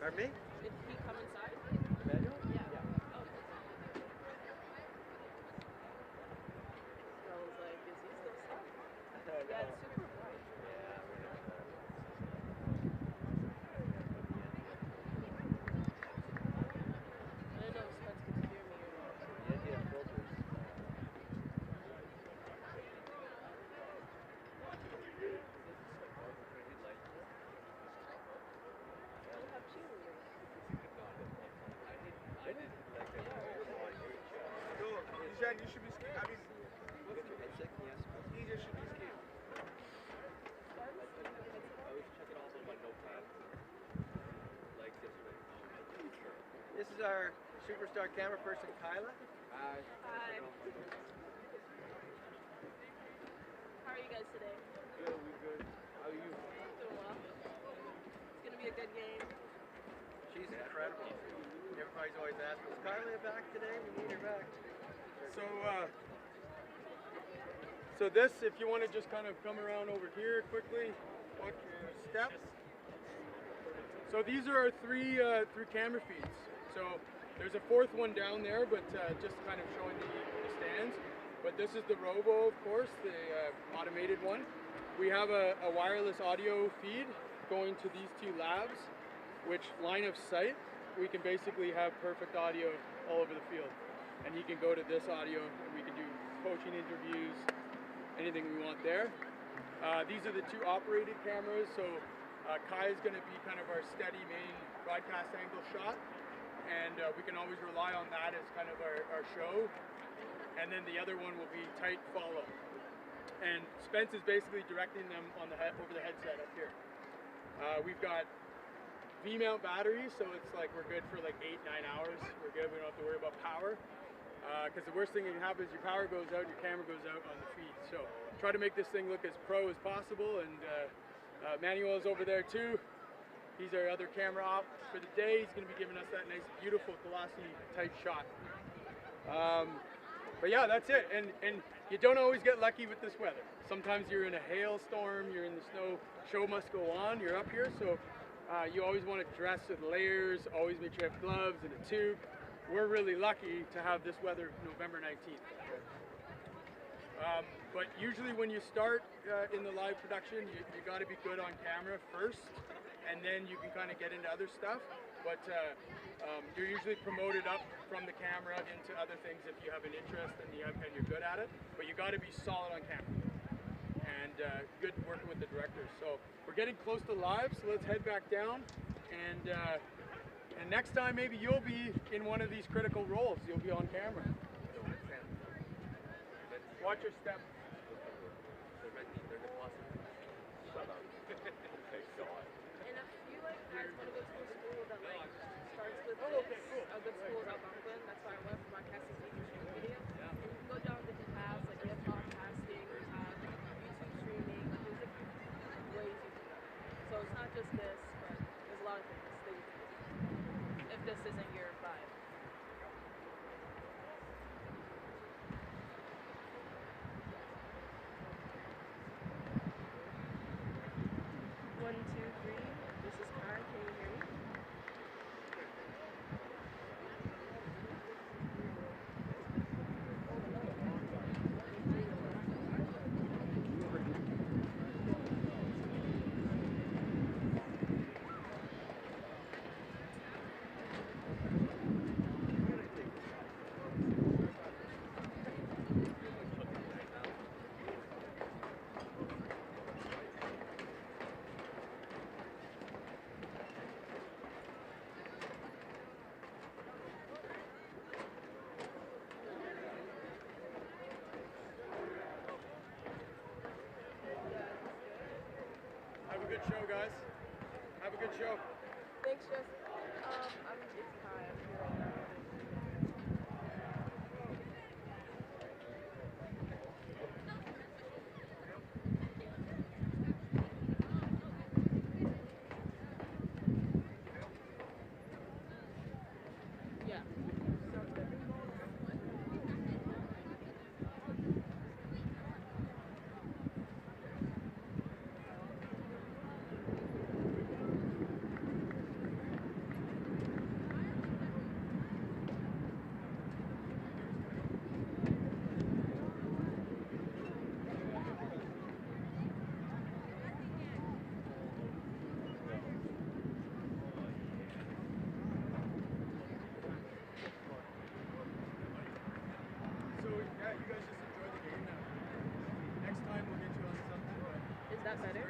Pardon me? Did he come inside? Manual? Yeah. Yeah. Oh. I was like, is he still stuck? Yeah, it's super bright. Yeah, whatever. I didn't know if Spence could hear me or not. Yeah, filters. We'll have cheerleaders. I didn't like it. No, Jen, you should be scared. I mean, Headset, yes. DJ should be scared. I was checking off on my notepad. Like yesterday. This is our superstar camera person, Kyla. Hi. Hi. How are you guys today? Good, we good. How are you? Doing well. It's gonna be a good game. She's incredible. Everybody's always asking, is Kyla back today? We need her back. So this, if you want to just kind of come around over here quickly, watch your steps. So these are our three camera feeds. So there's a fourth one down there, but just kind of showing the stands. But this is the Robo, of course, the automated one. We have a wireless audio feed going to these two labs, which line of sight, we can basically have perfect audio all over the field. And he can go to this audio and we can do coaching interviews, anything we want there. These are the two operated cameras. So Kai is going to be kind of our steady main broadcast angle shot. And we can always rely on that as kind of our show. And then the other one will be tight follow. And Spence is basically directing them on over the headset up here. We've got V-mount batteries, so it's like we're good for like 8-9 hours. We're good, we don't have to worry about power. Because the worst thing that can happen is your power goes out, your camera goes out on the feed. So try to make this thing look as pro as possible. And Manuel is over there too. He's our other camera op for the day. He's going to be giving us that nice, beautiful, glossy, tight shot. But yeah, that's it. And you don't always get lucky with this weather. Sometimes you're in a hailstorm, you're in the snow, show must go on, you're up here. So you always want to dress with layers, always make sure you have gloves and a tube. We're really lucky to have this weather November 19th. But usually when you start in the live production, you got to be good on camera first, and then you can kind of get into other stuff. But you're usually promoted up from the camera into other things if you have an interest and you're good at it. But you got to be solid on camera and good working with the directors. So we're getting close to live, so let's head back down. And next time maybe you'll be in one of these critical roles. You'll be on camera. Watch your step. And if you like guys want to go to a school that like starts with Oh, this, okay, cool. a good school is Algonquin. That's why I went for my casting teacher streaming video. And you can go down different paths, like we have podcasting, we have YouTube streaming, like there's different ways you can go. So it's not just this, but there's a lot of things that you can do. If this isn't your vibe. One, two, three. This is Kai. Can you hear me? Have a good show, guys. Have a good show. Thanks, Jess. It's Kai. I'm here right now. Yeah. Sounds good. that it?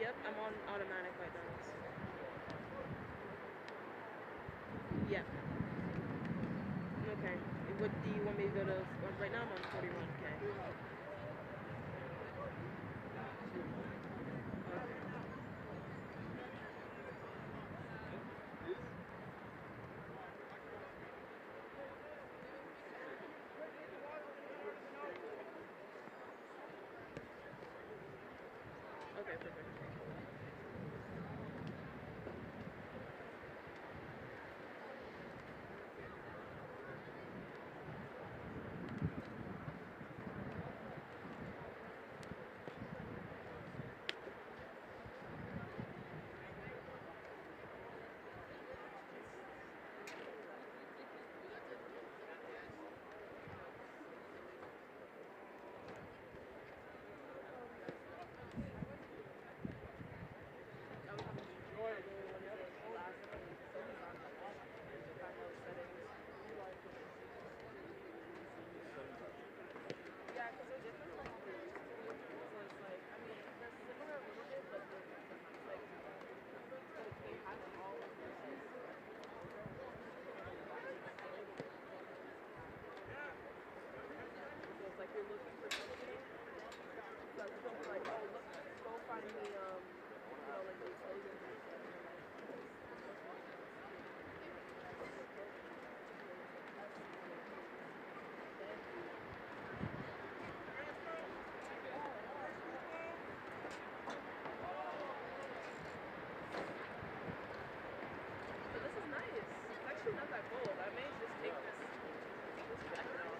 Yep, I'm on automatic right now. Yep. Okay. What do you want me to go to? Right now I'm on 41K. Okay, perfect. Yeah, because they're different from all the other schools. So it's like, I mean, they're similar a little bit, but they're like, but they have all of this. So it's like you're looking for something. So it's going to be like, oh, look, go find me, like these slogans and stuff. So this is nice. It's actually not that cold. I may just take this jacket off.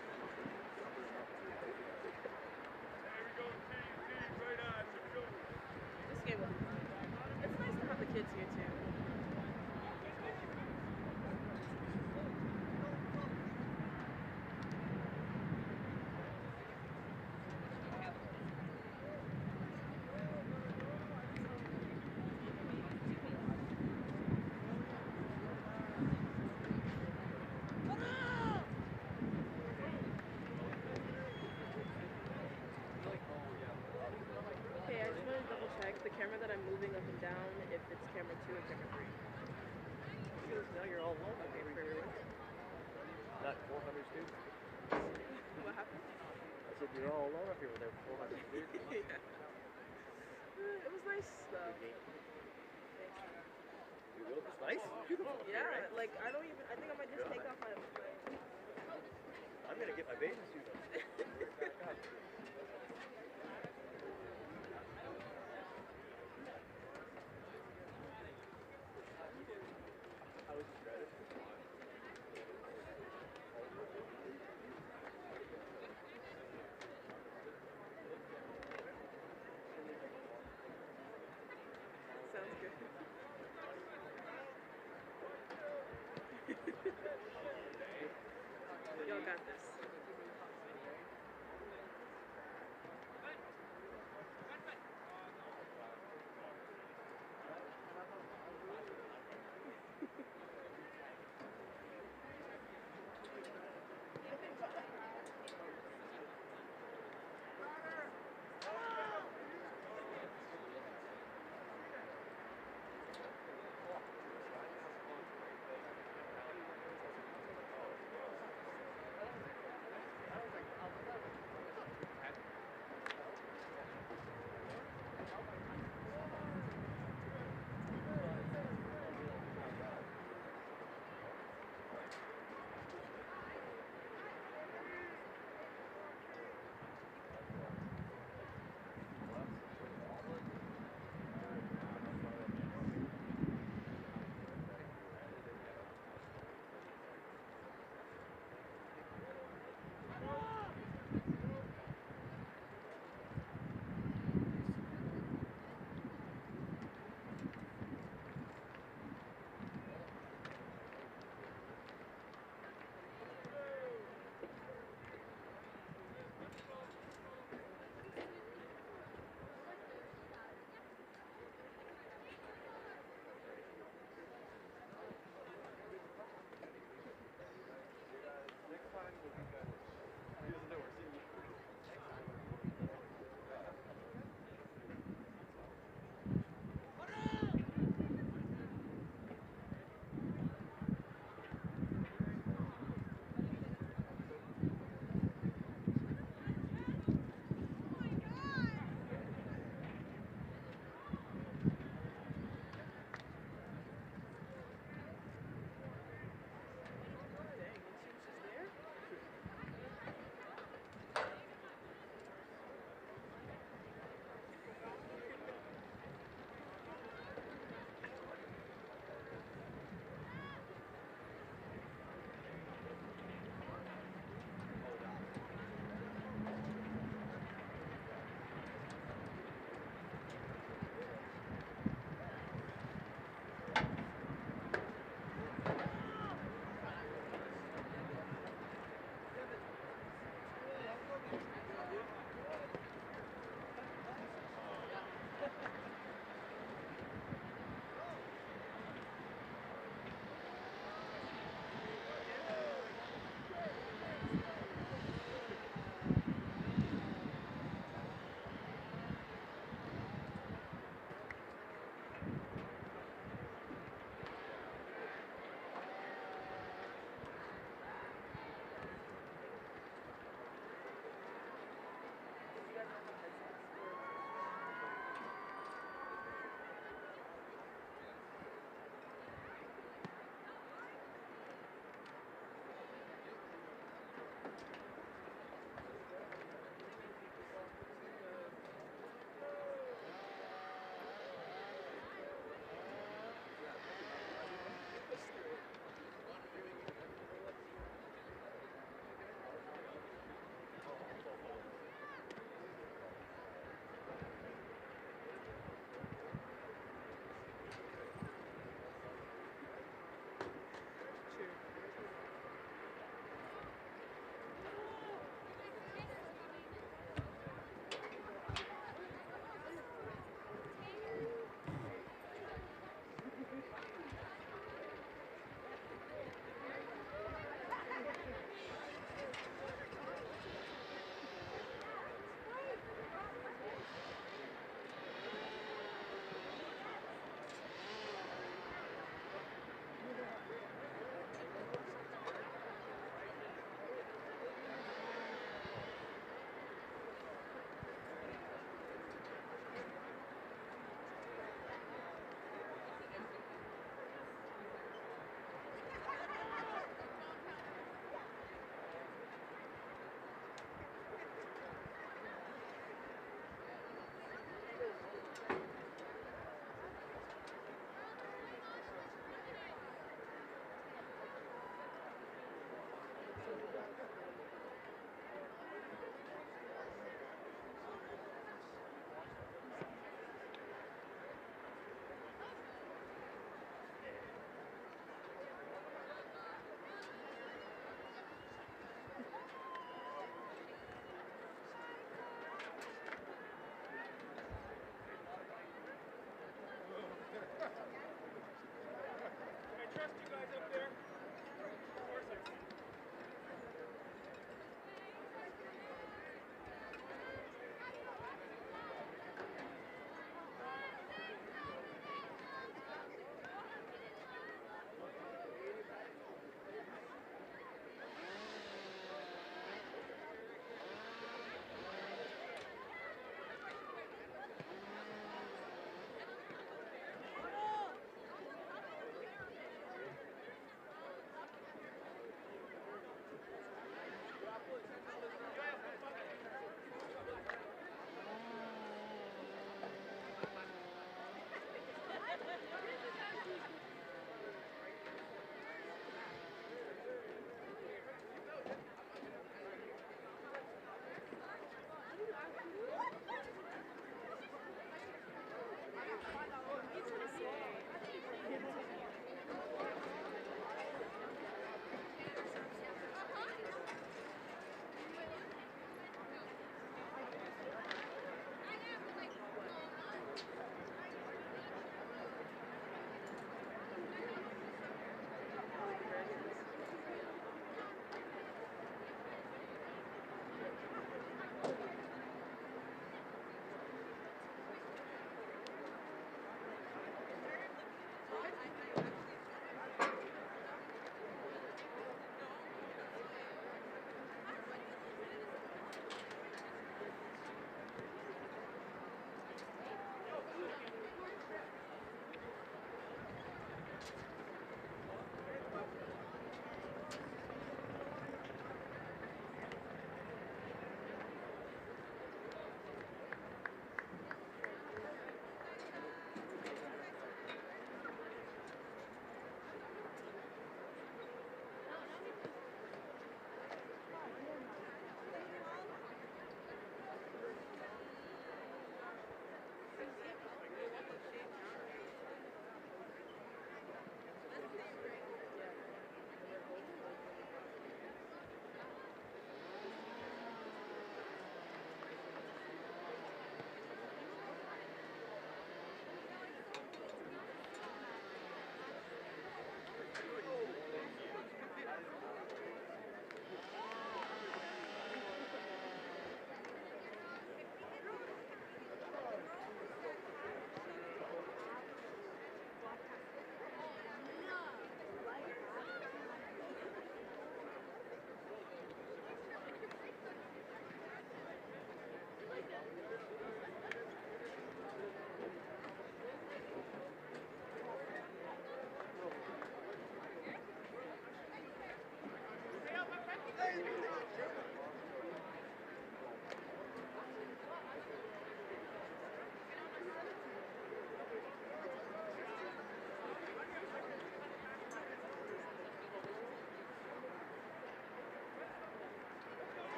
This game will be fun. It's nice to have the kids here too. Okay, I just want to double check the camera that I'm moving up and down, if it's camera 2 or camera 3. Because now you're all alone. Okay, perfect. Not 400 students. What happened? I said you're all alone up here with their 400 students. Yeah. It was nice though. It's nice. It's beautiful. Up Yeah, here, right? like I think I might just take off my I'm gonna get my bathing suit on. I was just ready. Sounds good. Y'all got this.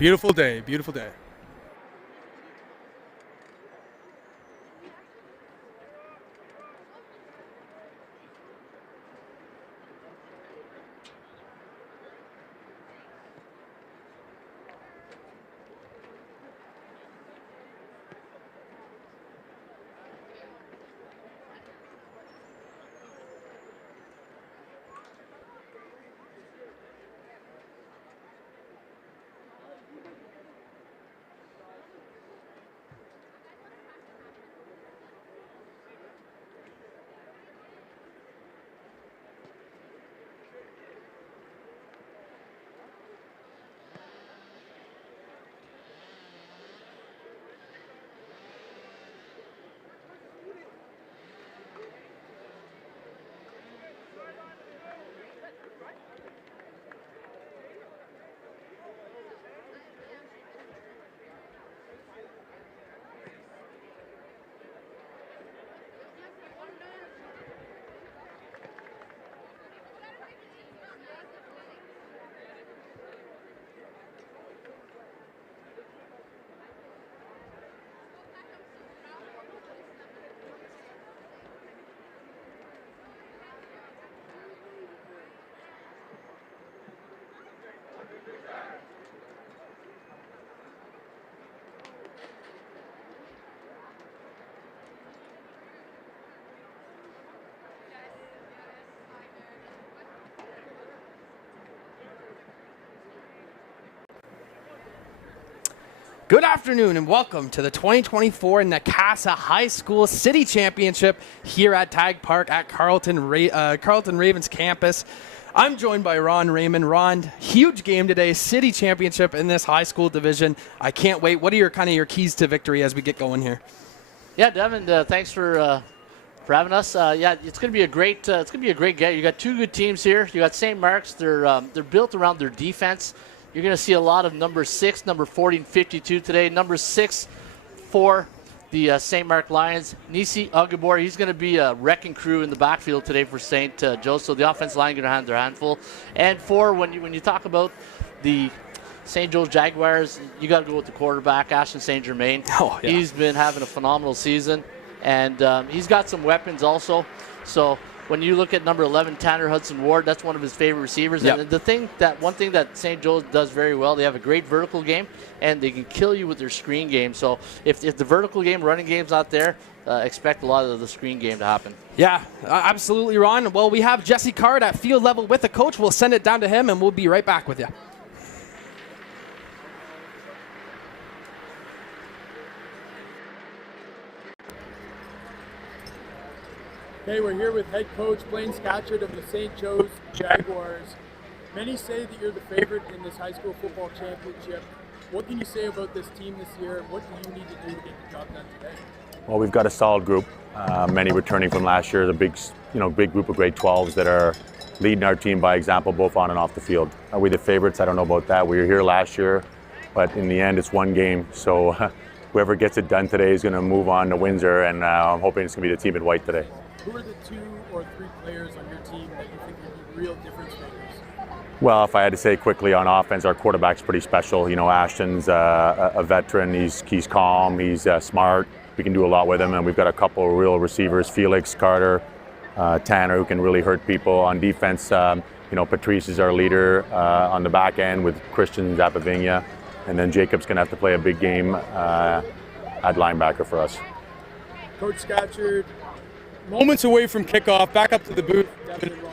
Beautiful day, beautiful day. Good afternoon and welcome to the 2024 Necasa High School City Championship here at Tag Park at Carleton Ravens campus. I'm joined by Ron Raymond. Ron, huge game today, City Championship in this high school division. I can't wait. What are your keys to victory as we get going here? Yeah, Devin, thanks for having us. Yeah, it's going to be a great game. You got two good teams here. You got St. Mark's. They're built around their defense. You're going to see a lot of number 6, number 40, and 52 today. Number 6 for the St. Mark Lions, Nisi Agabor. He's going to be a wrecking crew in the backfield today for St. Joe. So the offense line going to have their handful. And for when you talk about the St. Joe's Jaguars, you got to go with the quarterback, Ashton St. Germain. Oh, yeah. He's been having a phenomenal season, and he's got some weapons also. So when you look at number 11, Tanner Hudson Ward, that's one of his favorite receivers. Yep. And one thing that St. Joe's does very well, they have a great vertical game, and they can kill you with their screen game. So if the vertical game, running game's not there, expect a lot of the screen game to happen. Yeah, absolutely, Ron. Well, we have Jesse Card at field level with the coach. We'll send it down to him, and we'll be right back with you. Okay, we're here with head coach Blaine Scatchard of the St. Joe's Jaguars. Many say that you're the favorite in this high school football championship. What can you say about this team this year, and what do you need to do to get the job done today? Well, we've got a solid group. Many returning from last year. The big group of grade 12s that are leading our team by example, both on and off the field. Are we the favorites? I don't know about that. We were here last year, but in the end, it's one game. So whoever gets it done today is going to move on to Windsor, and I'm hoping it's going to be the team in white today. Who are the 2 or 3 players on your team that you think will be real difference makers? Well, if I had to say quickly on offense, our quarterback's pretty special. You know, Ashton's a veteran. He's calm. He's smart. We can do a lot with him, and we've got a couple of real receivers: Felix, Carter, Tanner, who can really hurt people. On defense, Patrice is our leader on the back end with Christian Zapavinia, and then Jacob's going to have to play a big game at linebacker for us. Coach Scatchard, moments away from kickoff, back up to the booth. Devin and Ron.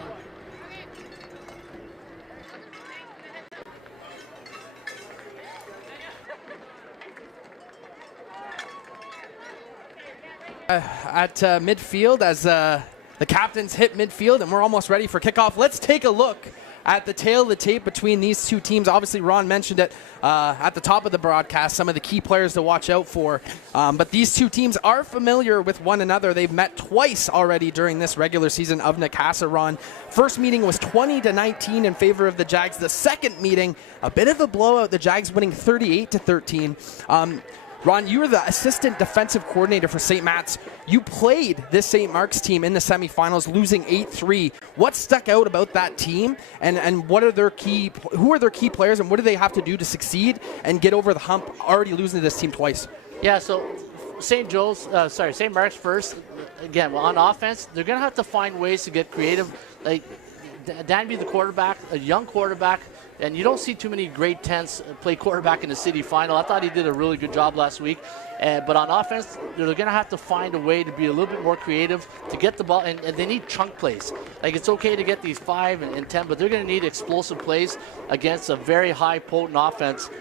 At midfield as the captains hit midfield, and we're almost ready for kickoff. Let's take a look at the tail of the tape between these two teams. Obviously, Ron mentioned it at the top of the broadcast, some of the key players to watch out for. But these two teams are familiar with one another. They've met twice already during this regular season of Necasa. Ron, first meeting was 20-19 in favor of the Jags. The second meeting, a bit of a blowout. The Jags winning 38-13. Ron, you were the assistant defensive coordinator for St. Matt's. You played this St. Mark's team in the semifinals, losing 8-3. What stuck out about that team, and what are who are their key players, and what do they have to do to succeed and get over the hump, already losing to this team twice? Yeah, so St. Mark's first. Again, on offense, they're going to have to find ways to get creative. Like Danby, the quarterback, a young quarterback, and you don't see too many grade 10s play quarterback in the city final. I thought he did a really good job last week. But on offense, they're going to have to find a way to be a little bit more creative to get the ball, and they need chunk plays. Like, it's okay to get these 5 and 10, but they're going to need explosive plays against a very high, potent offense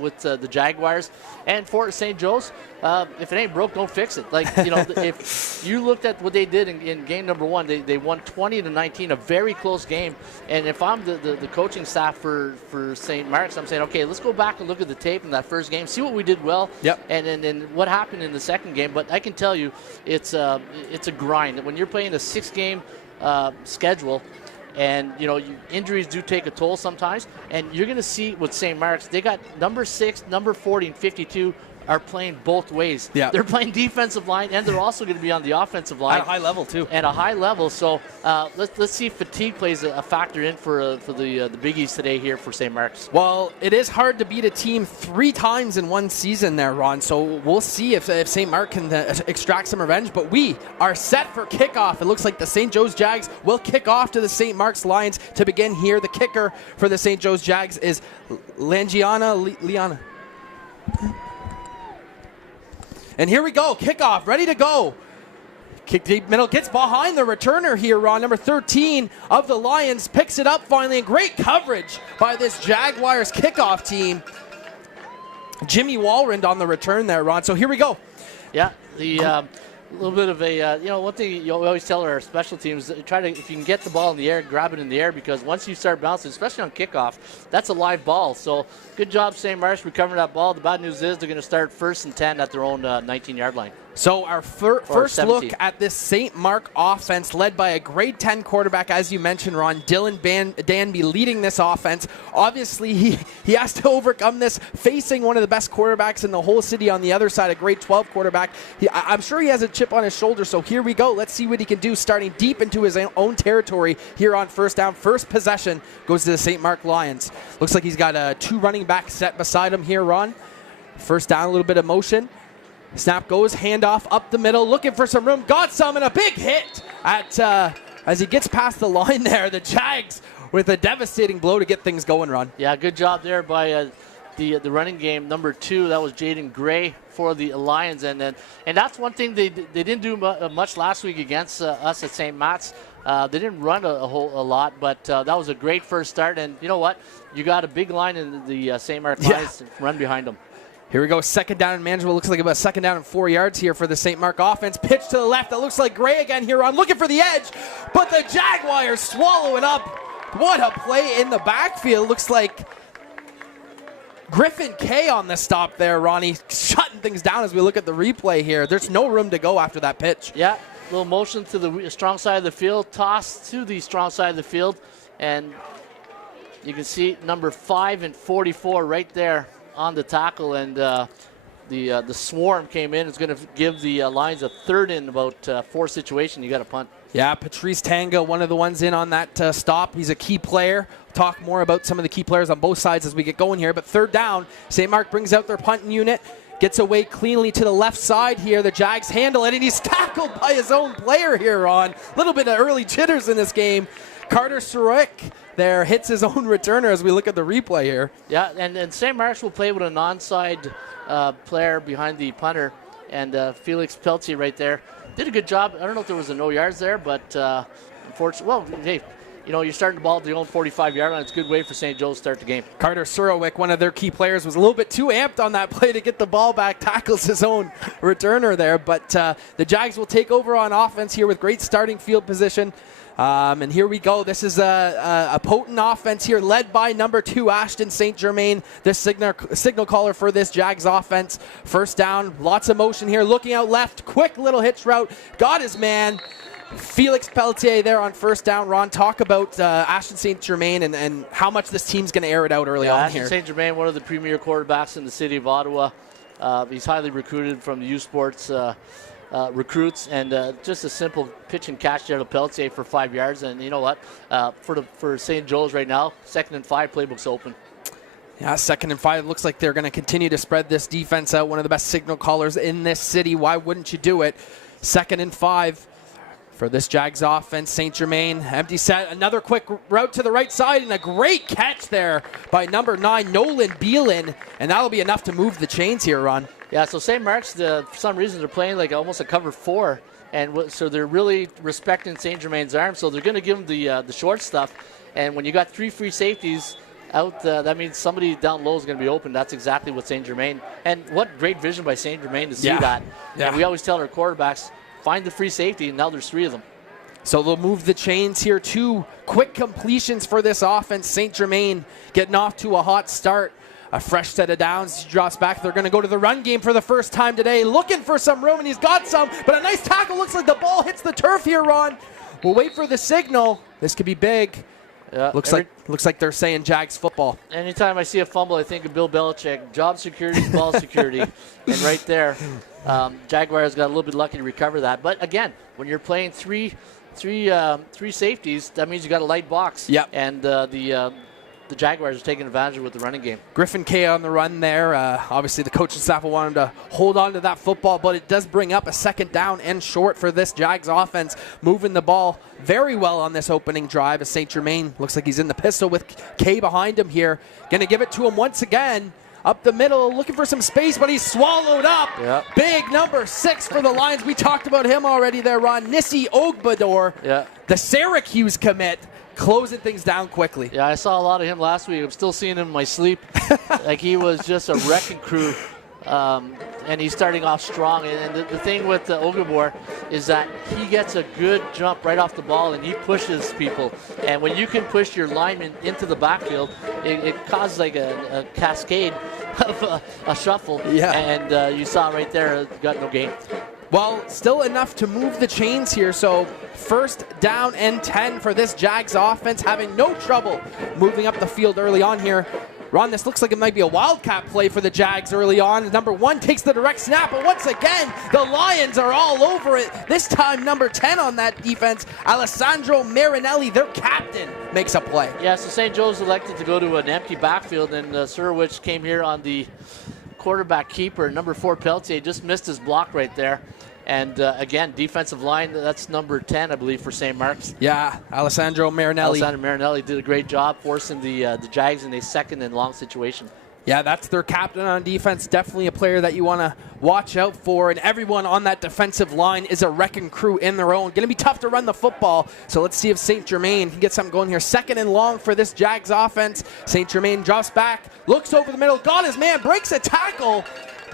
with the Jaguars. And for St. Joe's, if it ain't broke, don't fix it. Like, if you looked at what they did in game number 1, they won 20-19, a very close game. And if I'm the coaching staff for St. Mark's, I'm saying, okay, let's go back and look at the tape in that first game, see what we did well, and what happened in the second game. But I can tell you, it's a grind. When you're playing a 6-game schedule, and injuries do take a toll sometimes, and you're going to see with St. Mark's, they got number 6, number 40, and 52 are playing both ways. Yeah. They're playing defensive line, and they're also going to be on the offensive line. At a high level, too. At a high level. So let's see if fatigue plays a factor in for the Biggies today here for St. Mark's. Well, it is hard to beat a team 3 times in one season there, Ron. So we'll see if St. Mark can extract some revenge. But we are set for kickoff. It looks like the St. Joe's Jags will kick off to the St. Mark's Lions to begin here. The kicker for the St. Joe's Jags is Liana. And here we go, kickoff, ready to go. Kick deep middle, gets behind the returner here, Ron. Number 13 of the Lions picks it up finally, and great coverage by this Jaguars kickoff team. Jimmy Walrond on the return there, Ron. So here we go. Yeah, the little bit of a, one thing you always tell our special teams, try to, if you can get the ball in the air, grab it in the air, because once you start bouncing, especially on kickoff, that's a live ball. So good job, St. Mark's, recovering that ball. The bad news is they're going to start 1st and 10 at their own 19-yard line. So our first look at this St. Mark offense, led by a grade 10 quarterback, as you mentioned, Ron, Dylan Danby, leading this offense. Obviously, he has to overcome this, facing one of the best quarterbacks in the whole city on the other side, a grade 12 quarterback. I'm sure he has a chip on his shoulder, so here we go. Let's see what he can do, starting deep into his own territory here on first down. First possession goes to the St. Mark Lions. Looks like he's got 2 running backs set beside him here, Ron. First down, a little bit of motion. Snap goes, handoff up the middle, looking for some room. Got some, and a big hit as he gets past the line there. The Jags with a devastating blow to get things going, Ron. Yeah, good job there by the running game. Number 2, that was Jaden Gray for the Lions. And that's one thing they didn't do much last week against us at St. Matt's. They didn't run a lot, but that was a great first start. And you know what? You got a big line in the St. Mark Lions to run behind them. Here we go, second down and manageable. Looks like about 2nd down and 4 yards here for the St. Mark offense. Pitch to the left. That looks like Gray again here, Ron. Looking for the edge, but the Jaguars swallow it up. What a play in the backfield. Looks like Griffin K on the stop there, Ronnie. Shutting things down as we look at the replay here. There's no room to go after that pitch. Yeah, little motion to the strong side of the field. Toss to the strong side of the field. And you can see number 5 and 44 right there on the tackle, and the swarm came in. It's going to give the Lions a 3rd and about 4 situation. You got to punt. Yeah, Patrice Tanga, one of the ones in on that stop. He's a key player. Talk more about some of the key players on both sides as we get going here. But 3rd down, St. Mark brings out their punting unit, gets away cleanly to the left side here. The Jags handle it, and he's tackled by his own player here, Ron. A little bit of early jitters in this game. Carter Surowick there hits his own returner as we look at the replay here. Yeah, and St. Mark's will play with an onside player behind the punter, and Felix Peltier right there did a good job. I don't know if there was a no yards there, but unfortunately, well, hey, you're starting the ball at the own 45-yard line. It's a good way for St. Joe's to start the game. Carter Surowick, one of their key players, was a little bit too amped on that play to get the ball back, tackles his own returner there. But the Jags will take over on offense here with great starting field position. And here we go. This is a potent offense here, led by number 2, Ashton St. Germain, the signal caller for this Jags offense. First down, lots of motion here. Looking out left, quick little hitch route. Got his man. Felix Pelletier there on first down. Ron, talk about Ashton St. Germain and how much this team's going to air it out early on Ashton here. St. Germain, one of the premier quarterbacks in the city of Ottawa. He's highly recruited from the U Sports recruits, and just a simple pitch and catch there to Pelletier for 5 yards. And you know what? For St. Joe's right now, 2nd and 5, playbook's open. Yeah, 2nd and 5. It looks like they're going to continue to spread this defense out. One of the best signal callers in this city. Why wouldn't you do it? 2nd and 5 for this Jags offense. St. Germain, empty set. Another quick route to the right side, and a great catch there by number 9, Nolan Beelan. And that'll be enough to move the chains here, Ron. Yeah, so St. Mark's, for some reason, they're playing like almost a cover 4. And so they're really respecting St. Germain's arm. So they're going to give them the short stuff. And when you got 3 free safeties out, that means somebody down low is going to be open. That's exactly what St. Germain. And what great vision by St. Germain to see that. Yeah. And we always tell our quarterbacks, find the free safety, and now there's 3 of them. So they'll move the chains here. 2 quick completions for this offense. St. Germain getting off to a hot start. A fresh set of downs. He drops back. They're going to go to the run game for the first time today. Looking for some room, and he's got some. But a nice tackle. Looks like the ball hits the turf here, Ron. We'll wait for the signal. This could be big. Yeah, looks like they're saying Jags football. Anytime I see a fumble, I think of Bill Belichick. Job security, ball security. And right there, Jaguars got a little bit lucky to recover that. But again, when you're playing three safeties, that means you got a light box. Yep. And the Jaguars are taking advantage of with the running game. Griffin K on the run there. Obviously, the coaching staff will want him to hold on to that football, but it does bring up a 2nd down and short for this Jags offense, moving the ball very well on this opening drive as St. Germain looks like he's in the pistol with K behind him here. Going to give it to him once again. Up the middle, looking for some space, but he's swallowed up. Yep. Big number 6 for the Lions. We talked about him already there, Ron. Nissi Ogbador, the Syracuse commit, closing things down quickly. Yeah, I saw a lot of him last week. I'm still seeing him in my sleep. Like he was just a wrecking crew. And he's starting off strong. And the thing with Ogabor is that he gets a good jump right off the ball and he pushes people. And when you can push your lineman into the backfield, it causes like a cascade of a shuffle. Yeah. And you saw right there, got no gain. Well, still enough to move the chains here. So 1st down and 10 for this Jags offense, having no trouble moving up the field early on here. Ron, this looks like it might be a wildcat play for the Jags early on. Number 1 takes the direct snap, but once again, the Lions are all over it. This time, number 10 on that defense, Alessandro Marinelli, their captain, makes a play. Yeah, so St. Joe's elected to go to an empty backfield, and Surwich came here on the quarterback keeper. Number 4, Pelletier, just missed his block right there. And again, defensive line, that's number 10, I believe, for St. Mark's. Yeah, Alessandro Marinelli. Alessandro Marinelli did a great job forcing the Jags in a 2nd and long situation. Yeah, that's their captain on defense. Definitely a player that you want to watch out for. And everyone on that defensive line is a wrecking crew in their own. Going to be tough to run the football. So let's see if St. Germain can get something going here. 2nd and long for this Jags offense. St. Germain drops back, looks over the middle, got his man, breaks a tackle.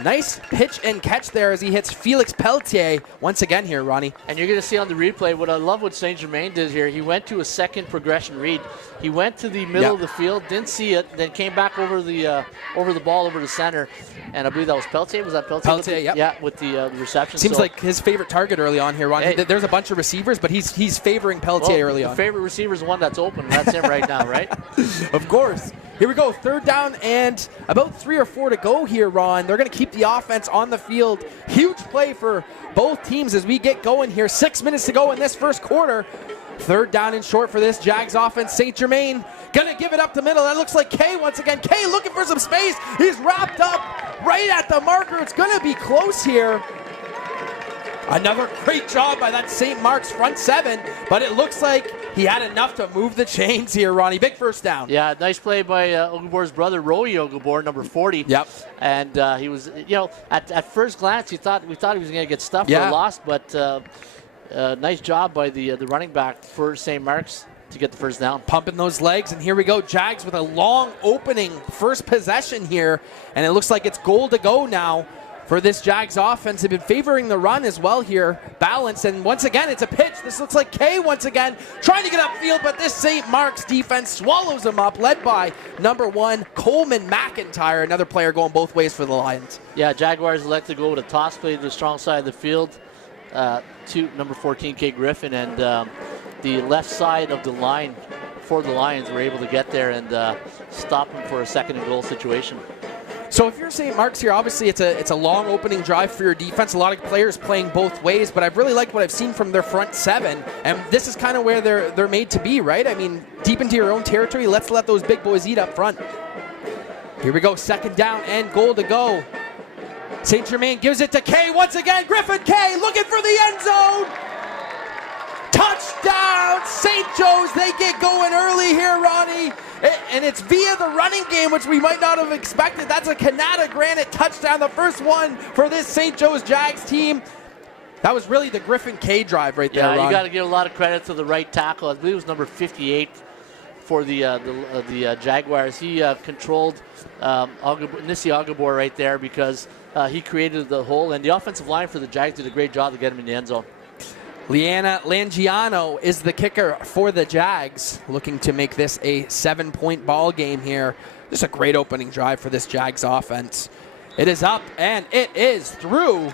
Nice pitch and catch there as he hits Felix Pelletier once again here, Ronnie. And you're going to see on the replay, what I love what St. Germain did here, he went to a 2nd progression read. He went to the middle of the field, didn't see it, then came back over the ball, over the center. And I believe that was Pelletier. Was that Pelletier? Pelletier, yep. Yeah, with the reception. Seems like his favorite target early on here, Ronnie. Hey, there's a bunch of receivers, but he's favoring Pelletier early on. The favorite receiver is the one that's open, and that's him right now, right? Of course. Here we go, 3rd down and about 3 or 4 to go here, Ron. They're going to keep the offense on the field. Huge play for both teams as we get going here. 6 minutes to go in this first quarter. 3rd down and short for this Jags offense. St. Germain going to give it up the middle. That looks like Kay once again. Kay looking for some space. He's wrapped up right at the marker. It's going to be close here. Another great job by that St. Mark's front 7, but it looks like he had enough to move the chains here, Ronnie. Big 1st down. Yeah, nice play by Ogabor's brother, Roy Ogabor, number 40. Yep. And he was, at first glance, we thought he was going to get stuffed or lost, but nice job by the running back for St. Mark's to get the 1st down. Pumping those legs, and here we go. Jags with a long opening first possession here, and it looks like it's goal to go now for this Jags offense. They've been favoring the run as well here. Balance, and once again, it's a pitch. This looks like Kay once again trying to get upfield, but this St. Mark's defense swallows him up, led by number 1, Coleman McIntyre, another player going both ways for the Lions. Yeah, Jaguars elect to go with a toss play to the strong side of the field to number 14, Kay Griffin, and the left side of the line for the Lions were able to get there and stop him for a 2nd and goal situation. So if you're St. Mark's here, obviously it's a long opening drive for your defense. A lot of players playing both ways, but I've really liked what I've seen from their front seven, and this is kind of where they're made to be, right? I mean, deep into your own territory, let's let those big boys eat up front. Here we go, second down and goal to go. St. Germain gives it to Kay once again. Griffin Kay looking for the end zone. Touchdown, St. Joe's. They get going early here, Ronnie. And it's via the running game, which we might not have expected. That's a Canada Granite touchdown, the first one for this St. Joe's Jags team. That was really the Griffin Kay drive right there, Yeah, Ron. you got to give a lot of credit to the right tackle. I believe it was number 58 for the Jaguars. He controlled Nissi Agabor right there because he created the hole. And the offensive line for the Jags did a great job to get him in the end zone. Liana Langiano is the kicker for the Jags, looking to make this a 7-point ball game here. This is a great opening drive for this Jags offense. It is up, and it is through.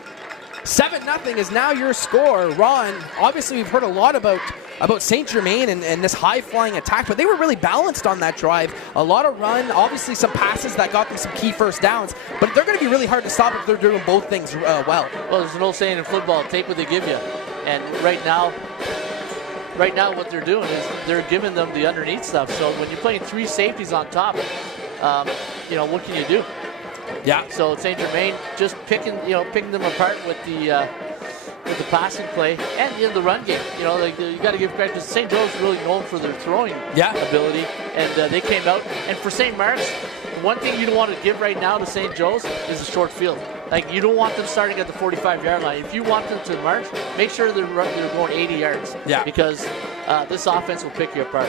7-0 is now your score. Ron, obviously we've heard a lot about St. Germain and this high-flying attack, but they were really balanced on that drive. A lot of run, obviously some passes that got them some key first downs, but they're going to be really hard to stop if they're doing both things well. Well, there's an old saying in football, take what they give you. And right now what they're doing is they're giving them the underneath stuff. So when you're playing three safeties on top, what can you do? Yeah. So St. Germain just picking them apart with the passing play and in the run game. You got to give credit to St. Joe's really known for their throwing ability, and they came out. And for St. Mark's, one thing you don't want to give right now to St. Joe's is a short field. Like, you don't want them starting at the 45-yard line. If you want them to march, make sure they're going 80 yards. Yeah. Because this offense will pick you apart.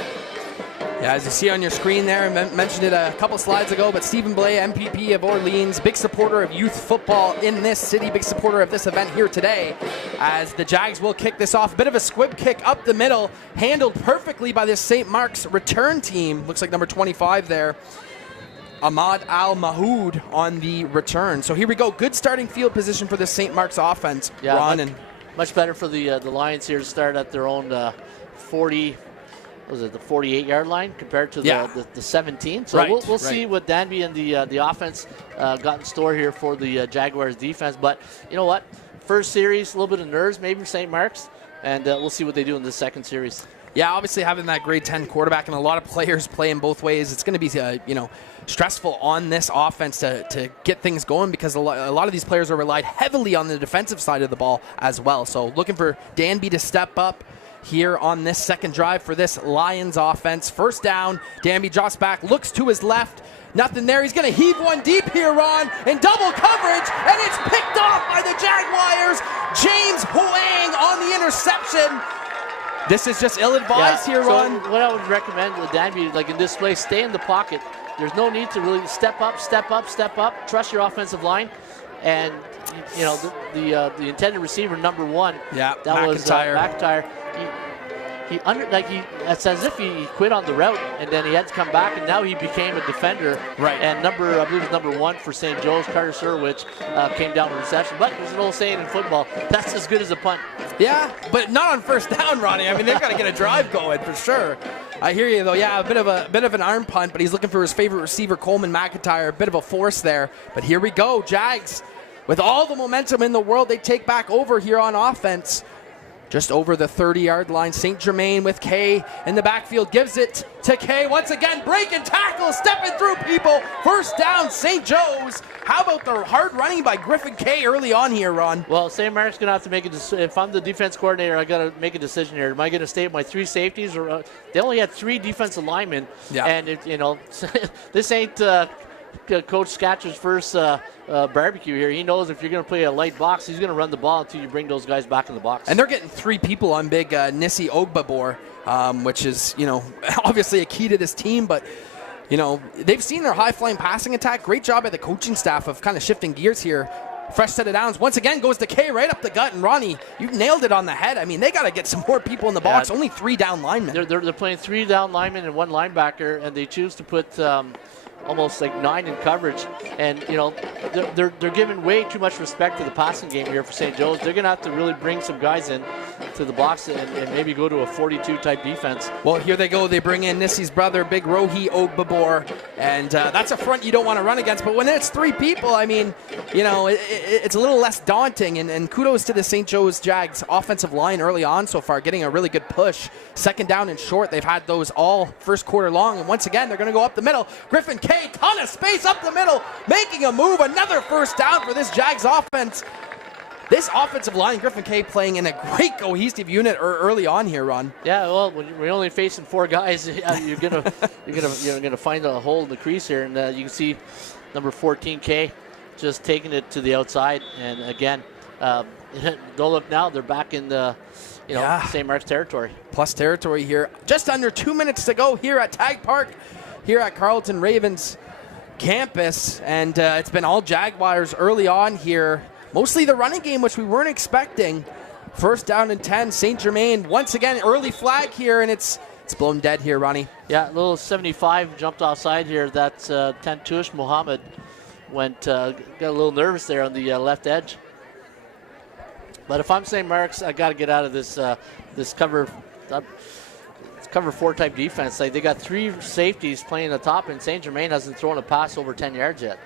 Yeah, as you see on your screen there, I mentioned it a couple slides ago, but Stephen Blais, MPP of Orleans, big supporter of youth football in this city, big supporter of this event here today, as the Jags will kick this off. A bit of a squib kick up the middle, handled perfectly by this St. Mark's return team. Looks like number 25 there. Ahmad Al-Mahoud on the return. So here we go. Good starting field position for this St. Mark's offense, yeah, Ron. Much better for the Lions here to start at their own 48-yard line compared to the 17. So we'll see what Danby and the offense got in store here for the Jaguars defense. But you know what? First series, a little bit of nerves maybe for St. Mark's, and we'll see what they do in the second series. Yeah, obviously having that grade 10 quarterback and a lot of players playing both ways, it's going to be stressful on this offense to get things going, because a lot of these players are relied heavily on the defensive side of the ball as well. So looking for Danby to step up here on this second drive for this Lions offense. First down, Danby drops back, looks to his left. Nothing there. He's going to heave one deep here, Ron, in double coverage, and it's picked off by the Jaguars. James Huang on the interception. This is just ill-advised here, Ron. So what I would recommend with Danby, like in this play, stay in the pocket. There's no need to really step up. Trust your offensive line. And, the intended receiver, number 1, that was McIntyre. It's as if he quit on the route, and then he had to come back, and now he became a defender. Right. And I believe it was number 1 for St. Joe's, Carter Surwich, came down to reception. But there's an old saying in football, that's as good as a punt. Yeah, but not on first down, Ronnie. I mean, they've got to get a drive going for sure. I hear you though. Yeah, a bit of an arm punt, but he's looking for his favorite receiver, Coleman McIntyre. A bit of a force there. But here we go, Jags. With all the momentum in the world, they take back over here on offense. Just over the 30-yard line. St. Germain with Kay in the backfield gives it to Kay once again. Break and tackle, stepping through people. First down, St. Joe's. How about the hard running by Griffin Kay early on here, Ron? Well, St. Mark's going to have to make a decision. If I'm the defense coordinator, I got to make a decision here. Am I going to stay with my 3 safeties? Or they only had 3 defensive linemen. Yeah. And, this ain't Coach Scatcher's first barbecue here. He knows if you're going to play a light box, he's going to run the ball until you bring those guys back in the box. And they're getting 3 people on big Nissi Ogbabor, which is, obviously a key to this team. But, they've seen their high-flying passing attack. Great job by the coaching staff of kind of shifting gears here. Fresh set of downs. Once again goes to Kay right up the gut. And Ronnie, you nailed it on the head. I mean, they got to get some more people in the box. Only 3 down linemen. They're playing 3 down linemen and 1 linebacker, and they choose to put almost like 9 in coverage. And, they're giving way too much respect to the passing game here for St. Joe's. They're going to have to really bring some guys in to the box and maybe go to a 42 type defense. Well, here they go. They bring in Nissy's brother, Big Rohi Ogbabor, and that's a front you don't want to run against. But when it's 3 people, I mean, you know, it's a little less daunting. And kudos to the St. Joe's Jags offensive line early on so far, getting a really good push. Second down and short, they've had those all first quarter long. And once again, they're going to go up the middle. Griffin K, ton of space up the middle, making a move. Another first down for this Jags offense. This offensive line, Griffin K playing in a great cohesive unit early on here, Ron. Yeah, well, when we're only facing 4 guys, you're gonna find a hole in the crease here, and you can see number 14K just taking it to the outside. And again, don't look now; they're back in the St. Mark's territory. Plus territory here. Just under 2 minutes to go here at Tag Park, here at Carleton Ravens campus, and it's been all Jaguars early on here. Mostly the running game, which we weren't expecting. First down and 10. St. Germain once again early flag here, and it's blown dead here, Ronnie. Yeah, a little 75 jumped offside here. That's Tantush Mohammed got a little nervous there on the left edge. But if I'm St. Mark's, I got to get out of this cover 4 type defense. Like, they got 3 safeties playing the top, and St. Germain hasn't thrown a pass over 10 yards yet.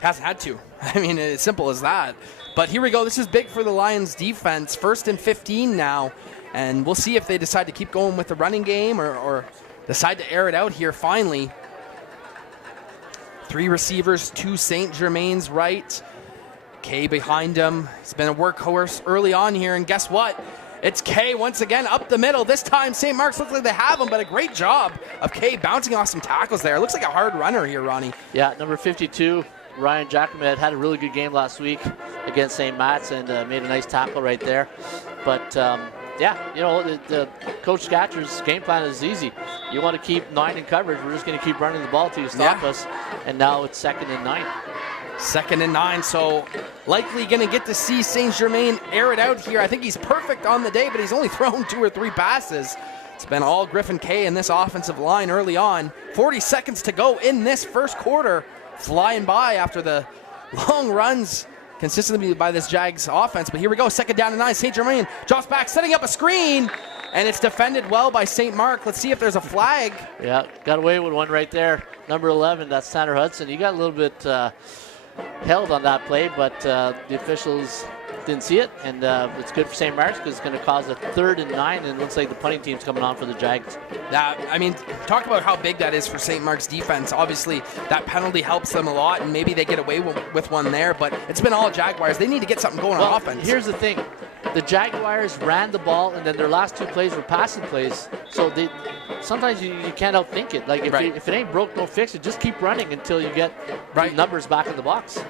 Hasn't had to. I mean, it's simple as that. But here we go. This is big for the Lions defense. 1st and 15 now. And we'll see if they decide to keep going with the running game or decide to air it out here finally. 3 receivers, 2 St. Germain's right. K behind him. He's been a workhorse early on here. And guess what? It's K once again up the middle. This time St. Mark's looks like they have him, but a great job of K bouncing off some tackles there. Looks like a hard runner here, Ronnie. Yeah, number 52. Ryan Jacomet had a really good game last week against St. Matt's and made a nice tackle right there. But, the Coach Scatcher's game plan is easy. You want to keep 9 in coverage. We're just going to keep running the ball till you stop us. And now it's 2nd and 9. 2nd and 9, so likely going to get to see St. Germain air it out here. I think he's perfect on the day, but he's only thrown 2 or 3 passes. It's been all Griffin K in this offensive line early on. 40 seconds to go in this first quarter. Flying by after the long runs consistently by this Jags offense. But here we go, 2nd down and 9. St. Germain drops back, setting up a screen, and it's defended well by St. Mark. Let's see if there's a flag. Yeah, got away with one right there. Number 11, that's Tanner Hudson. He got a little bit held on that play, but the officials didn't see it, and it's good for St. Mark's because it's going to cause a 3rd and 9, and it looks like the punting team's coming on for the Jags. I mean, talk about how big that is for St. Mark's defense. Obviously, that penalty helps them a lot, and maybe they get away with one there, but it's been all Jaguars. They need to get something going on offense. Here's the thing. The Jaguars ran the ball, and then their last 2 plays were passing plays, so sometimes you can't outthink it. Like, if it ain't broke, no fix it. Just keep running until you get numbers back in the box.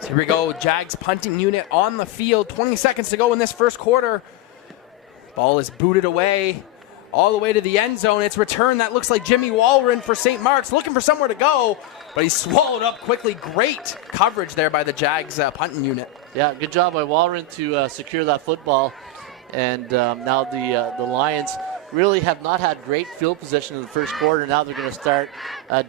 So here we go, Jags punting unit on the field. 20 seconds to go in this first quarter. Ball is booted away all the way to the end zone. It's returned. That looks like Jimmy Walren for St. Mark's, looking for somewhere to go, but he's swallowed up quickly. Great coverage there by the Jags punting unit. Yeah, good job by Walren to secure that football. And now the Lions really have not had great field position in the first quarter. Now they're going to start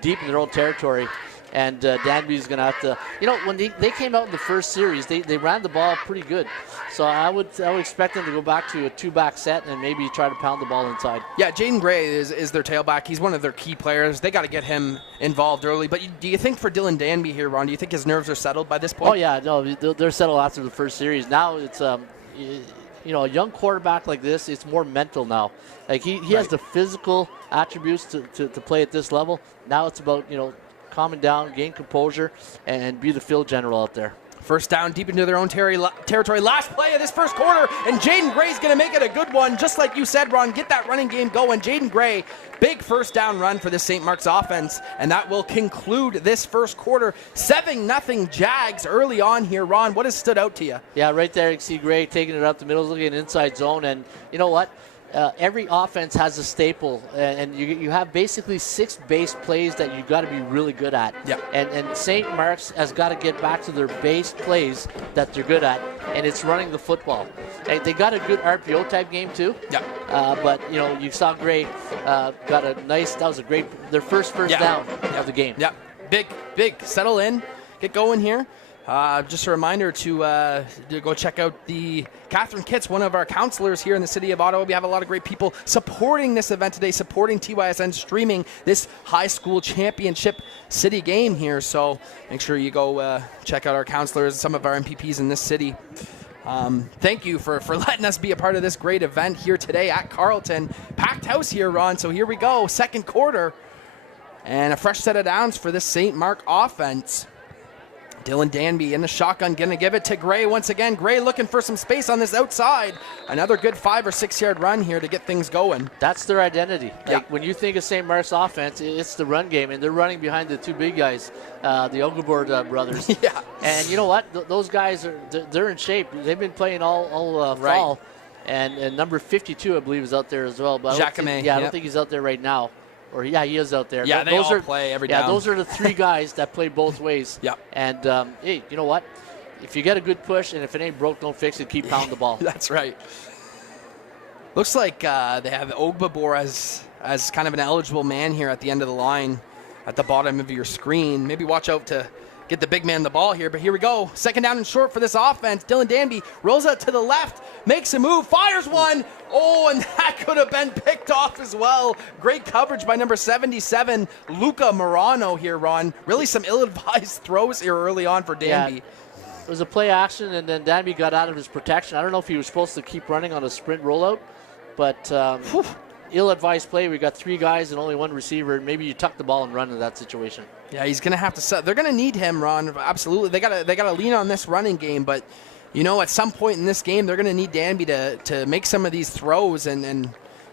deep in their own territory. And Danby's going to have to, when they came out in the first series, they ran the ball pretty good. So I would expect them to go back to a 2-back set and maybe try to pound the ball inside. Yeah, Jaden Gray is their tailback. He's one of their key players. They got to get him involved early. But do you think for Dylan Danby here, Ron, do you think his nerves are settled by this point? Oh, yeah. No, they're settled after the first series. Now it's, a young quarterback like this, it's more mental now. Like he has the physical attributes to play at this level. Now it's about, calming down, gain composure, and be the field general out there. First down deep into their own territory. Last play of this first quarter, and Jaden Gray's going to make it a good one. Just like you said, Ron, get that running game going. Jaden Gray, big first down run for the St. Mark's offense, and that will conclude this first quarter. 7-0 Jags early on here. Ron, what has stood out to you? Yeah, right there you can see Gray taking it up the middle, looking at an inside zone, and you know what? Every offense has a staple, and you have basically 6 base plays that you've got to be really good at. Yeah. And St. Mark's has got to get back to their base plays that they're good at, and it's running the football. And they got a good RPO type game too. Yeah. But you saw Gray got a nice. That was a great. Their first down of the game. Yeah. Big. Settle in. Get going here. Just a reminder to go check out the Catherine Kitts, one of our counselors here in the city of Ottawa. We have a lot of great people supporting this event today, supporting TYSN, streaming this high school championship city game here. So make sure you go check out our counselors, some of our MPPs in this city. Thank you for letting us be a part of this great event here today at Carleton. Packed house here, Ron. So here we go, second quarter. And a fresh set of downs for this St. Mark offense. Dylan Danby in the shotgun, going to give it to Gray once again. Gray looking for some space on this outside. Another good 5 or 6 yard run here to get things going. That's their identity. Like when you think of St. Mark's offense, it's the run game, and they're running behind the two big guys, the Ogleborg brothers. Yeah. And you know what? Those guys they're in shape. They've been playing all fall. And number 52, I believe, is out there as well. But I don't think he's out there right now. Or he is out there. Yeah, those all play every down. Yeah, those are the 3 guys that play both ways. Yep. And hey, you know what? If you get a good push, and if it ain't broke, don't fix it. Keep pounding the ball. That's right. Looks like they have Ogleborg as kind of an eligible man here at the end of the line, at the bottom of your screen. Maybe watch out to get the big man the ball here. But here we go. Second down and short for this offense. Dylan Danby rolls out to the left, makes a move, fires one. Oh, and that could have been picked off as well. Great coverage by number 77, Luca Morano here, Ron. Really some ill-advised throws here early on for Danby. Yeah. It was a play action, and then Danby got out of his protection. I don't know if he was supposed to keep running on a sprint rollout, but ill-advised play. We got 3 guys and only 1 receiver. Maybe you tuck the ball and run in that situation. Yeah, he's going to have to set. They're going to need him, Ron. Absolutely. They got to lean on this running game, but you know, at some point in this game, they're going to need Danby to make some of these throws and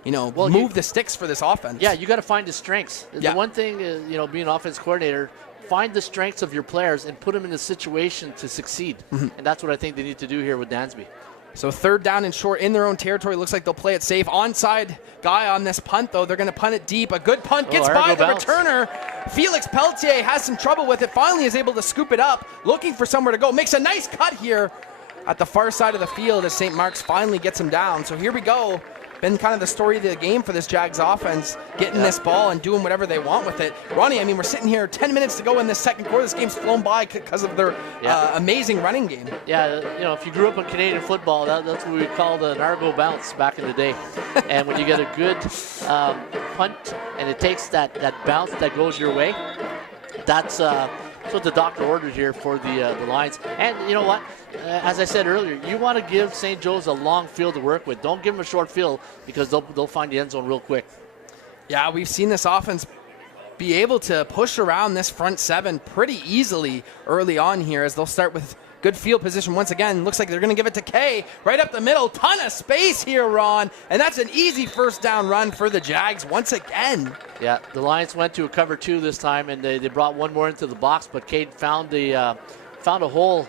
move the sticks for this offense. Yeah, you got to find his strengths. Yeah. The one thing is, being an offense coordinator, find the strengths of your players and put them in the situation to succeed. Mm-hmm. And that's what I think they need to do here with Dansby. So third down and short in their own territory. Looks like they'll play it safe. Onside guy on this punt, though. They're going to punt it deep. A good punt gets by the returner. Felix Pelletier has some trouble with it. Finally is able to scoop it up. Looking for somewhere to go. Makes a nice cut here at the far side of the field as St. Mark's finally gets him down. So here we go. Been kind of the story of the game for this Jags offense, getting this ball and doing whatever they want with it. Ronnie, I mean, we're sitting here 10 minutes to go in this second quarter. This game's flown by because of their amazing running game. Yeah, if you grew up in Canadian football, that's what we called an Argo bounce back in the day. And when you get a good punt and it takes that bounce that goes your way, that's what the doctor ordered here for the Lions. And you know what? As I said earlier, you want to give St. Joe's a long field to work with. Don't give them a short field because they'll find the end zone real quick. Yeah, we've seen this offense be able to push around this front 7 pretty easily early on here as they'll start with good field position once again. Looks like they're going to give it to Kay right up the middle. Ton of space here, Ron. And that's an easy first down run for the Jags once again. Yeah, the Lions went to a cover 2 this time, and they brought one more into the box, but Cade found a hole.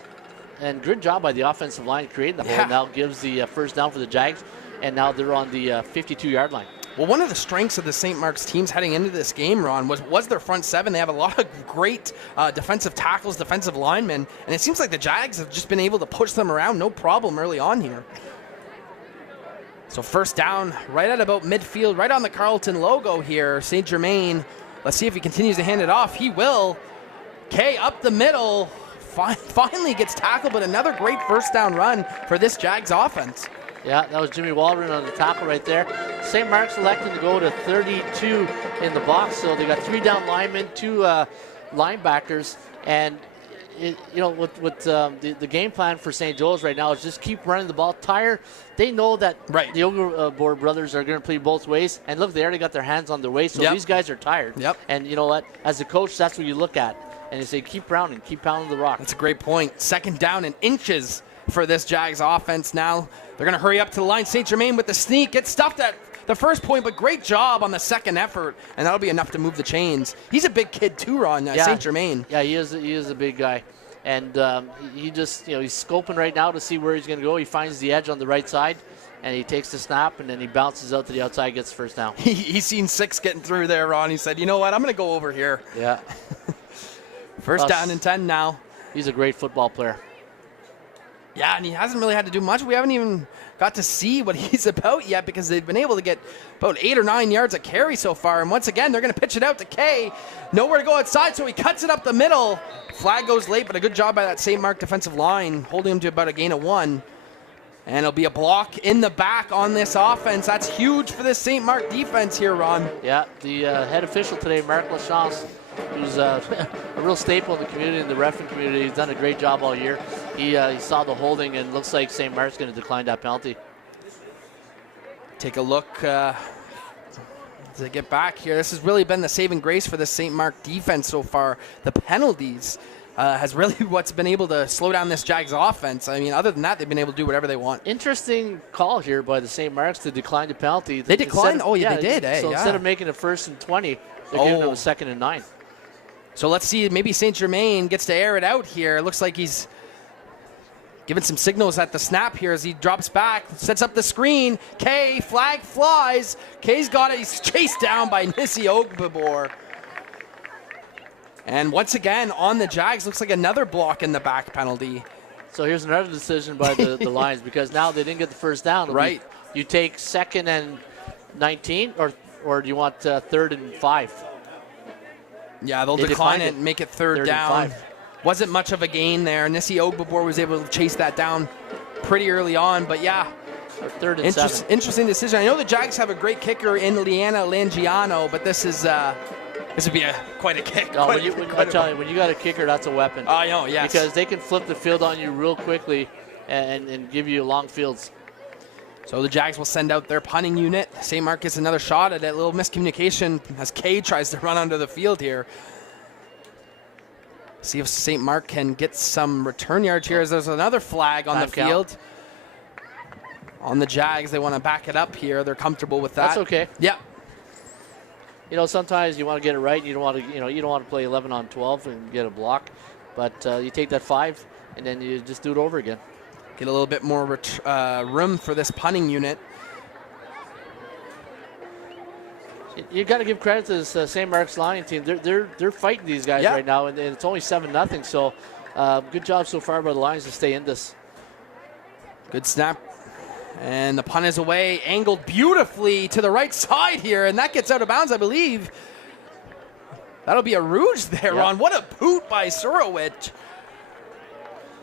And good job by the offensive line creating the hole. Now gives the first down for the Jags, and now they're on the 52-yard line. Well, one of the strengths of the St. Mark's teams heading into this game, Ron, was their front 7. They have a lot of great defensive tackles, defensive linemen, and it seems like the Jags have just been able to push them around no problem early on here. So first down right at about midfield, right on the Carleton logo here. St. Germain, let's see if he continues to hand it off. He will. Kay up the middle. Finally gets tackled, but another great first down run for this Jags offense. Yeah, that was Jimmy Waldron on the tackle right there. St. Mark's electing to go to 32 in the box, so they got 3 down linemen, 2 linebackers, and the game plan for St. Joe's right now is just keep running the ball. They know that the Ogleborg brothers are going to play both ways, and look, they already got their hands on their waist, so these guys are tired. Yep. And you know what? As a coach, that's what you look at. And you say, keep pounding the rock. That's a great point. Second down and inches for this Jags offense now. They're going to hurry up to the line. St. Germain with the sneak. Gets stuffed at the first point, but great job on the second effort, and that'll be enough to move the chains. He's a big kid too, Ron, St. Germain. Yeah, he is a big guy. And he just, he's scoping right now to see where he's going to go. He finds the edge on the right side, and he takes the snap, and then he bounces out to the outside, gets first down. He's seen 6 getting through there, Ron. He said, you know what, I'm going to go over here. Yeah. First down and 10 now. He's a great football player. Yeah, and he hasn't really had to do much. We haven't even got to see what he's about yet because they've been able to get about 8 or 9 yards a carry so far. And once again, they're going to pitch it out to Kay. Nowhere to go outside, so he cuts it up the middle. Flag goes late, but a good job by that St. Mark defensive line, holding him to about a gain of 1. And it'll be a block in the back on this offense. That's huge for this St. Mark defense here, Ron. Yeah, the head official today, Mark Lachance, who's a real staple in the community, in the reffing community. He's done a great job all year. He saw the holding, and looks like St. Mark's going to decline that penalty. Take a look to get back here. This has really been the saving grace for the St. Mark defense so far. The penalties has really what's been able to slow down this Jags offense. I mean, other than that, they've been able to do whatever they want. Interesting call here by the St. Marks to decline the penalty. They declined? Oh, yeah, they did. So instead of making it 1st and 20, they're giving them a 2nd and 9. So let's see, maybe St. Germain gets to air it out here. Looks like he's giving some signals at the snap here as he drops back, sets up the screen. Kay, flag flies. Kay's got it. He's chased down by Nissi Ogbibor. And once again, on the Jags, looks like another block in the back penalty. So here's another decision by the Lions, because now they didn't get the first down. Right. You take 2nd and 19, or do you want 3rd and 5? Yeah, they'll decline it and make it third down. Wasn't much of a gain there. Nissi Ogbibor was able to chase that down pretty early on, but yeah. 3rd and 7. Interesting decision. I know the Jags have a great kicker in Liana Langiano, but this would be quite a kick. No, I tell you, when you got a kicker, that's a weapon. I know, yes. Because they can flip the field on you real quickly and give you long fields. So the Jags will send out their punting unit. St. Mark gets another shot at it. A little miscommunication as Kay tries to run onto the field here. See if St. Mark can get some return yards here as there's another flag on the field. On the Jags, they want to back it up here. They're comfortable with that. That's okay. Yeah. You know, sometimes you want to get it right. You don't want to, you don't want to play 11 on 12 and get a block. But you take that 5, and then you just do it over again. Get a little bit more room for this punting unit. You got to give credit to this St. Mark's Lion team. They're fighting these guys right now, and it's only 7-0. So good job so far by the Lions to stay in this. Good snap. And the punt is away, angled beautifully to the right side here, and that gets out of bounds, I believe. That'll be a rouge there, Ron. What a boot by Surowich.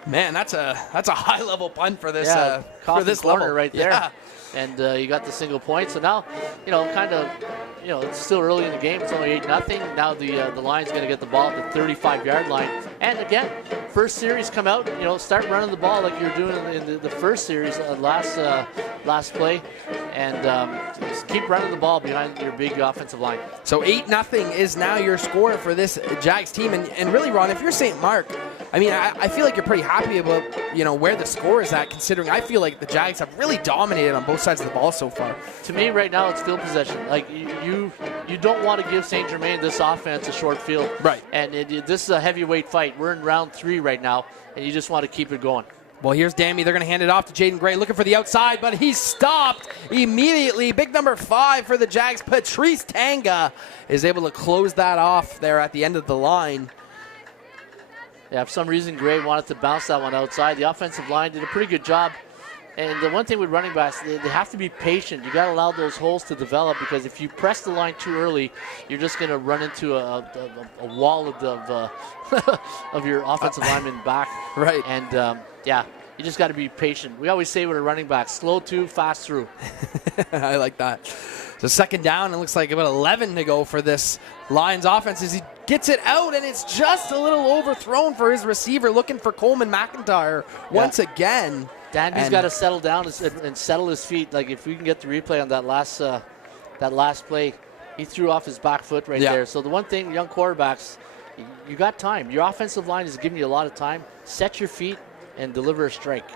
Man, that's a high-level punt for this for this corner level right there. Yeah. And you got the single point. So now, it's still early in the game. It's only 8-0. Now the Lions going to get the ball at the 35-yard line. And again, first series come out. Start running the ball like you were doing in the first series last play, and just keep running the ball behind your big offensive line. So 8-0 is now your score for this Jags team. And really, Ron, if you're St. Mark, I mean, I feel like you're pretty happy about where the score is at, considering I feel like the Jags have really dominated on both sides of the ball so far. To me, right now, it's field possession. Like you don't want to give St. Germain this offense a short field. Right. And this is a heavyweight fight. We're in round 3 right now, and you just want to keep it going. Well, here's Dammy. They're going to hand it off to Jaden Gray, looking for the outside, but he's stopped immediately. Big number 5 for the Jags. Patrice Tanga is able to close that off there at the end of the line. Yeah, for some reason, Gray wanted to bounce that one outside. The offensive line did a pretty good job. And the one thing with running backs, they have to be patient. You got to allow those holes to develop, because if you press the line too early, you're just going to run into a wall of your offensive lineman back. Right. And, you just got to be patient. We always say with a running back, slow to, fast through. I like that. So 2nd down, it looks like about 11 to go for this Lions offense as he gets it out, and it's just a little overthrown for his receiver, looking for Coleman McIntyre once again. Danby's got to settle down and settle his feet. Like, if we can get the replay on that last play, he threw off his back foot right there. So the one thing, young quarterbacks, you got time. Your offensive line is giving you a lot of time. Set your feet and deliver a strike.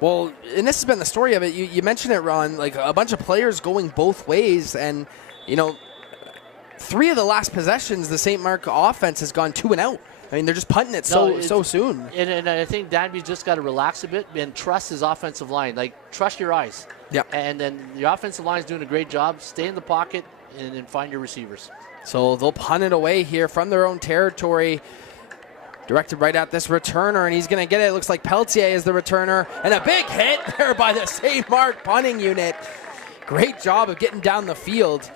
Well, and this has been the story of it. You mentioned it, Ron, like a bunch of players going both ways, and 3 of the last possessions, the St. Mark offense has gone 2 and out. I mean, they're just punting it so soon. And I think Danby's just got to relax a bit and trust his offensive line. Like, trust your eyes. Yeah. And then the offensive line is doing a great job. Stay in the pocket and find your receivers. So they'll punt it away here from their own territory. Directed right at this returner, and he's going to get it. It looks like Pelletier is the returner. And a big hit there by the St. Mark punting unit. Great job of getting down the field.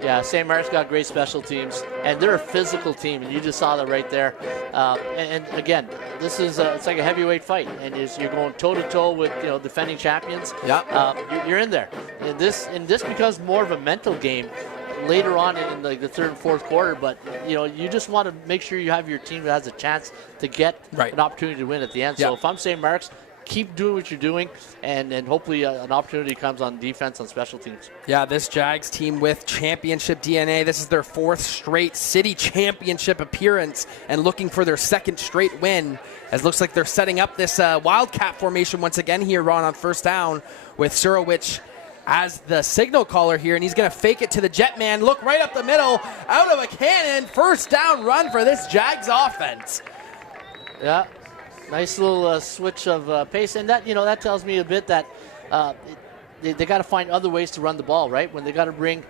Yeah, St. Mark's got great special teams, and they're a physical team, and you just saw that right there. And again, this is it's like a heavyweight fight, and you're going toe-to-toe with defending champions. Yep. You're in there. And this becomes more of a mental game later on in like the third and fourth quarter, but you just want to make sure you have your team that has a chance to get an opportunity to win at the end. So if I'm St. Mark's, keep doing what you're doing, and hopefully an opportunity comes on defense on special teams. Yeah, this Jags team with championship DNA. This is their 4th straight city championship appearance and looking for their 2nd straight win, as looks like they're setting up this Wildcat formation once again here, Ron, on first down with Surowicz as the signal caller here, and he's going to fake it to the jet man. Look right up the middle, out of a cannon, first down run for this Jags offense. Yeah, nice little switch of pace, and that tells me a bit that they got to find other ways to run the ball, right? When they got to bring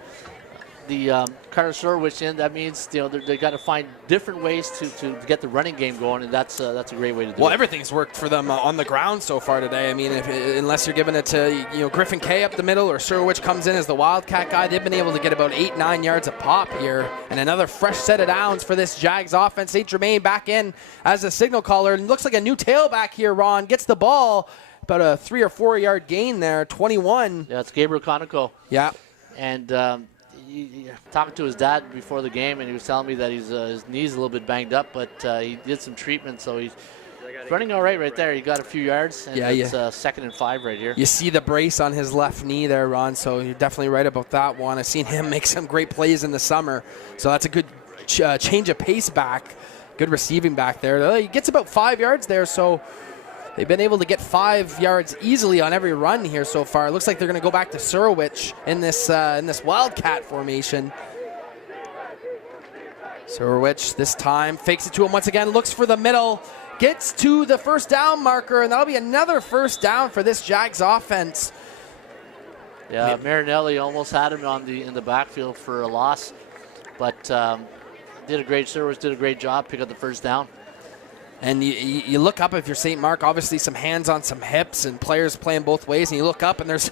the Carter Surowicz in, that means they got to find different ways to get the running game going, and that's a great way to do it. Well, everything's worked for them on the ground so far today. I mean, unless you're giving it to Griffin Kay up the middle, or Surowicz comes in as the Wildcat guy, they've been able to get about 8-9 yards a pop here, and another fresh set of downs for this Jags offense. St. Germain back in as a signal caller, and looks like a new tailback here. Ron gets the ball, about a 3 or 4 yard gain there, 21. Yeah, it's Gabriel Conoco. Yeah, and. Talking to his dad before the game, and he was telling me that his knee's a little bit banged up, but he did some treatment, so he's running all right there. He got a few yards, and it's 2nd and 5 right here. You see the brace on his left knee there, Ron, so you're definitely right about that one. I've seen him make some great plays in the summer, so that's a good change of pace back, good receiving back there. He gets about 5 yards there, so they've been able to get 5 yards easily on every run here so far. It looks like they're going to go back to Surowicz in this Wildcat formation. Surowicz this time fakes it to him once again, looks for the middle, gets to the first down marker, and that'll be another first down for this Jags offense. Yeah, Marinelli almost had him in the backfield for a loss, but Surowicz did a great job, pick up the first down. And you look up if you're St. Mark, obviously some hands on some hips and players playing both ways, and you look up and there's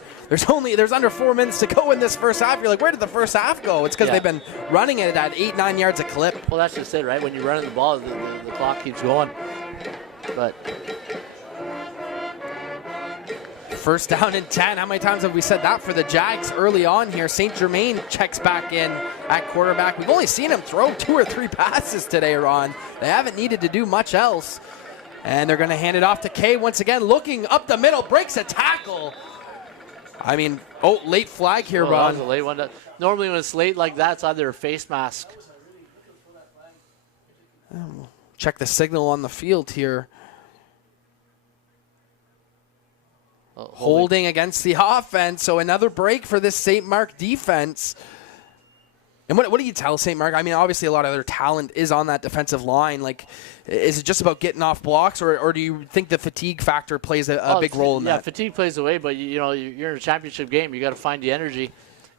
under 4 minutes to go in this first half. You're like, where did the first half go? It's because they've been running it at 8-9 yards a clip. Well, that's just it, right? When you're running the ball, the clock keeps going. But first down and 10. How many times have we said that for the Jags early on here? St. Germain checks back in at quarterback. We've only seen him throw 2 or 3 passes today, Ron. They haven't needed to do much else. And they're going to hand it off to Kay once again, looking up the middle, breaks a tackle. I mean, late flag here, Ron. That was a late one. Normally when it's late like that, it's either a face mask. Check the signal on the field here. Holding against the offense, so another break for this St. Mark defense. And what do you tell St. Mark? I mean, obviously a lot of their talent is on that defensive line. Like, is it just about getting off blocks, or do you think the fatigue factor plays a big role in that? Yeah, fatigue plays away, but you're in a championship game. You got to find the energy,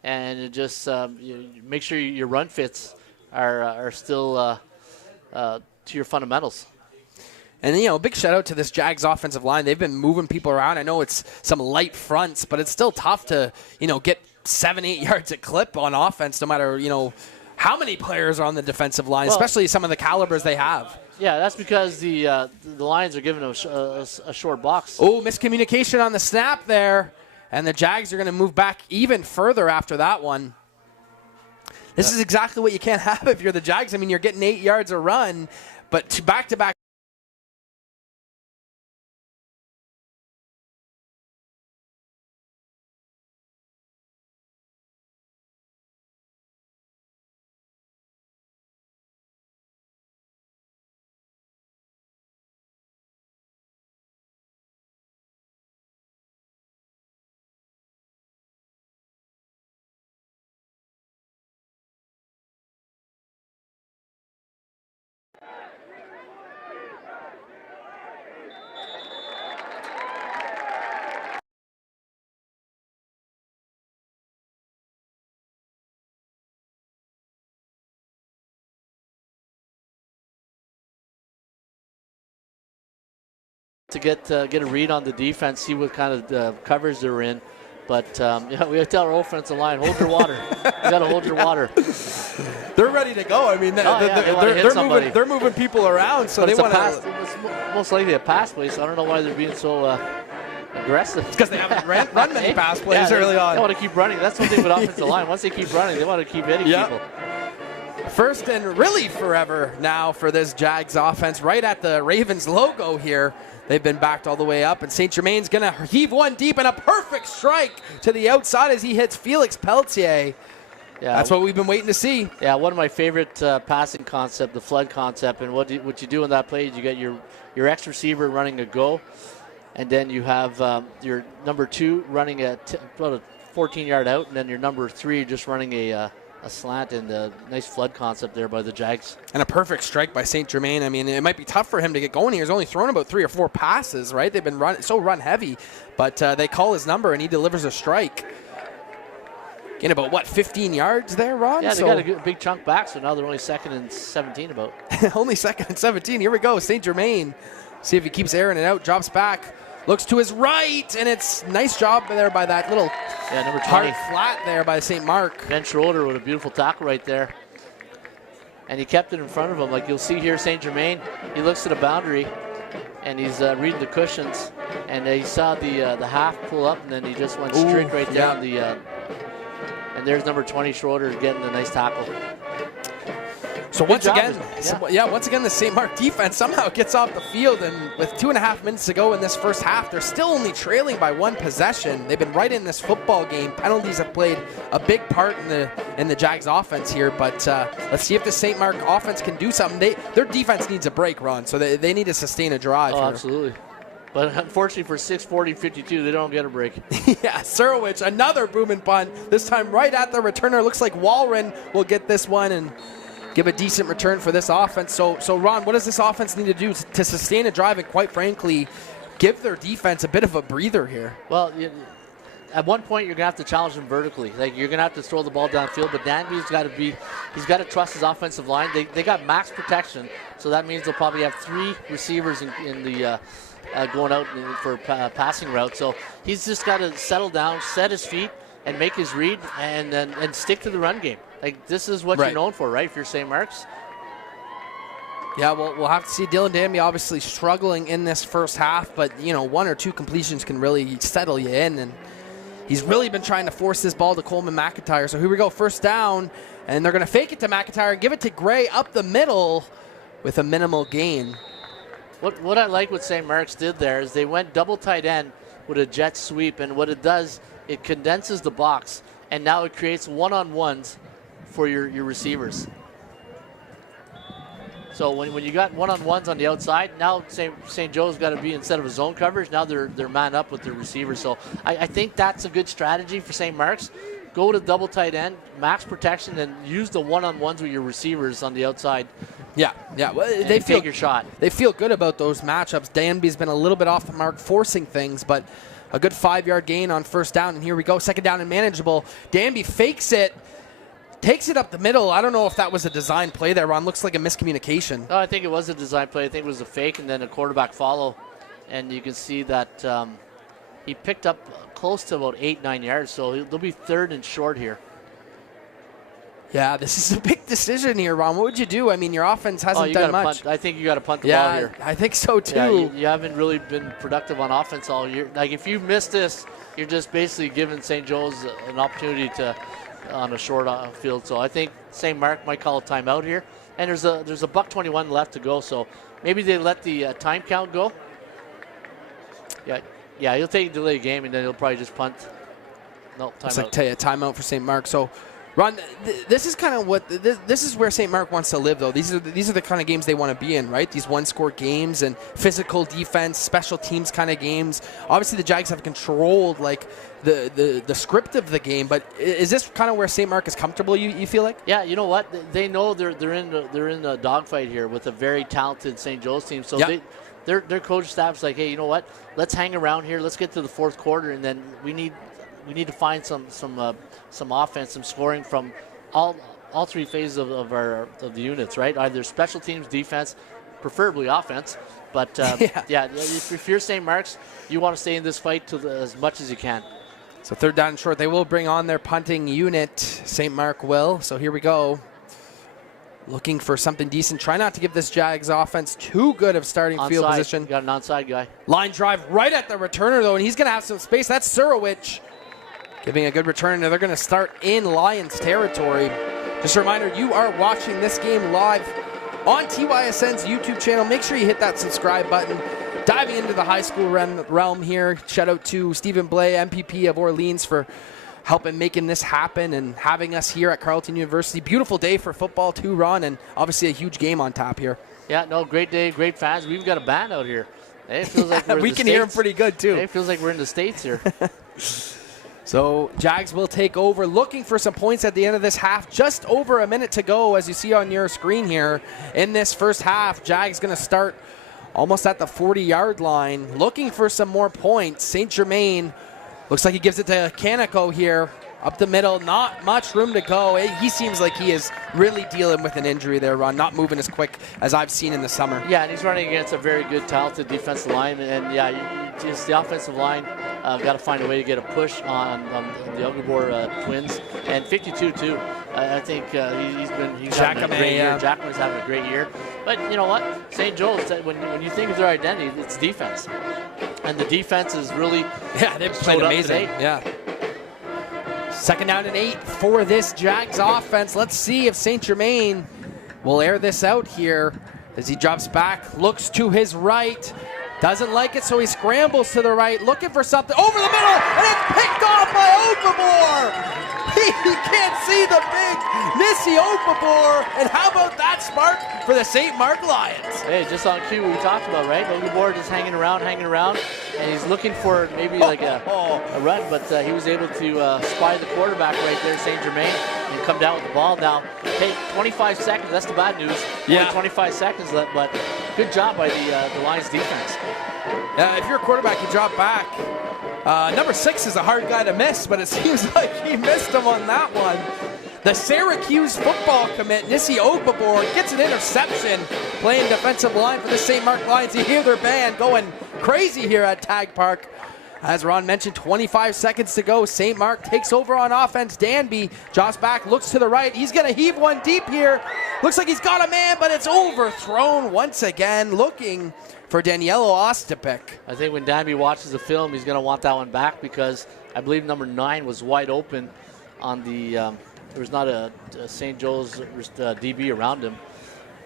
and it just make sure your run fits are still to your fundamentals. And, a big shout out to this Jags offensive line. They've been moving people around. I know it's some light fronts, but it's still tough to, get 7-8 yards a clip on offense, no matter, how many players are on the defensive line, especially some of the calibers they have. Yeah, that's because the Lions are giving a short box. Oh, miscommunication on the snap there. And the Jags are going to move back even further after that one. This is exactly what you can't have if you're the Jags. I mean, you're getting 8 yards a run, but back-to-back. to get a read on the defense, see what kind of covers they're in. But yeah, we have to tell our offensive line, hold your water. You got to hold your water. They're ready to go. I mean, they're moving people around, so they want to. It's most likely a pass play, so I don't know why they're being so aggressive. It's because they haven't run many pass plays early on. They want to keep running. That's one thing with offensive line. Once they keep running, they want to keep hitting people. First and really forever now for this Jags offense, right at the Ravens logo here. They've been backed all the way up, and St. Germain's going to heave one deep, and a perfect strike to the outside as he hits Felix Pelletier. Yeah, that's what we've been waiting to see. Yeah, one of my favorite passing concept, the flood concept, and what you do in that play is you get your X receiver running a go, and then you have your number 2 running about a 14-yard out, and then your number 3 just running a slant, and a nice flood concept there by the Jags. And a perfect strike by St. Germain. I mean, it might be tough for him to get going here. He's only thrown about 3 or 4 passes, right? They've been run heavy, but they call his number, and he delivers a strike. In about, 15 yards there, Ron? Yeah, they got a big chunk back, so now they're only 2nd and 17 about. Only 2nd and 17. Here we go, St. Germain. See if he keeps airing it out, drops back. Looks to his right, and it's nice job there by that little number 20 hard flat there by St. Mark. Ben Schroeder with a beautiful tackle right there. And he kept it in front of him. Like you'll see here, St. Germain, he looks to the boundary, and he's reading the cushions. And he saw the half pull up, and then he just went straight right down the and there's number 20, Schroeder, getting a nice tackle. So once again, the St. Mark defense somehow gets off the field, and with 2.5 minutes to go in this first half, they're still only trailing by 1 possession. They've been right in this football game. Penalties have played a big part in the Jags offense here, but let's see if the St. Mark offense can do something. Their defense needs a break, Ron, so they need to sustain a drive. Oh, absolutely. But unfortunately for 6:40-52, they don't get a break. Yeah, Surwich, another booming punt, this time right at the returner. Looks like Walren will get this one and give a decent return for this offense. So Ron, what does this offense need to do to sustain a drive and, quite frankly, give their defense a bit of a breather here? Well, at one point you're gonna have to challenge them vertically. Like you're gonna have to throw the ball downfield. But Danby's he's got to trust his offensive line. They got max protection, so that means they'll probably have 3 receivers in the going out for passing route. So he's just got to settle down, set his feet, and make his read, and stick to the run game. Like, this is what you're known for, right, if you're St. Mark's? Yeah, well, we'll have to see. Dylan Danby obviously struggling in this first half, but, 1 or 2 completions can really settle you in, and he's really been trying to force this ball to Coleman McIntyre. So here we go, first down, and they're going to fake it to McIntyre and give it to Gray up the middle with a minimal gain. What I like what St. Mark's did there is they went double tight end with a jet sweep, and what it does, it condenses the box, and now it creates one-on-ones for your receivers. So when you got one-on-ones on the outside, now St. Joe's got to be, instead of a zone coverage, now they're man up with their receivers. So I think that's a good strategy for St. Mark's. Go to double tight end, max protection, and use the one-on-ones with your receivers on the outside. Yeah. Well, they take your shot. They feel good about those matchups. Danby's been a little bit off the mark, forcing things, but a good 5-yard gain on first down. And here we go, second down and manageable. Danby fakes it, takes it up the middle. I don't know if that was a design play there, Ron. Looks like a miscommunication. Oh, I think it was a design play. I think it was a fake and then a quarterback follow. And you can see that he picked up close to about 8-9 yards. So they'll be 3rd and short here. Yeah, this is a big decision here, Ron. What would you do? I mean, your offense hasn't done much. Punt. I think you got to punt the ball here. I think so too. Yeah, you haven't really been productive on offense all year. Like, if you miss this, you're just basically giving St. Joe's an opportunity to on a short field. So I think St. Mark might call a timeout here. And there's a $1:21 left to go. So maybe they let the time count go. Yeah, he'll take a delay game and then he'll probably just punt. No, timeout. It's like timeout for St. Mark. So, Ron, this is kind of what this is where St. Mark wants to live, though. These are the kind of games they want to be in, right? These one-score games and physical defense, special teams kind of games. Obviously, the Jags have controlled like the script of the game, but is this kind of where St. Mark is comfortable? You feel like? Yeah, you know what? They know they're in a dogfight here with a very talented St. Joe's team. So their coach staff's like, hey, you know what? Let's hang around here. Let's get to the fourth quarter, and then we need to find some offense, some scoring from all 3 phases of the units, right? Either special teams, defense, preferably offense. But if you're St. Mark's, you want to stay in this fight as much as you can. So 3rd down and short. They will bring on their punting unit. St. Mark will. So here we go. Looking for something decent. Try not to give this Jags offense too good of starting field position. You got an onside guy. Line drive right at the returner, though, and he's going to have some space. That's Surowich giving a good return. They're going to start in Lions territory. Just a reminder, you are watching this game live on TYSN's YouTube channel. Make sure you hit that subscribe button. Diving into the high school realm here. Shout out to Stephen Blais, MPP of Orleans, for helping making this happen and having us here at Carleton University. Beautiful day for football too, Ron, and obviously a huge game on tap here. Yeah, no, great day, great fans. We've got a band out here. Hey, it feels like we're we in the can States. hear them pretty good too. Hey, it feels like we're in the States here. So Jags will take over, looking for some points at the end of this half. Just over a minute to go, as you see on your screen here. In this first half, Jags going to start almost at the 40-yard line, looking for some more points. St. Germain looks like he gives it to Canico here. Up the middle, not much room to go. He seems like he is really dealing with an injury there, Ron, not moving as quick as I've seen in the summer. Yeah, and he's running against a very good, talented defensive line. And yeah, just the offensive line got to find a way to get a push on the Ogrebor Twins. And 52 too. I think he's having a great year. Jackman's having a great year. But you know what? St. Joe's, when you think of their identity, it's defense. And the defense is really they've played amazing. Yeah. 2nd down and 8 for this Jags offense. Let's see if St. Germain will air this out here as he drops back, looks to his right, doesn't like it, so he scrambles to the right, looking for something over the middle, and it's picked off by Ogrebor. He can't see the big Nissi Ogrebor, and how about that spark for the St. Mark Lions? Hey, just on cue, what we talked about, right? Ogrebor just hanging around, and he's looking for maybe like a run, but he was able to spy the quarterback right there, St. Germain, and come down with the ball. Now, hey, 25 seconds, that's the bad news. Yeah. Only 25 seconds left, but good job by the Lions defense. If you're a quarterback, you drop back. Number 6 is a hard guy to miss, but it seems like he missed him on that one. The Syracuse football commit, Nissi Ogrebor, gets an interception, playing defensive line for the St. Mark Lions. You hear their band going crazy here at Tag Park. As Ron mentioned, 25 seconds to go. St. Mark takes over on offense. Danby drops back, looks to the right. He's going to heave one deep here. Looks like he's got a man, but it's overthrown once again, looking for Daniello Ostapik. I think when Danby watches the film, he's going to want that one back because I believe number 9 was wide open on the there was not a St. Joe's DB around him.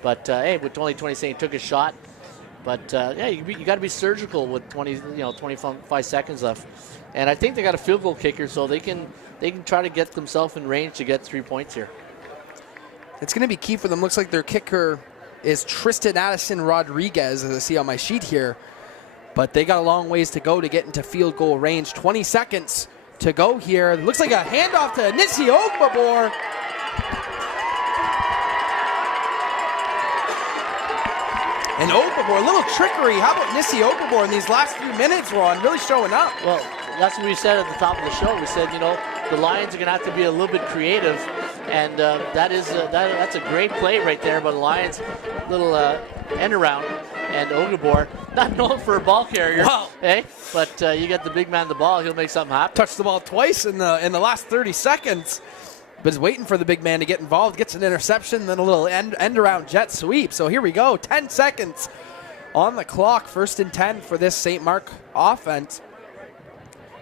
But, hey, with only 20 seconds, he took a shot. But, yeah, you got to be surgical with 25 seconds left. And I think they got a field goal kicker, so they can try to get themselves in range to get 3 points here. It's going to be key for them. Looks like their kicker is Tristan Addison Rodriguez, as I see on my sheet here. But they got a long ways to go to get into field goal range. 20 seconds to go here. Looks like a handoff to Nissi Ogrebor. And Ogrebor, a little trickery. How about Nissi Ogrebor in these last few minutes, Ron? Really showing up. Well, that's what we said at the top of the show. We said, the Lions are going to have to be a little bit creative. And that's a great play right there by the Lions. Little end around. And Ogrebor, not known for a ball carrier. Wow. Hey, but you get the big man the ball, he'll make something happen. Touched the ball twice in the last 30 seconds. But is waiting for the big man to get involved. Gets an interception, then a little end around jet sweep. So here we go. 10 seconds on the clock. 1st and 10 for this St. Mark offense.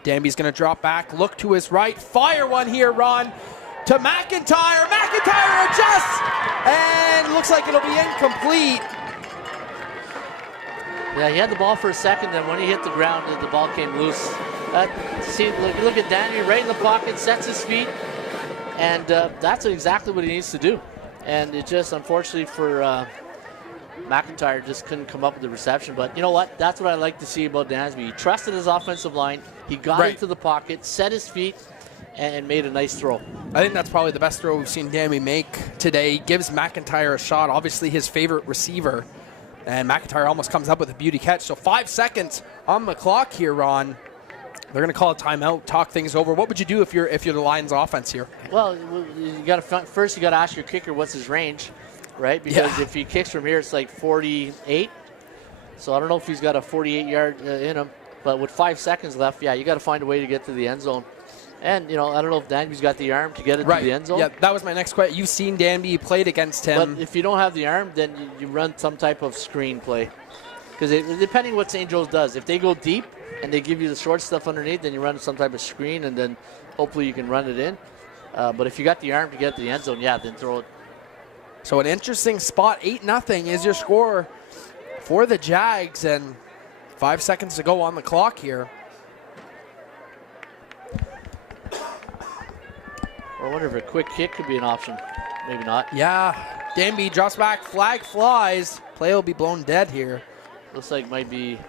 Danby's going to drop back, look to his right. Fire one here, Ron, to McIntyre. McIntyre adjusts, and looks like it'll be incomplete. Yeah, he had the ball for a second, then when he hit the ground, the ball came loose. See, look at Danny right in the pocket, sets his feet, and that's exactly what he needs to do. And it just, unfortunately for McIntyre, just couldn't come up with the reception. But you know what? That's what I like to see about Dansby. He trusted his offensive line. He got into the pocket, set his feet, and made a nice throw. I think that's probably the best throw we've seen Danby make today. He gives McIntyre a shot, obviously his favorite receiver. And McIntyre almost comes up with a beauty catch. So 5 seconds on the clock here, Ron. They're going to call a timeout, talk things over. What would you do if you're the Lions offense here? Well, you got to first you got to ask your kicker what's his range, right? Because Yeah. if he kicks from here, it's like 48. So I don't know if he's got a 48-yard in him. But with 5 seconds left, yeah, you got to find a way to get to the end zone. And, you know, I don't know if Danby's got the arm to get it Right. to the end zone. Yeah, that was my next question. You've seen Danby, you played against him. But if you don't have the arm, then you run some type of screen play. Because depending what St. Joe's does, if they go deep and they give you the short stuff underneath, then you run some type of screen, and then hopefully you can run it in. But if you got the arm to get to the end zone, yeah, then throw it. So an interesting spot. 8-0 is your score for the Jags, and 5 seconds to go on the clock here. I wonder if a quick kick could be an option. Maybe not. Yeah, Danby drops back, flag flies. Play will be blown dead here. Looks like might be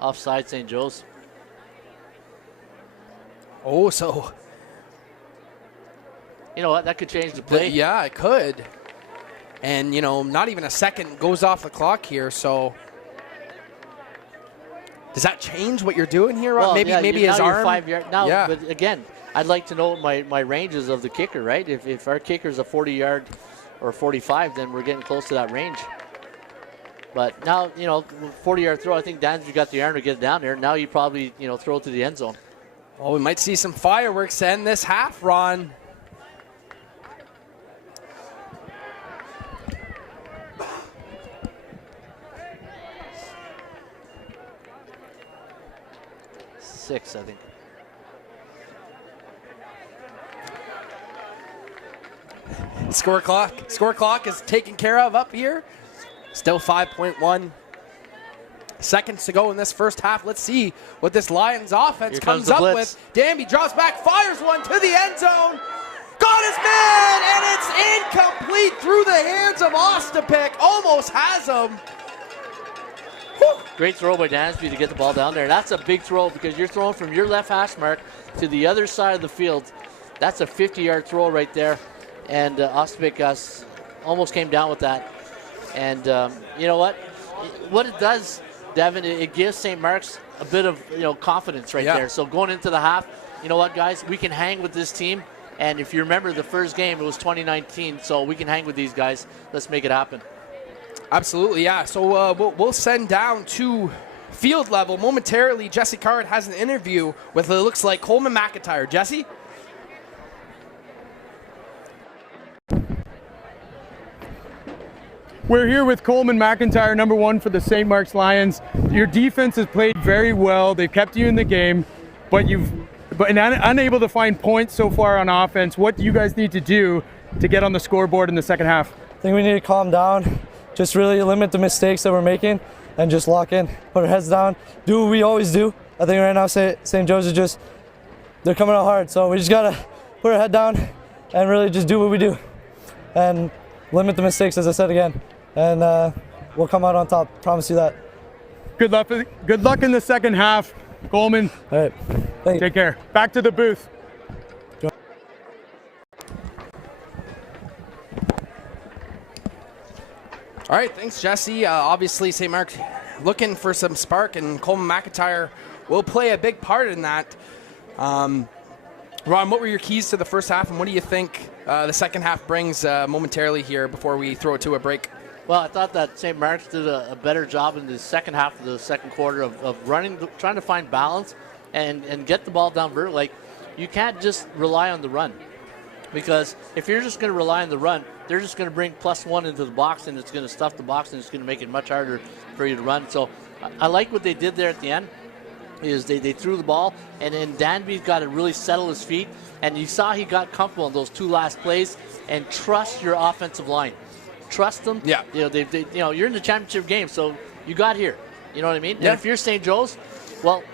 offside St. Joe's. Oh, so You know what? That could change the play. yeah, it could. And, you know, not even a second goes off the clock here, so does that change what you're doing here? Well, maybe yeah, maybe now his you're arm. 5 yards. Now, Yeah. but again, I'd like to know my ranges of the kicker, right? If our kicker's a 40-yard or 45, then we're getting close to that range. But now, you know, 40-yard throw, I think Dansby got the arm to get it down there. Now you probably, you know, throw it to the end zone. Oh, we might see some fireworks to end this half, Ron. Six, I think. Score clock is taken care of up here. Still 5.1 seconds to go in this first half. Let's see what this Lions offense Here comes comes the up blitz. with. Danby drops back, fires one to the end zone. Got his man, and it's incomplete through the hands of Ostapic. Almost has him. Whew. Great throw by Dansby to get the ball down there. That's a big throw because you're throwing from your left hash mark to the other side of the field. That's a 50-yard throw right there. And Ostapic almost came down with that. And you know what? What it does, Devin, it gives St. Mark's a bit of confidence right there. So going into the half, you know what, guys? We can hang with this team. And if you remember the first game, it was 2019. So we can hang with these guys. Let's make it happen. Absolutely, yeah. So we'll send down to field level momentarily. Jesse Card has an interview with, it looks like, Coleman McIntyre. Jesse? We're here with Coleman McIntyre, number 1 for the St. Mark's Lions. Your defense has played very well. They've kept you in the game, but unable to find points so far on offense. What do you guys need to do to get on the scoreboard in the second half? I think we need to calm down, just really limit the mistakes that we're making, and just lock in, put our heads down, do what we always do. I think right now St. Joe's is they're coming out hard, so we just gotta put our head down and really just do what we do, and limit the mistakes, as I said again, and we'll come out on top. Promise you that. Good luck in the second half, Coleman. All right, thank you. Take care. Back to the booth. All right, thanks, Jesse. Obviously, St. Mark looking for some spark, and Coleman McIntyre will play a big part in that. Ron, what were your keys to the first half, and what do you think the second half brings momentarily here before we throw it to a break? Well, I thought that St. Mark's did a better job in the second half of the second quarter of running, trying to find balance and get the ball down vertically. Like, you can't just rely on the run, because if you're just going to rely on the run, they're just going to bring +1 into the box, and it's going to stuff the box, and it's going to make it much harder for you to run. So I like what they did there at the end. Is they threw the ball, and then Danby's got to really settle his feet, and you saw he got comfortable in those 2 last plays. And trust your offensive line, trust them. Yeah. You're in the championship game, so you got here. You know what I mean? Yeah. And if you're St. Joe's, well,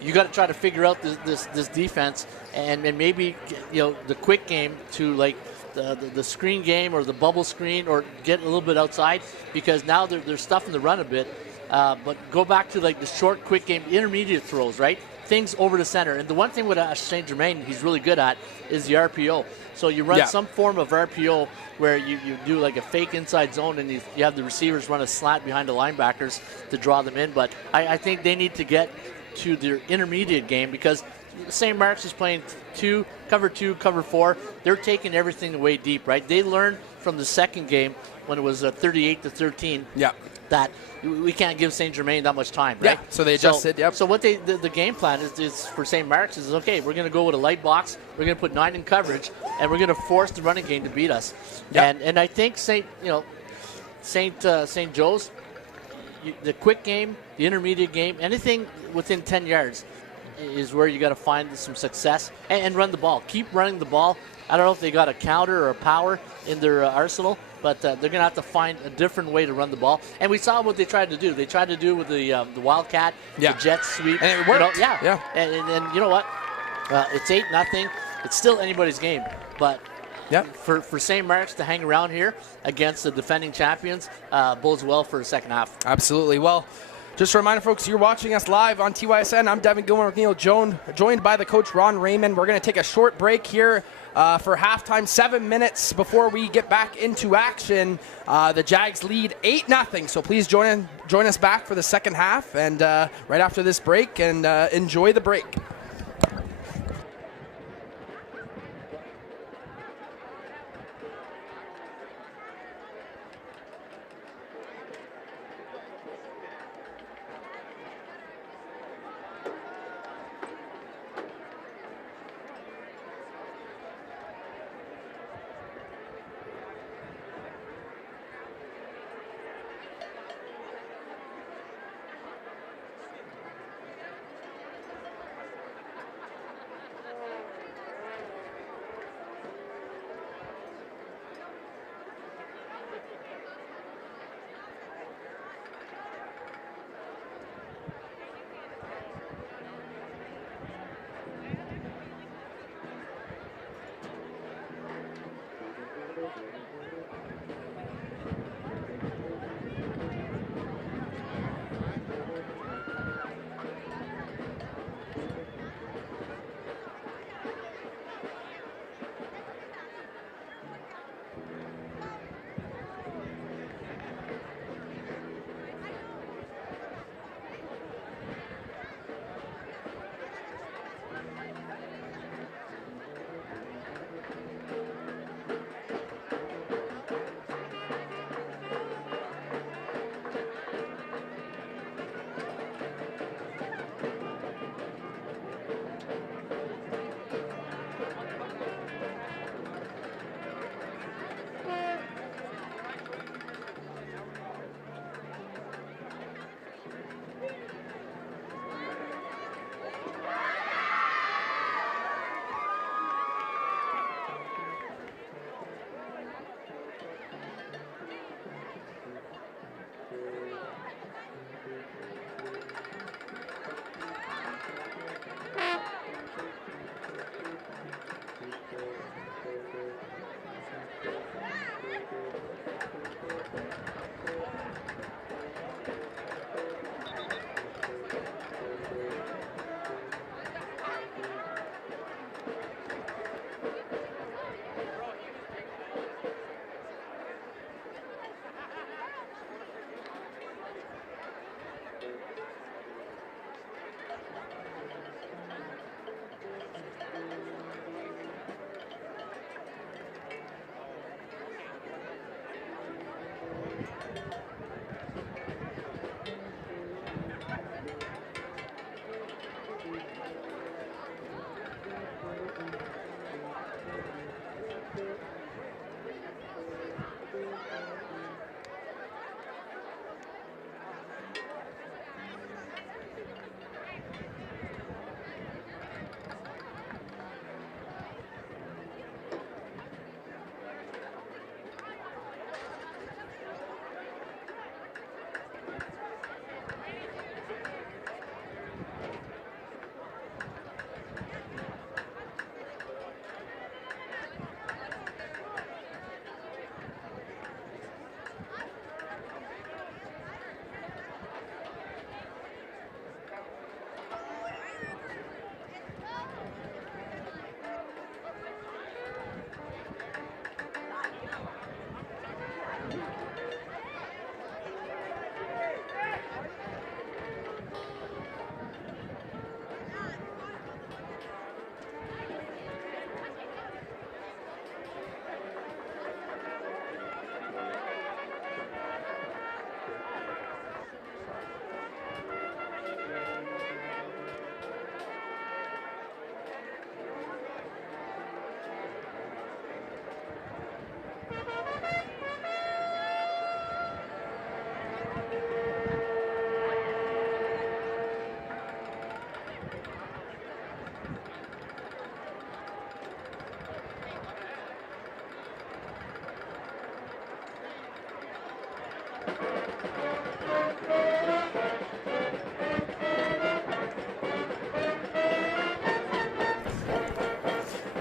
you got to try to figure out this defense, and maybe the quick game to like the screen game or the bubble screen, or get a little bit outside, because now they're stuffing the run a bit. But go back to like the short, quick game, intermediate throws, right? Things over the center. And the one thing with St. Germain he's really good at is the RPO. So you run some form of RPO where you do like a fake inside zone, and you have the receivers run a slant behind the linebackers to draw them in. But I think they need to get to their intermediate game, because St. Mark's is playing cover 4. They're taking everything away deep, right? They learned from the second game when it was 38-13. Yeah. That we can't give Saint Germain that much time, right? Yeah, so they adjusted, yep. So what the game plan is for St. Mark's is, okay, we're going to go with a light box, we're going to put 9 in coverage, and we're going to force the running game to beat us. Yep. And I think St. Joe's, the quick game, the intermediate game, anything within 10 yards is where you got to find some success and run the ball. Keep running the ball. I don't know if they got a counter or a power in their arsenal, but they're going to have to find a different way to run the ball. And we saw what they tried to do. They tried to do with the Wildcat, the jet sweep. And it worked. Yeah. And you know what? It's 8-0. It's still anybody's game. But for St. Mark's to hang around here against the defending champions bodes well for the second half. Absolutely. Well, just a reminder, folks, you're watching us live on TYSN. I'm Devin Gilmore with Neil Jones, joined by the coach, Ron Raymond. We're going to take a short break here for halftime, 7 minutes before we get back into action. The Jags lead 8-0, so please join us back for the second half and right after this break, and enjoy the break.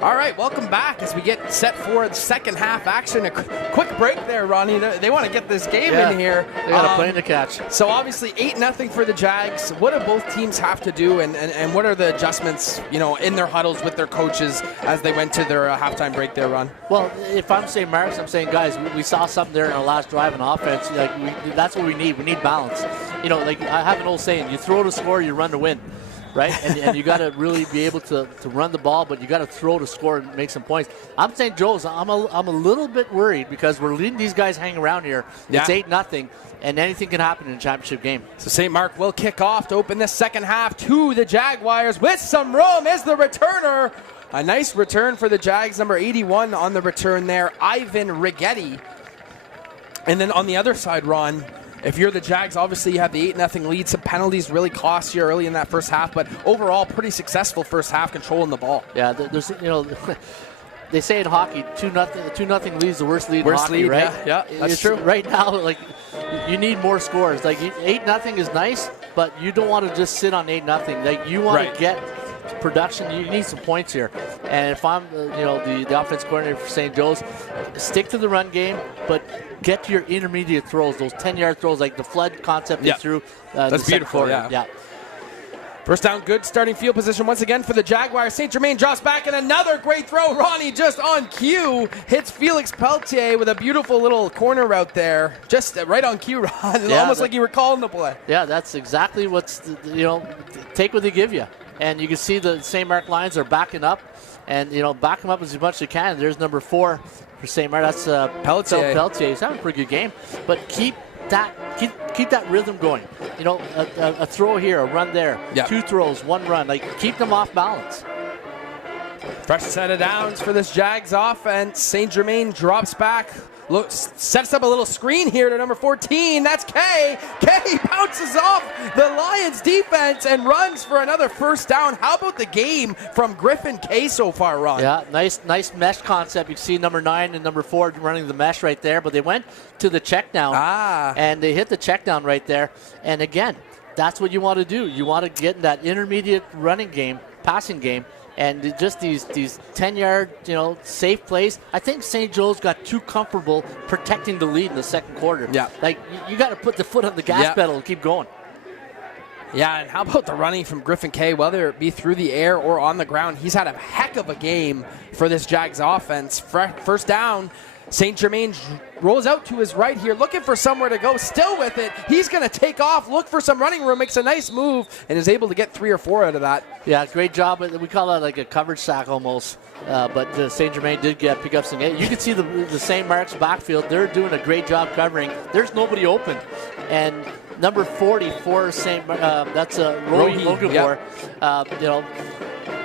All right, welcome back as we get set for the second half action. A quick break there, Ronnie. They want to get this game in here. They got a plane to catch. So obviously 8-0 for the Jags. What do both teams have to do, and what are the adjustments, in their huddles with their coaches as they went to their halftime break there, Ron? Well, if I'm saying Marks, I'm saying, guys, we saw something there in our last drive in offense. That's what we need. We need balance. I have an old saying: you throw to score, you run to win. Right, and you got to really be able to run the ball, but you got to throw to score and make some points. I'm saying, Joe's, I'm a little bit worried because we're leaving these guys hang around here. It's 8-0, and anything can happen in a championship game. So St. Mark will kick off to open this second half to the Jaguars with some room is the returner. A nice return for the Jags, number 81 on the return there, Ivan Rigetti. And then on the other side, Ron, if you're the Jags, obviously you have the 8-0 lead. Some penalties really cost you early in that first half, but overall pretty successful first half controlling the ball. Yeah, there's they say in hockey, 2-0 leads the worst lead in hockey, lead, right? Yeah, that's true. Right now, you need more scores. 8-0 is nice, but you don't want to just sit on 8-0. You want to get production. You need some points here. And if I'm the offense coordinator for St. Joe's, stick to the run game, but get to your intermediate throws, those 10-yard throws, like the flood concept they threw. That's beautiful, yeah. First down, good starting field position once again for the Jaguars. St. Germain drops back, and another great throw. Ronnie just on cue hits Felix Pelletier with a beautiful little corner route there. Just right on cue, Ron. Almost like you were calling the play. Yeah, that's exactly take what they give you. And you can see the St. Mark Lions are backing up, and back them up as much as you can. There's number 4 for St. Mark. That's Pelletier. He's having a pretty good game, but keep that rhythm going. A throw here, a run there, 2 throws, 1 run. Keep them off balance. Fresh set of downs for this Jags offense. St. Germain drops back. Sets up a little screen here to number 14. That's Kay. Kay bounces off the Lions defense and runs for another first down. How about the game from Griffin Kay so far, Ron? Yeah, nice mesh concept. You see number 9 and number 4 running the mesh right there, but they went to the check down and they hit the check down right there. And again, that's what you want to do. You want to get in that intermediate running game, passing game, and just these 10-yard, safe plays. I think St. Joe's got too comfortable protecting the lead in the second quarter. Yeah. You got to put the foot on the gas pedal and keep going. Yeah, and how about the running from Griffin Kay, whether it be through the air or on the ground? He's had a heck of a game for this Jags offense. First down, St. Germain rolls out to his right here, looking for somewhere to go, still with it. He's going to take off, look for some running room, makes a nice move, and is able to get 3 or 4 out of that. Yeah, great job. We call that like a coverage sack almost. But St. Germain did pick up some. You can see the St. Mark's backfield. They're doing a great job covering. There's nobody open. And number 40 for St. That's Roy Ogabor.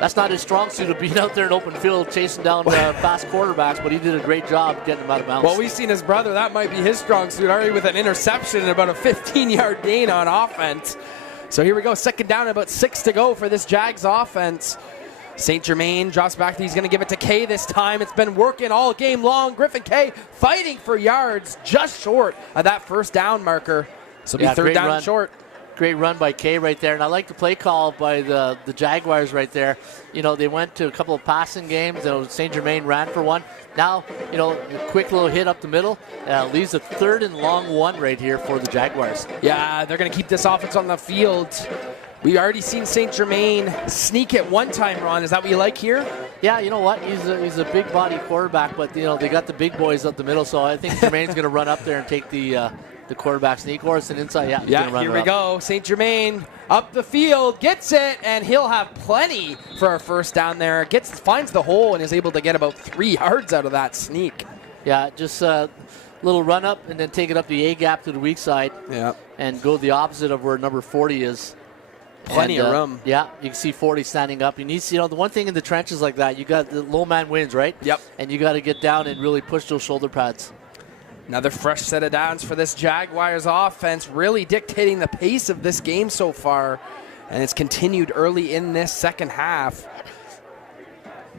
That's not his strong suit of being out there in open field chasing down fast quarterbacks, but he did a great job getting them out of bounds. Well, we've seen his brother. That might be his strong suit already with an interception and about a 15-yard gain on offense. So here we go. Second down, about 6 to go for this Jags offense. St. Germain drops back. He's going to give it to Kay this time. It's been working all game long. Griffin Kay fighting for yards, just short of that first down marker. So be third down short. Great run by Kay right there. And I like the play call by the Jaguars right there. They went to a couple of passing games. St. Germain ran for one. Now, a quick little hit up the middle. Leaves a 3rd and long 1 right here for the Jaguars. Yeah, they're going to keep this offense on the field. We've already seen St. Germain sneak it one time, Ron. Is that what you like here? Yeah, you know what? He's a big body quarterback, but, they got the big boys up the middle. So I think Germain's going to run up there and take the quarterback sneak, or it's an inside. Yeah, here we go. St. Germain up the field, gets it, and he'll have plenty for a first down there. Finds the hole and is able to get about 3 yards out of that sneak. Yeah, just a little run up and then take it up the A gap to the weak side. Yeah. And go the opposite of where number 40 is. Plenty of room. Yeah, you can see 40 standing up. You need to, the one thing in the trenches like that, you got the low man wins, right? Yep. And you got to get down and really push those shoulder pads. Another fresh set of downs for this Jaguars offense, really dictating the pace of this game so far, and it's continued early in this second half.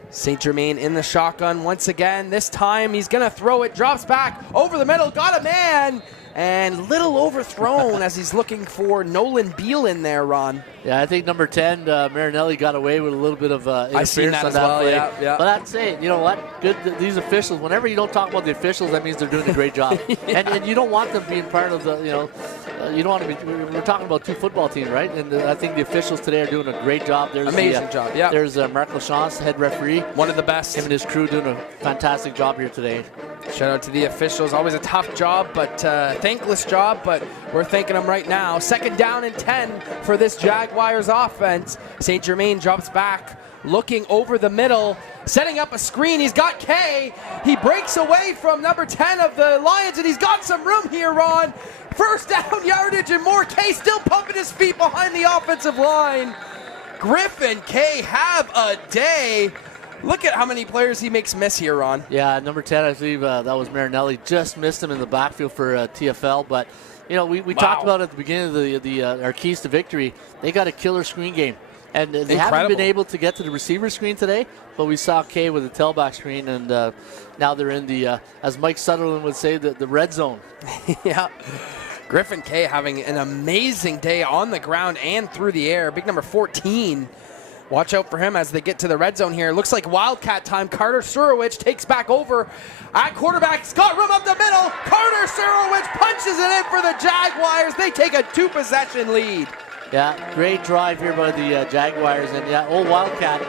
St. Germain in the shotgun once again. This time he's going to throw it, drops back over the middle, got a man, and little overthrown as he's looking for Nolan Beal in there, Ron. Yeah, I think number 10, Marinelli, got away with a little bit of interference on that play. Yeah. But I'm saying, you know what? Good. These officials, whenever you don't talk about the officials, that means they're doing a great job. and you don't want them being part of the, you don't want to be. We're talking about 2 football teams, right? And I think the officials today are doing a great job. There's amazing job. Yeah. There's Marc Lachance, head referee, one of the best. Him and his crew doing a fantastic job here today. Shout out to the officials. Always a tough job, but thankless job, but we're thanking them right now. 2nd down and 10 for this Jaguars offense. St. Germain drops back, looking over the middle, setting up a screen. He's got Kay. He breaks away from number 10 of the Lions, and he's got some room here, Ron. 1st down yardage and more. Kay still pumping his feet behind the offensive line. Griffin Kay have a day. Look at how many players he makes miss here, Ron. Yeah, number 10, I believe that was Marinelli. Just missed him in the backfield for TFL. But, we talked about at the beginning of our keys to victory. They got a killer screen game. And they haven't been able to get to the receiver screen today, but we saw Kay with the tailback screen, and now they're in the, as Mike Sutherland would say, the red zone. Yeah. Griffin Kay having an amazing day on the ground and through the air. Big number 14. Watch out for him as they get to the red zone here. Looks like Wildcat time. Carter Surowich takes back over at quarterback. He's got room up the middle. Carter Surowich punches it in for the Jaguars. They take a 2-possession lead. Yeah, great drive here by the Jaguars. And, old Wildcat.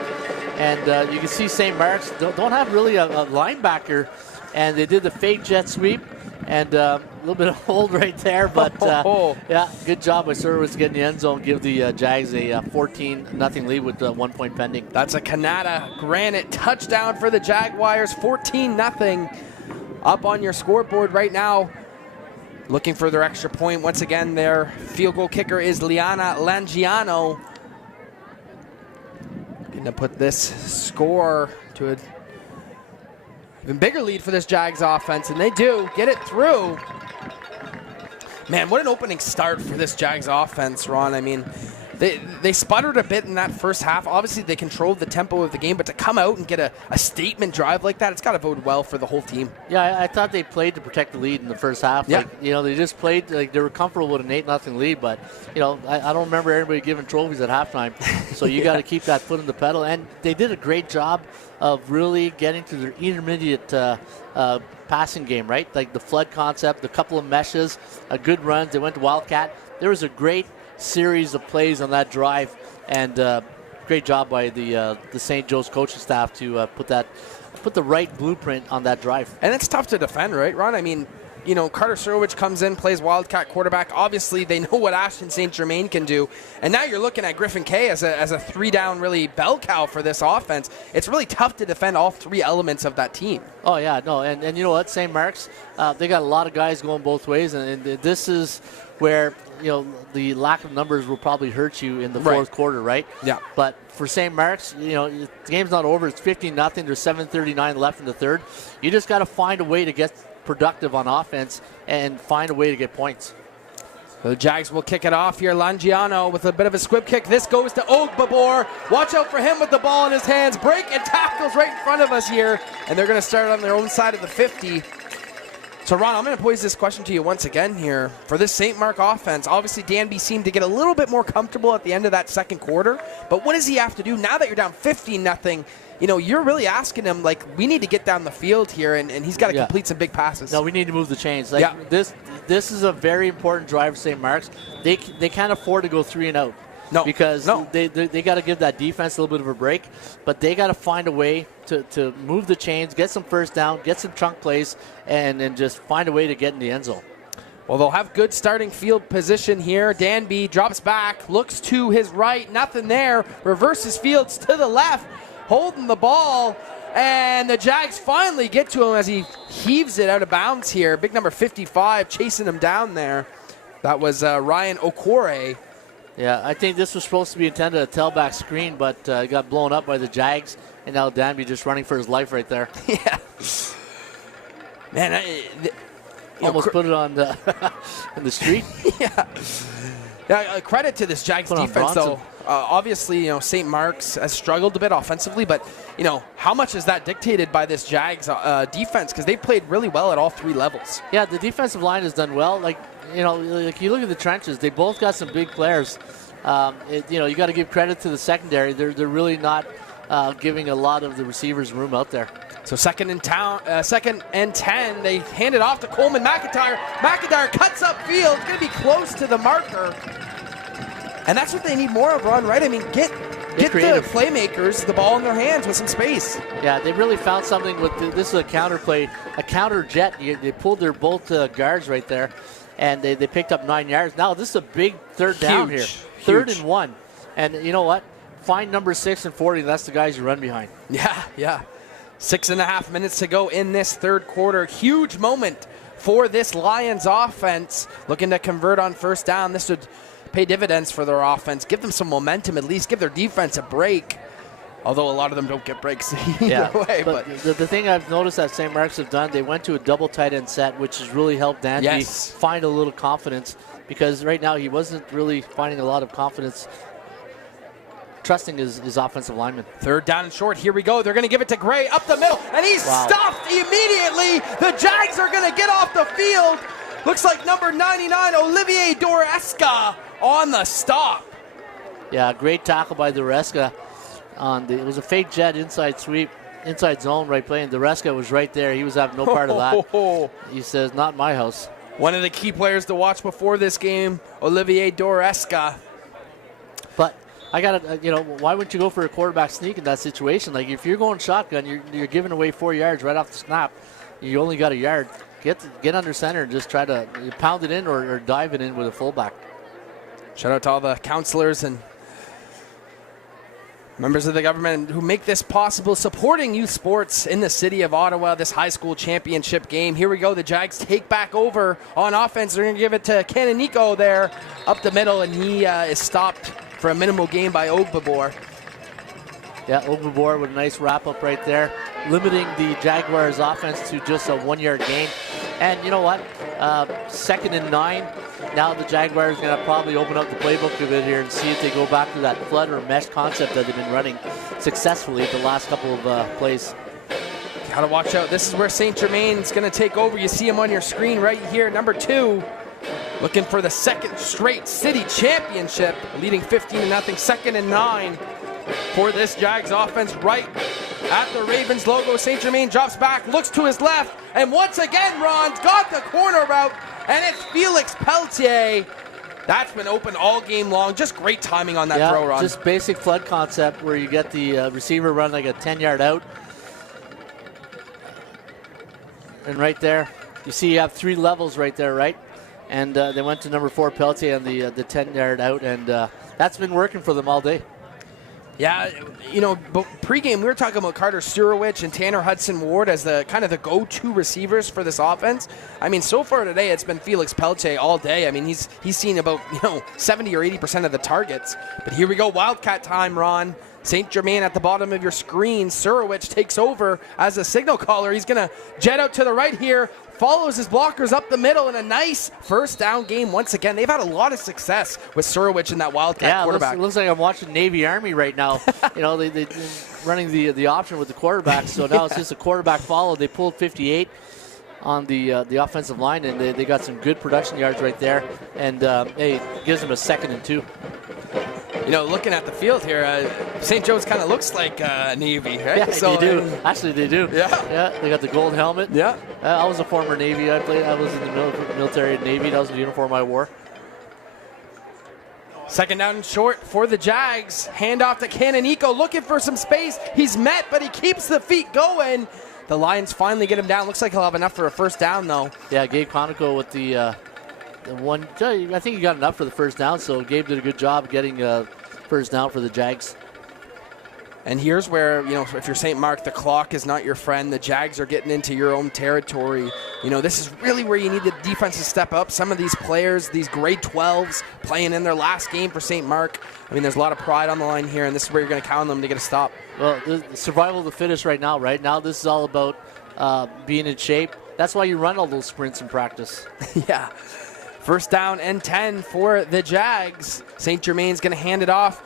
And you can see St. Mark's don't have really a linebacker. And they did the fake jet sweep. And a little bit of hold right there, but good job by Surowitz getting the end zone, give the Jags a 14-0 lead with 1 point pending. That's a Canada Granite touchdown for the Jaguars, 14-0 up on your scoreboard right now. Looking for their extra point. Once again, their field goal kicker is Liana Langiano. Going to put this score to a even bigger lead for this Jags offense, and they do get it through. Man, what an opening start for this Jags offense, Ron. I mean, they sputtered a bit in that first half. Obviously, they controlled the tempo of the game, but to come out and get a statement drive like that, it's got to bode well for the whole team. Yeah, I thought they played to protect the lead in the first half. Yeah. They just played like they were comfortable with an 8-0 lead, but, I don't remember everybody giving trophies at halftime. So you got to keep that foot in the pedal, and they did a great job of really getting to their intermediate passing game, right? Like the flood concept, the couple of meshes, good runs. They went to Wildcat. There was a great series of plays on that drive, and great job by the St. Joe's coaching staff to put the right blueprint on that drive. And it's tough to defend, right, Ron? I mean, Carter Surowich comes in, plays Wildcat quarterback. Obviously, they know what Ashton St. Germain can do. And now you're looking at Griffin Kay as a 3-down really bell cow for this offense. It's really tough to defend all 3 elements of that team. Oh, yeah, no. And you know what? St. Mark's, they got a lot of guys going both ways. And this is where, the lack of numbers will probably hurt you in the fourth quarter, right? Yeah. But for St. Mark's, the game's not over. It's 15-0. There's 7:39 left in the third. You just got to find a way to get productive on offense and find a way to get points. The Jags will kick it off here. Langiano with a bit of a squib kick. This goes to Ogbabor. Watch out for him with the ball in his hands. Break and tackles right in front of us here. And they're going to start on their own side of the 50. So, Ron, I'm going to pose this question to you once again here. For this St. Mark offense, obviously Danby seemed to get a little bit more comfortable at the end of that second quarter. But what does he have to do now that you're down 15-0? You're really asking him, we need to get down the field here, and he's got to complete some big passes. No, we need to move the chains. This is a very important drive for St. Mark's. They can't afford to go 3 and out. No. Because they got to give that defense a little bit of a break, but they got to find a way to move the chains, get some first down, get some chunk plays, and just find a way to get in the end zone. Well, they'll have good starting field position here. Danby drops back, looks to his right, nothing there, reverses fields to the left, holding the ball, and the Jags finally get to him as he heaves it out of bounds here. Big number 55 chasing him down there. That was Ryan Okore. Yeah, I think this was supposed to be intended a tailback screen, but it got blown up by the Jags, and now Danby just running for his life right there. Yeah. Man, almost put it on the in the street. Yeah. Credit to this Jags defense, though. Obviously, St. Mark's has struggled a bit offensively, but, how much is that dictated by this Jags defense? Because they played really well at all three levels. Yeah, the defensive line has done well. Like you look at the trenches, they both got some big players. You got to give credit to the secondary. They're really not giving a lot of the receivers room out there. So second and 10. They hand it off to Coleman McIntyre. McIntyre cuts up field. Going to be close to the marker. And that's what they need more of, Ron, right? I mean, get the playmakers the ball in their hands with some space. Yeah, they really found something with this is a counter play, a counter jet. They pulled their both guards right there, and they picked up 9 yards. Now this is a big third down here. Third and 1. And you know what? Find number 6 and 40. That's the guys you run behind. Yeah. 6.5 minutes to go in this third quarter. Huge moment for this Lions offense. Looking to convert on first down. This would pay dividends for their offense. Give them some momentum at least. Give their defense a break. Although a lot of them don't get breaks either way. But the thing I've noticed that St. Mark's have done, they went to a double tight end set, which has really helped Danby find a little confidence. Because right now he wasn't really finding a lot of confidence trusting his offensive lineman. Third down and short. Here we go. They're going to give it to Gray up the middle, and he's stopped immediately. The Jags are going to get off the field. Looks like number 99, Olivier Doresca, on the stop. Yeah, great tackle by Doresca. It was a fake jet inside sweep, inside zone right play, and Doresca was right there. He was having no part of that. He says, not my house. One of the key players to watch before this game, Olivier Doresca. But I got to, why wouldn't you go for a quarterback sneak in that situation? Like, if you're going shotgun, you're giving away 4 yards right off the snap. You only got a yard. Get under center and just try to pound it in or dive it in with a fullback. Shout out to all the counselors and members of the government who make this possible, supporting youth sports in the city of Ottawa, this high school championship game. Here we go. The Jags take back over on offense. They're going to give it to Canonico there up the middle, and he is stopped for a minimal gain by Ogbabor. Yeah, Ogbabor with a nice wrap-up right there, limiting the Jaguars' offense to just a 1 yard gain. And you know what? 2nd and 9. Now the Jaguars are going to probably open up the playbook a bit here and see if they go back to that flood or mesh concept that they've been running successfully the last couple of plays. Got to watch out. This is where St. Germain's going to take over. You see him on your screen right here, number 2. Looking for the second straight city championship, leading 15-0, 2nd and 9 for this Jags offense right at the Ravens logo. St. Germain drops back, looks to his left, and once again, Ron's got the corner route, and it's Felix Pelletier. That's been open all game long. Just great timing on that throw, Ron. Just basic flood concept where you get the receiver run like a 10-yard out. And right there, you see you have 3 levels right there, right? And they went to number 4, Pelletier, on the 10-yard out, and that's been working for them all day. Yeah, but pregame we were talking about Carter Surowich and Tanner Hudson-Ward as the kind of the go-to receivers for this offense. I mean, so far today it's been Felix Pelletier all day. I mean, he's seen about 70 or 80% of the targets. But here we go, Wildcat time, Ron. St. Germain at the bottom of your screen. Surowich takes over as a signal caller. He's going to jet out to the right here. Follows his blockers up the middle, and a nice first down game once again. They've had a lot of success with Surowich and that Wildcat quarterback. Looks like I'm watching Navy Army right now. They running the option with the quarterback, so now it's just a quarterback follow. They pulled 58 on the offensive line, and they got some good production yards right there, and it gives them a 2nd and 2. Looking at the field here, St. Joe's kind of looks like Navy, right? Yeah, they do. Actually, they do. Yeah, they got the gold helmet. Yeah. I was a former Navy. I was in the military Navy. That was the uniform I wore. 2nd down and short for the Jags. Hand off to Canonico, looking for some space. He's met, but he keeps the feet going. The Lions finally get him down. Looks like he'll have enough for a first down, though. Yeah, Gabe Conico with the one. I think he got enough for the first down, so Gabe did a good job getting first down for the Jags. And here's where, if you're St. Mark, the clock is not your friend. The Jags are getting into your own territory. This is really where you need the defense to step up. Some of these players, these grade 12s, playing in their last game for St. Mark. I mean, there's a lot of pride on the line here, and this is where you're going to count on them to get a stop. Well, the survival of the fittest right now, right? Now this is all about being in shape. That's why you run all those sprints in practice. Yeah. First down and 10 for the Jags. St. Germain's going to hand it off.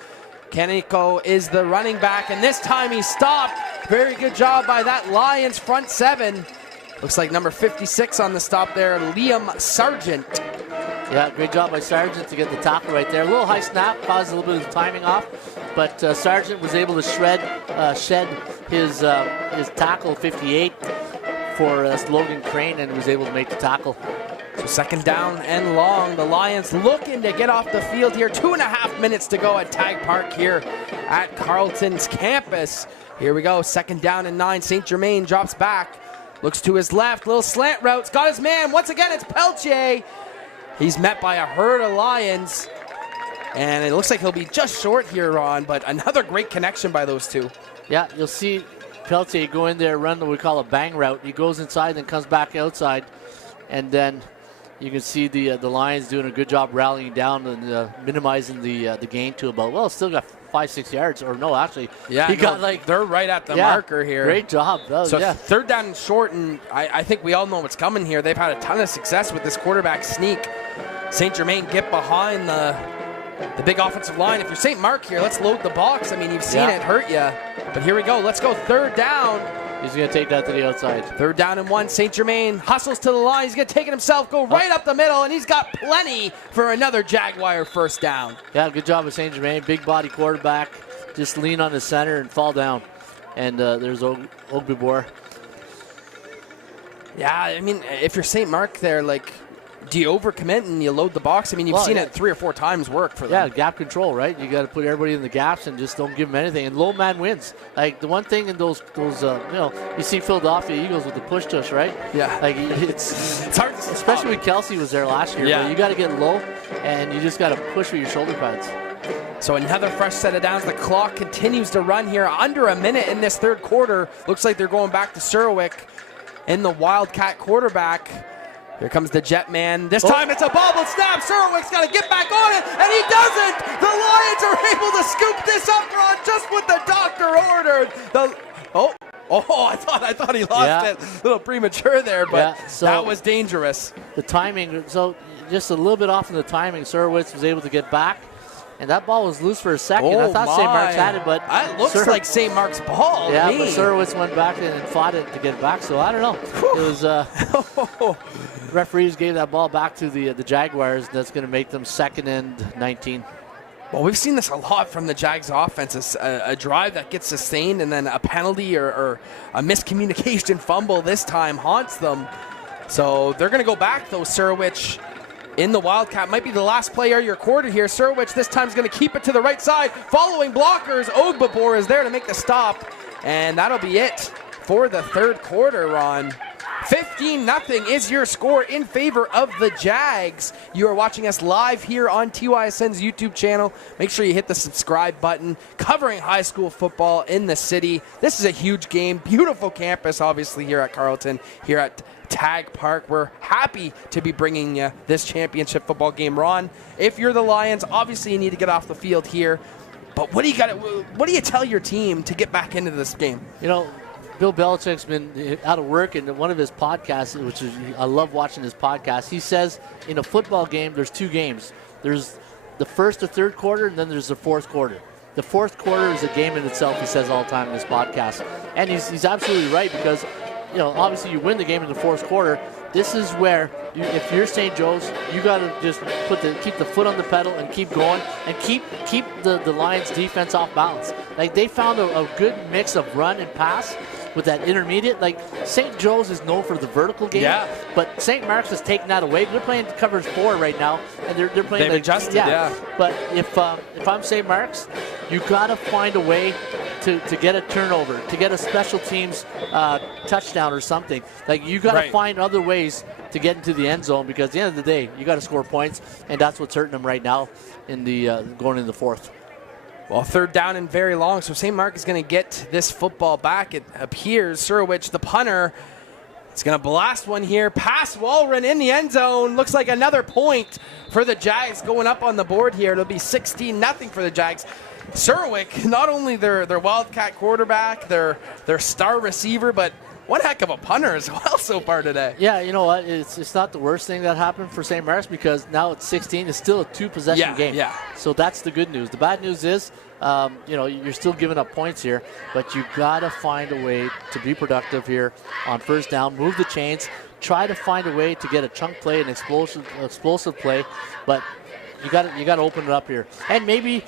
Kaneko is the running back, and this time he stopped. Very good job by that Lions front seven. Looks like number 56 on the stop there, Liam Sargent. Yeah, great job by Sargent to get the tackle right there. A little high snap, caused a little bit of timing off, but Sargent was able to shed his tackle 58 for Logan Crane and was able to make the tackle. So second down and long. The Lions looking to get off the field here. 2.5 minutes to go at Tag Park here at Carleton's campus. Here we go, second down and 9. St. Germain drops back. Looks to his left, little slant routes, got his man. Once again, it's Peltier. He's met by a herd of Lions. And it looks like he'll be just short here, Ron, but another great connection by those two. Yeah, you'll see Peltier go in there, run what we call a bang route. He goes inside, then comes back outside. And then you can see the Lions doing a good job rallying down and minimizing the gain to about, well, still got 5-6 yards, or no, actually. Yeah, he got like, they're right at the marker here. Great job. So third down and short, and I think we all know what's coming here. They've had a ton of success with this quarterback sneak. St. Germain get behind the big offensive line. If you're St. Mark here, let's load the box. I mean, you've seen it hurt you. But here we go. Let's go third down. He's going to take that to the outside. Third down and 1. St. Germain hustles to the line. He's going to take it himself, go right up the middle, and he's got plenty for another Jaguar first down. Yeah, good job with St. Germain. Big body quarterback. Just lean on the center and fall down. And there's Ogbibor. Yeah, I mean, if you're St. Mark there, like, do you overcommit and you load the box? I mean, you've seen it 3 or 4 times work for them. Yeah, gap control, right? You got to put everybody in the gaps and just don't give them anything. And low man wins. Like the one thing in those you see Philadelphia Eagles with the push tush, right? Yeah. Like it's hard, especially when Kelsey was there last year. Yeah. But you got to get low and you just got to push with your shoulder pads. So another fresh set of downs. The clock continues to run here. Under a minute in this third quarter. Looks like they're going back to Surwick in the Wildcat quarterback. Here comes the jet man. This time it's a bobbled snap. Surwick's got to get back on it, and he doesn't. The Lions are able to scoop this up, Ron, just what the doctor ordered. I thought he lost it. A little premature there, but that was dangerous. The timing, so just a little bit off in the timing. Surwitz was able to get back. And that ball was loose for a second. I thought St. Mark's had it, but it looks like St. Mark's ball. Yeah, but Surwitz went back and fought it to get it back. So I don't know. It was referees gave that ball back to the Jaguars. That's going to make them 2nd and 19. Well, we've seen this a lot from the Jags offense. A drive that gets sustained and then a penalty or a miscommunication fumble this time haunts them. So they're going to go back, though. Surwich in the Wildcat might be the last play of your quarter here. Surwich this time is going to keep it to the right side. Following blockers, Ogbibor is there to make the stop. And that'll be it for the third quarter, Ron. 15-0 is your score in favor of the Jags. You are watching us live here on TYSN's YouTube channel. Make sure you hit the subscribe button. Covering high school football in the city. This is a huge game. Beautiful campus, obviously, here at Carleton, here at Tag Park. We're happy to be bringing you this championship football game. Ron, if you're the Lions, obviously you need to get off the field here. But what do you tell your team to get back into this game? You know, Bill Belichick's been out of work, and one of his podcasts, which is, I love watching his podcast, he says in a football game there's 2 games. There's the first or third quarter, and then there's the fourth quarter. The fourth quarter is a game in itself, he says all the time in his podcast. And he's absolutely right, because obviously you win the game in the fourth quarter. This is where, if you're St. Joe's, you got to just keep the foot on the pedal and keep going and keep the Lions defense off balance. Like, they found a good mix of run and pass with that intermediate. Like, St. Joe's is known for the vertical game, but St. Mark's has taken that away. They're playing coverage 4 right now, and they're playing. They've adjusted, But if I'm St. Mark's, you got to find a way to get a turnover, to get a special teams touchdown or something. Like, you got to find other ways to get into the end zone, because at the end of the day, you got to score points, and that's what's hurting them right now in the going in the fourth. Well, third down and very long, so St. Mark is going to get this football back. It appears Surwich, the punter, is going to blast one here. Pass Walren in the end zone. Looks like another point for the Jags going up on the board here. It'll be 16-0 for the Jags. Surwick, not only their Wildcat quarterback, their star receiver, but one heck of a punter as well so far today. Yeah, you know what? It's not the worst thing that happened for St. Mark's because now it's 16. It's still a 2-possession game. Yeah. So that's the good news. The bad news is, you're still giving up points here, but you got to find a way to be productive here on first down, move the chains, try to find a way to get a chunk play, an explosive play, but you got to open it up here. And maybe,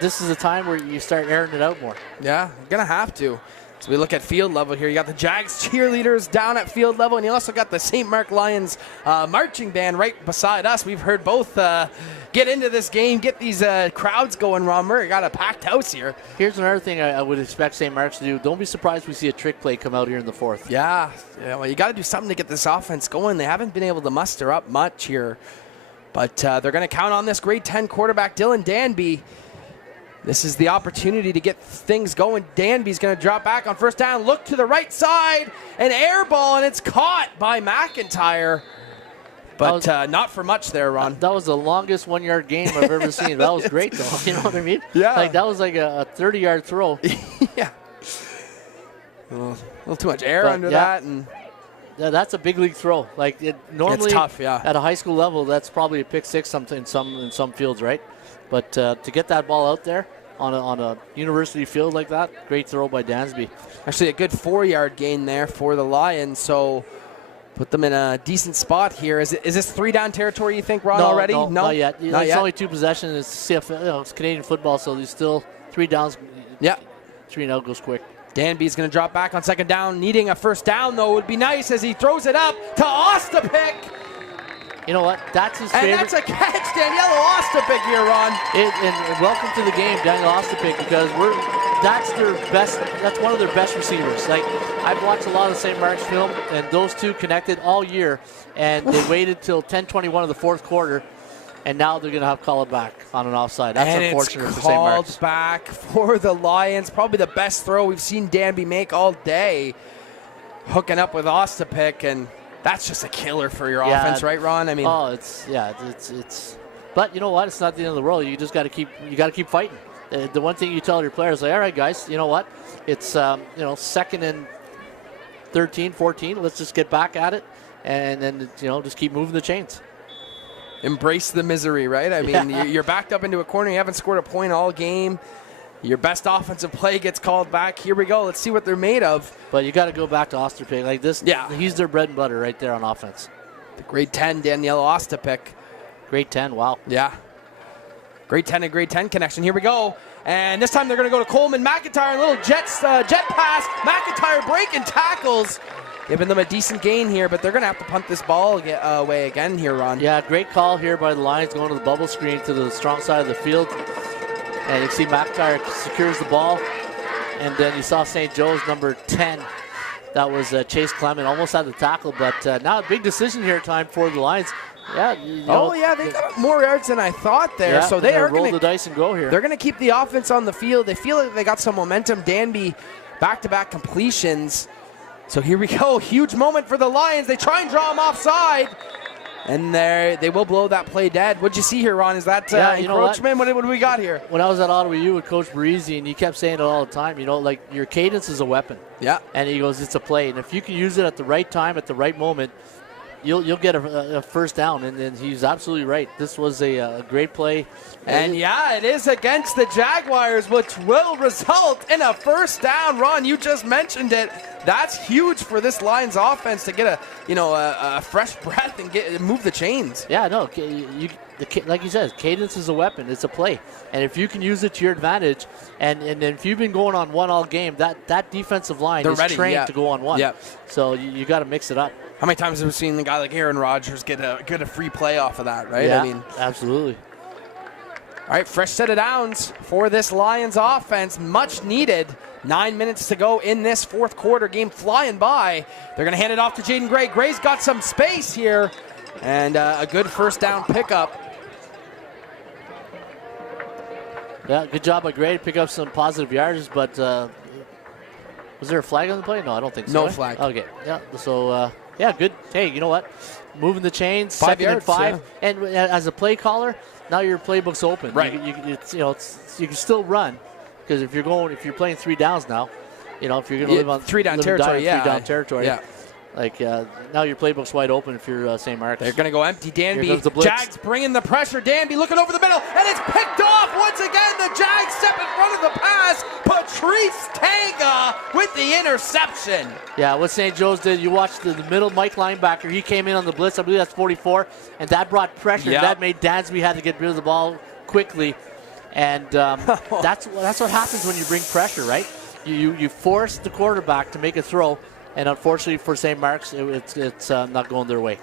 this is a time where you start airing it out more. Yeah, you're going to have to. So we look at field level here. You got the Jags cheerleaders down at field level, and you also got the St. Mark Lions marching band right beside us. We've heard both get into this game, get these crowds going, Ron Murray. Got a packed house here. Here's another thing I would expect St. Mark's to do. Don't be surprised if we see a trick play come out here in the fourth. Yeah, well, you got to do something to get this offense going. They haven't been able to muster up much here. But they're going to count on this grade 10 quarterback, Dylan Danby. This is the opportunity to get things going. Danby's going to drop back on first down, look to the right side, an air ball, and it's caught by McIntyre. But not for much there, Ron. That was the longest 1-yard game I've ever seen. That was great, though. You know what I mean? Yeah. Like, that was like a 30-yard throw. Yeah. A little too much air under that. And yeah, that's a big league throw. Like normally, it's tough, yeah. At a high school level, that's probably a pick six in some fields, right? But to get that ball out there on a university field like that, great throw by Dansby. Actually, a good 4-yard gain there for the Lions. So put them in a decent spot here. Is this 3-down territory? You think, Ron? Already? No, not yet. It's only 2 possessions. It's CFL. It's Canadian football, so there's still 3 downs. Yeah, 3 and out goes quick. Danby's going to drop back on second down, needing a first down, though. It would be nice as he throws it up to Ostapik. You know what? That's his favorite. And that's a catch, Danielle Ostapik here, Ron. And welcome to the game, Daniel Ostapik, because that's their best. That's one of their best receivers. Like, I've watched a lot of St. Mark's film, and those two connected all year, and they waited till 10:21 of the fourth quarter, and now they're going to have call it back on an offside. That's and unfortunate it's for St. Mark's. called back for the Lions. Probably the best throw we've seen Danby make all day, hooking up with Ostapik, and that's just a killer for your offense, right, Ron? I mean, it's. But you know what? It's not the end of the world. You just got to keep fighting. The one thing you tell your players, like, all right, guys, you know what? It's second and 13, 14. Let's just get back at it, and then just keep moving the chains. Embrace the misery, right? I mean, you're backed up into a corner. You haven't scored a point all game. Your best offensive play gets called back. Here we go. Let's see what they're made of. But you got to go back to Ostapik. Like this, he's their bread and butter right there on offense. The grade 10, Danielle Ostapik. Grade 10, wow. Yeah. Grade 10 and grade 10 connection. Here we go. And this time they're going to go to Coleman McIntyre. A little jet pass. McIntyre breaking tackles. Giving them a decent gain here, but they're going to have to punt this ball away again here, Ron. Yeah, great call here by the Lions going to the bubble screen to the strong side of the field. And you see McIntyre secures the ball. And then you saw St. Joe's number 10. That was Chase Clement. Almost had the tackle, but now a big decision here time for the Lions. Yeah. They got more yards than I thought there. Yeah, so they are roll the dice and go here. They're going to keep the offense on the field. They feel like they got some momentum. Danby, back-to-back completions. So here we go. Huge moment for the Lions. They try and draw him offside. And they will blow that play dead. What'd you see here, Ron? Is that encroachment? What do we got here? When I was at Ottawa U with Coach Barisi, and he kept saying it all the time, like your cadence is a weapon. Yeah. And he goes, it's a play. And if you can use it at the right time, at the right moment, you'll get a first down. And he's absolutely right. This was a great play. And it is against the Jaguars, which will result in a first down. Ron, you just mentioned it. That's huge for this Lions offense to get a fresh breath and move the chains. Yeah, no, like you said, cadence is a weapon. It's a play, and if you can use it to your advantage, and if you've been going on one all game, that defensive line is trained to go on one. Yep. So you got to mix it up. How many times have we seen a guy like Aaron Rodgers get a free play off of that? Right? Yeah, I mean, absolutely. All right, fresh set of downs for this Lions offense. Much needed. 9 minutes to go in this fourth quarter. Game flying by. They're going to hand it off to Jaden Gray. Gray's got some space here. And a good first down pickup. Yeah, good job by Gray to pick up some positive yards. But was there a flag on the play? No, I don't think so. No flag. Okay. Yeah, so, good. Hey, you know what? Moving the chains, 5 second yards, and 5. Yeah. And as a play caller, now your playbook's open. Right. You can still run, because if you're playing 3 downs now, You know, if you're going to live on three down live and die territory, in three down territory. Yeah. Like, now your playbook's wide open if you're St. Mark's. They're going to go empty. Danby, comes the blitz. Jags bringing the pressure. Danby looking over the middle, and it's picked off once again. The Jags step in front of the pass. Patrice Tanga with the interception. Yeah, what St. Joe's did, you watched the middle Mike linebacker. He came in on the blitz. I believe that's 44, and that brought pressure. Yep. That made Dansby had to get rid of the ball quickly, and that's what happens when you bring pressure, right? You force the quarterback to make a throw. And unfortunately for St. Mark's, it's not going their way.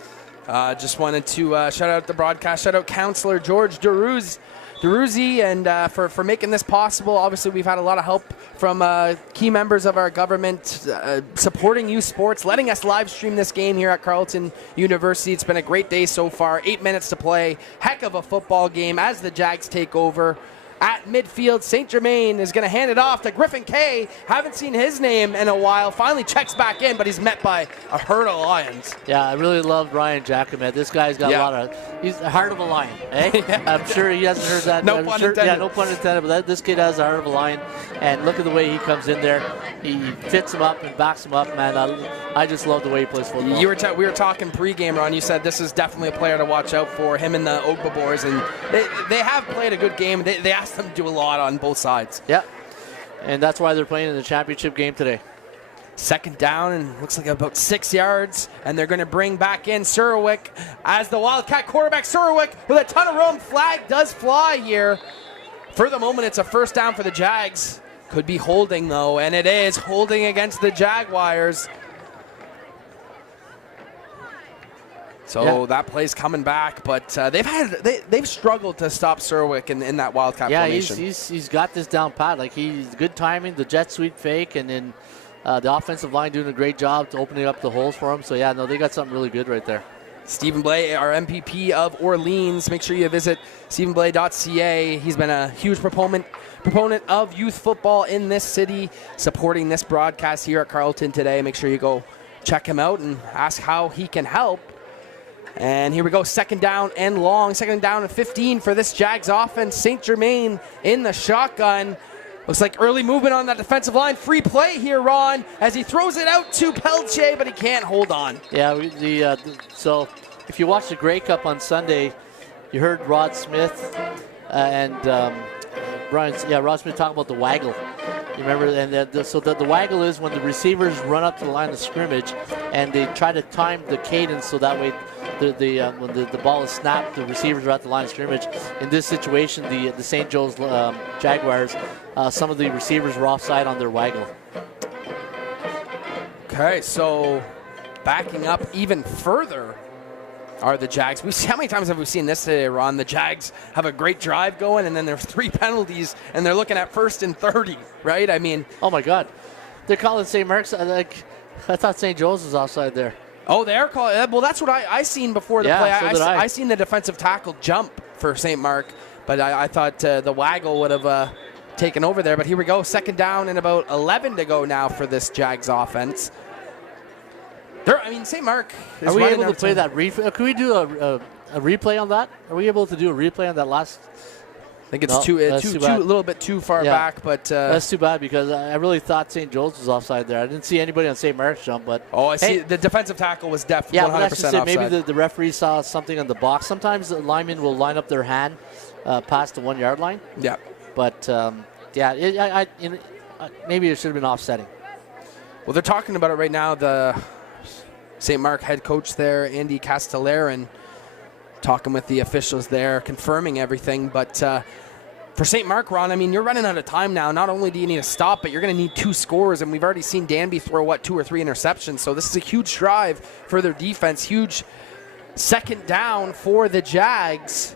Just wanted to shout out the broadcast, shout out Counselor George Deruzzi, and for making this possible. Obviously, we've had a lot of help from key members of our government supporting youth sports, letting us live stream this game here at Carleton University. It's been a great day so far. 8 minutes to play. Heck of a football game as the Jags take over. At midfield, St. Germain is going to hand it off to Griffin Kay. Haven't seen his name in a while. Finally checks back in, but he's met by a herd of lions. Yeah, I really love Ryan Jacomet. This guy's got a lot of, he's the heart of a lion, eh? I'm sure he hasn't heard that. No pun intended. Yeah, no pun intended, but this kid has the heart of a lion. And look at the way he comes in there. He fits him up and backs him up, man. I just love the way he plays football. We were talking pregame, Ron. You said this is definitely a player to watch out for, him and the Ogba boys. And they have played a good game. They asked them to do a lot on both sides. Yeah, and that's why they're playing in the championship game today. Second down, and looks like about 6 yards, and they're going to bring back in Surowick as the Wildcat quarterback. Surowick with a ton of room. Flag does fly here. For the moment, it's a first down for the Jags. Could be holding, though, and it is holding against the Jaguars. So that play's coming back, but they've struggled to stop Surowick in that Wildcat formation. Yeah, he's got this down pat. Like, he's good timing, the jet sweep fake, and then the offensive line doing a great job to opening up the holes for him. So, yeah, no, they got something really good right there. Stephen Blais, our MPP of Orleans. Make sure you visit stephenblais.ca. He's been a huge proponent of youth football in this city, supporting this broadcast here at Carleton today. Make sure you go check him out and ask how he can help. And here we go, second down and long. Second down and 15 for this Jags offense. St. Germain in the shotgun. Looks like early movement on that defensive line. Free play here, Ron, as he throws it out to Peltier, but he can't hold on. Yeah, so if you watched the Grey Cup on Sunday, you heard Rod Smith and Rod Smith talk about the waggle. You remember, and so the waggle is when the receivers run up to the line of scrimmage and they try to time the cadence so that way when the ball is snapped, the receivers are at the line of scrimmage. In this situation, the St. Joe's Jaguars, some of the receivers were offside on their waggle. Okay, so backing up even further are the Jags. How many times have we seen this today, Ron? The Jags have a great drive going, and then there's 3 penalties, and they're looking at 1st and 30, right? I mean, oh my God, they're calling St. Mark's. I thought St. Joe's was offside there. Oh, they're calling. Well, that's what I seen before the play. I seen the defensive tackle jump for St. Mark, but I thought the waggle would have taken over there. But here we go, second down and about 11 to go now for this Jags offense. St. Mark is Are we able to play that replay? Can we do a replay on that? Are we able to do a replay on that last? I think it's a little bit too far back, but that's too bad because I really thought St. Joe's was offside there. I didn't see anybody on St. Mark's jump, but I see the defensive tackle was definitely 100% offside. Maybe the referee saw something on the box. Sometimes the linemen will line up their hand past the 1 yard line. Yeah, but maybe it should have been offsetting. Well, they're talking about it right now. The St. Mark head coach there, Andy Castellarin, talking with the officials there, confirming everything. But for St. Mark, Ron, you're running out of time now. Not only do you need to stop, but you're going to need 2 scores. And we've already seen Danby throw, 2 or 3 interceptions. So this is a huge drive for their defense. Huge second down for the Jags.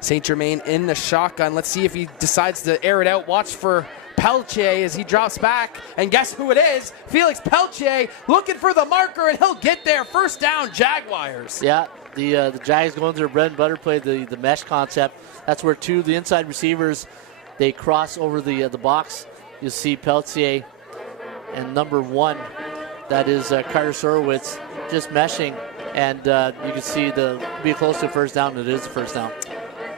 St. Germain in the shotgun. Let's see if he decides to air it out. Watch for Peltier as he drops back, and guess who it is? Felix Peltier looking for the marker, and he'll get there. First down, Jaguars. Yeah, the Jags going to their bread and butter play, the mesh concept. That's where 2 of the inside receivers, they cross over the box. You see Peltier and number 1, that is Carter Sorowitz, just meshing, and you can see be close to first down. It is the first down.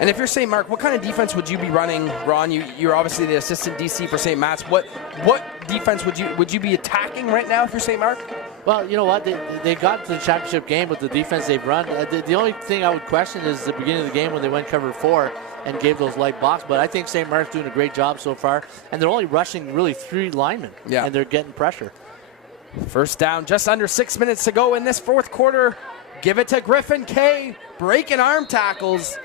And if you're St. Mark, what kind of defense would you be running, Ron? You're obviously the assistant DC for St. Matt's. What defense would you be attacking right now if you're St. Mark? Well, you know what? They got to the championship game with the defense they've run. The only thing I would question is the beginning of the game when they went cover 4 and gave those light blocks. But I think St. Mark's doing a great job so far. And they're only rushing really 3 linemen. Yeah. And they're getting pressure. First down, just under 6 minutes to go in this fourth quarter. Give it to Griffin Kay, breaking arm tackles.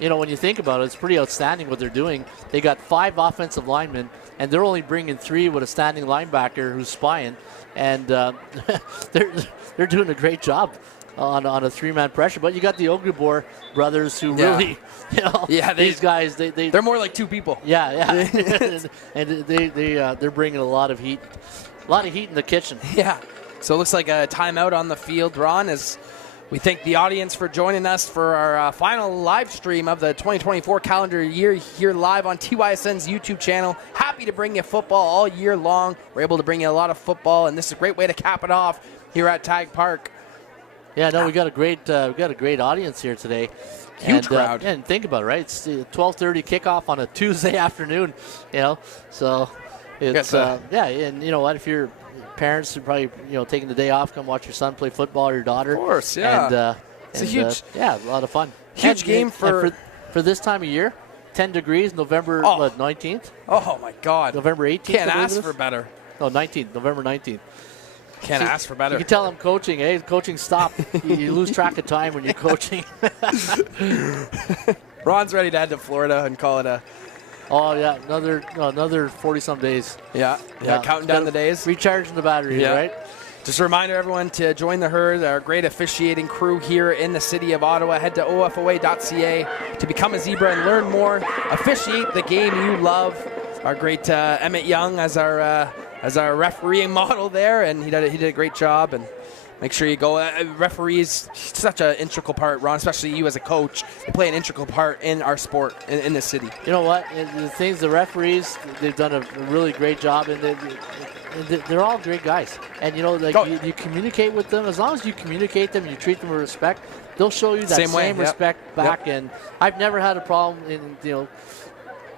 You know, when you think about it, it's pretty outstanding what they're doing. They got 5 offensive linemen, and they're only bringing 3 with a standing linebacker who's spying. And they're doing a great job on a 3-man pressure. But you got the Ogrebor brothers who really, you know, these guys, they're more like 2 people. Yeah. and they're bringing a lot of heat. A lot of heat in the kitchen. Yeah. So it looks like a timeout on the field, Ron, as we thank the audience for joining us for our final live stream of the 2024 calendar year here live on TYSN's YouTube channel. Happy to bring you football all year long. We're able to bring you a lot of football, and this is a great way to cap it off here at Tag Park. Yeah, no, we got a great audience here today. Huge crowd. And think about it, right? It's 12:30 kickoff on a Tuesday afternoon, you know. So it's and you know what, if you're parents are probably, you know, taking the day off, come watch your son play football or your daughter. Of course, yeah. And, a lot of fun. Huge game for this time of year. 10 degrees, November 19th. Oh my God. November 18th. Can't ask for better. No, 19th. November 19th. Can't ask for better. You can tell I'm coaching. Hey, coaching stop. You lose track of time when you're coaching. Ron's ready to head to Florida and call it a. Oh yeah, another 40-some days. Yeah, counting down the days. Recharging the batteries, right? Just a reminder, everyone, to join the herd, our great officiating crew here in the city of Ottawa. Head to ofoa.ca to become a Zebra and learn more. Officiate the game you love. Our great Emmett Young as our refereeing model there, and he did a great job. And make sure you go. Referees, such an integral part, Ron, especially you as a coach. They play an integral part in our sport in this city. You know what? The referees, they've done a really great job, and they're all great guys. And, you know, like you communicate with them. As long as you communicate them and you treat them with respect, they'll show you that same respect back. And I've never had a problem in,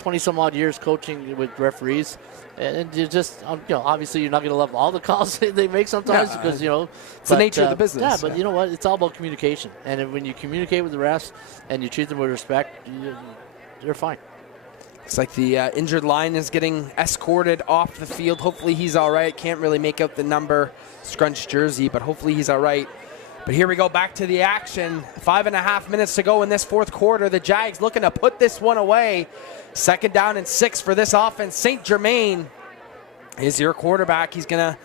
20-some-odd years coaching with referees. And you just, obviously you're not going to love all the calls they make sometimes because, it's the nature of the business. Yeah, but you know what? It's all about communication. And when you communicate with the refs and you treat them with respect, you're fine. Looks like the injured line is getting escorted off the field. Hopefully he's all right. Can't really make out the number, scrunched jersey, but hopefully he's all right. But here we go, back to the action. 5.5 minutes to go in this fourth quarter. The Jags looking to put this one away. 2nd down and 6 for this offense. St. Germain is your quarterback. He's going to,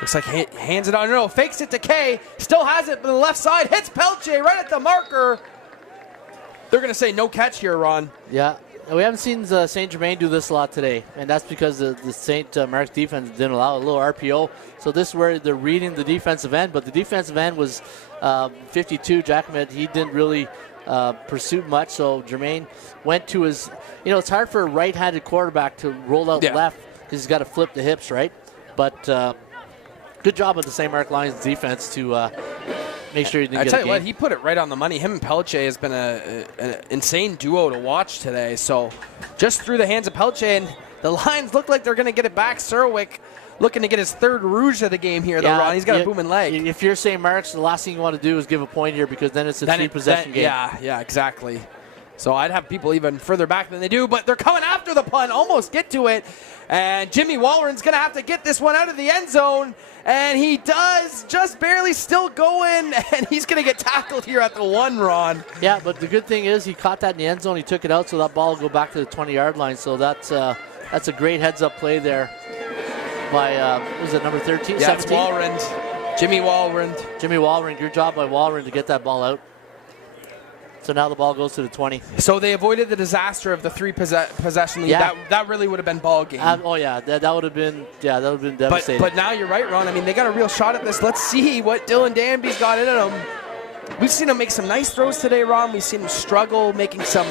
looks like hands it on. No, fakes it to Kay. Still has it to the left side. Hits Pelche right at the marker. They're going to say no catch here, Ron. Yeah. We haven't seen St. Germain do this a lot today, and that's because the St. Mark's defense didn't allow a little RPO. So this is where they're reading the defensive end, but the defensive end was 52, Giacomet. He didn't really pursue much, so Germain went to his, it's hard for a right-handed quarterback to roll out left because he's got to flip the hips, right? But good job of the St. Mark Lions defense to make sure he didn't get a game. I tell you what, he put it right on the money. Him and Pelche has been an insane duo to watch today. So just through the hands of Pelche, and the Lions look like they're going to get it back. Serwick looking to get his 3rd rouge of the game here, though, Ron. He's got a booming leg. If you're St. Mark's, the last thing you want to do is give a point here because then it's a 3-possession game. Yeah, exactly. So I'd have people even further back than they do, but they're coming after the punt, almost get to it. And Jimmy Walren's going to have to get this one out of the end zone. And he does, just barely still going, and he's going to get tackled here at the 1, Ron. Yeah, but the good thing is he caught that in the end zone. He took it out, so that ball will go back to the 20-yard line. So that's a great heads-up play there by, was it number 13, 17? It's Walren, Jimmy Walren. Jimmy Walren, good job by Walren to get that ball out. So now the ball goes to the 20. So they avoided the disaster of the 3-possession lead. Yeah. That really would have been ball game. That would have been devastating. But now you're right, Ron. I mean, they got a real shot at this. Let's see what Dylan Danby's got in him. we've seen him make some nice throws today, Ron. We've seen him struggle making some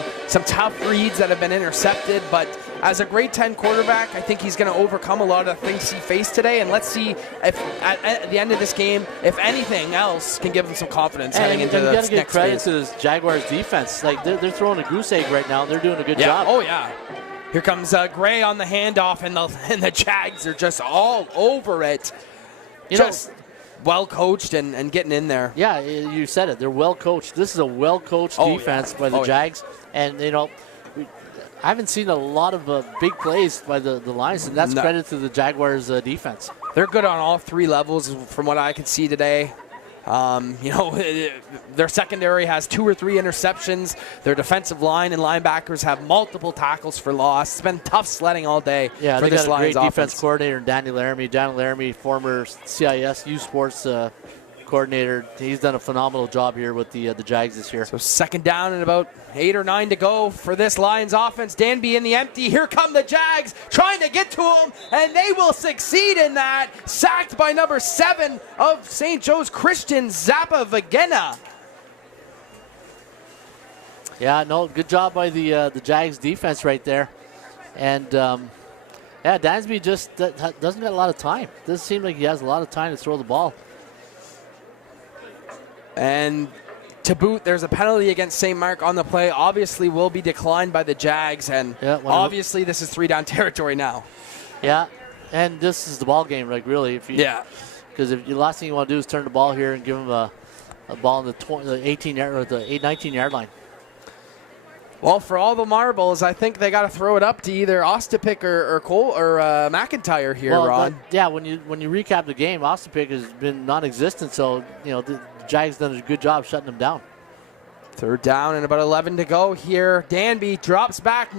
tough reads that have been intercepted. But as a grade 10 quarterback, I think he's going to overcome a lot of the things he faced today. And let's see if at the end of this game, if anything else can give him some confidence heading into the next phase. You got to give credit to this Jaguars defense. Like they're throwing a goose egg right now. They're doing a good job. Oh yeah. Here comes Gray on the handoff, and the Jags are just all over it. Just well coached and getting in there. Yeah, you said it. They're well coached. This is a well coached defense by the Jags, and I haven't seen a lot of big plays by the Lions, and that's credit to the Jaguars defense. They're good on all three levels, from what I could see today. Their secondary has 2 or 3 interceptions. Their defensive line and linebackers have multiple tackles for loss. It's been tough sledding all day for this Lions offense. Yeah, they got a great defense coordinator, Danny Laramie. Danny Laramie, former CIS U Sports coordinator. He's done a phenomenal job here with the Jags this year. So second down and about 8 or 9 to go for this Lions offense. Danby in the empty. Here come the Jags trying to get to him, and they will succeed in that. Sacked by number 7 of St. Joe's, Christian Zappa-Vagena. Yeah, no, good job by the Jags defense right there. And Dansby just doesn't get a lot of time. Doesn't seem like he has a lot of time to throw the ball. And to boot, there's a penalty against St. Mark on the play. Obviously will be declined by the Jags, and obviously this is 3-down territory now. Yeah, and this is the ball game, like really. Because if the last thing you want to do is turn the ball here and give them a ball in the 18-yard or the 19-yard line. Well, for all the marbles, I think they got to throw it up to either Ostapic or Cole or McIntyre here, Ron. When you recap the game, Ostapic has been non-existent, so the Jags done a good job shutting them down. 3rd down and about 11 to go here. Danby drops back,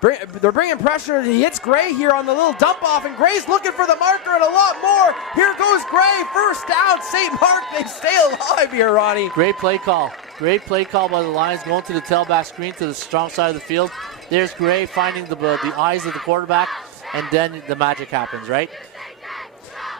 they're bringing pressure. He hits Gray here on the little dump off, and Gray's looking for the marker and a lot more. Here goes Gray, 1st down, St. Mark. They stay alive here, Ronnie. Great play call. Great play call by the Lions, going to the tailback screen to the strong side of the field. There's Gray finding the eyes of the quarterback, and then the magic happens, right?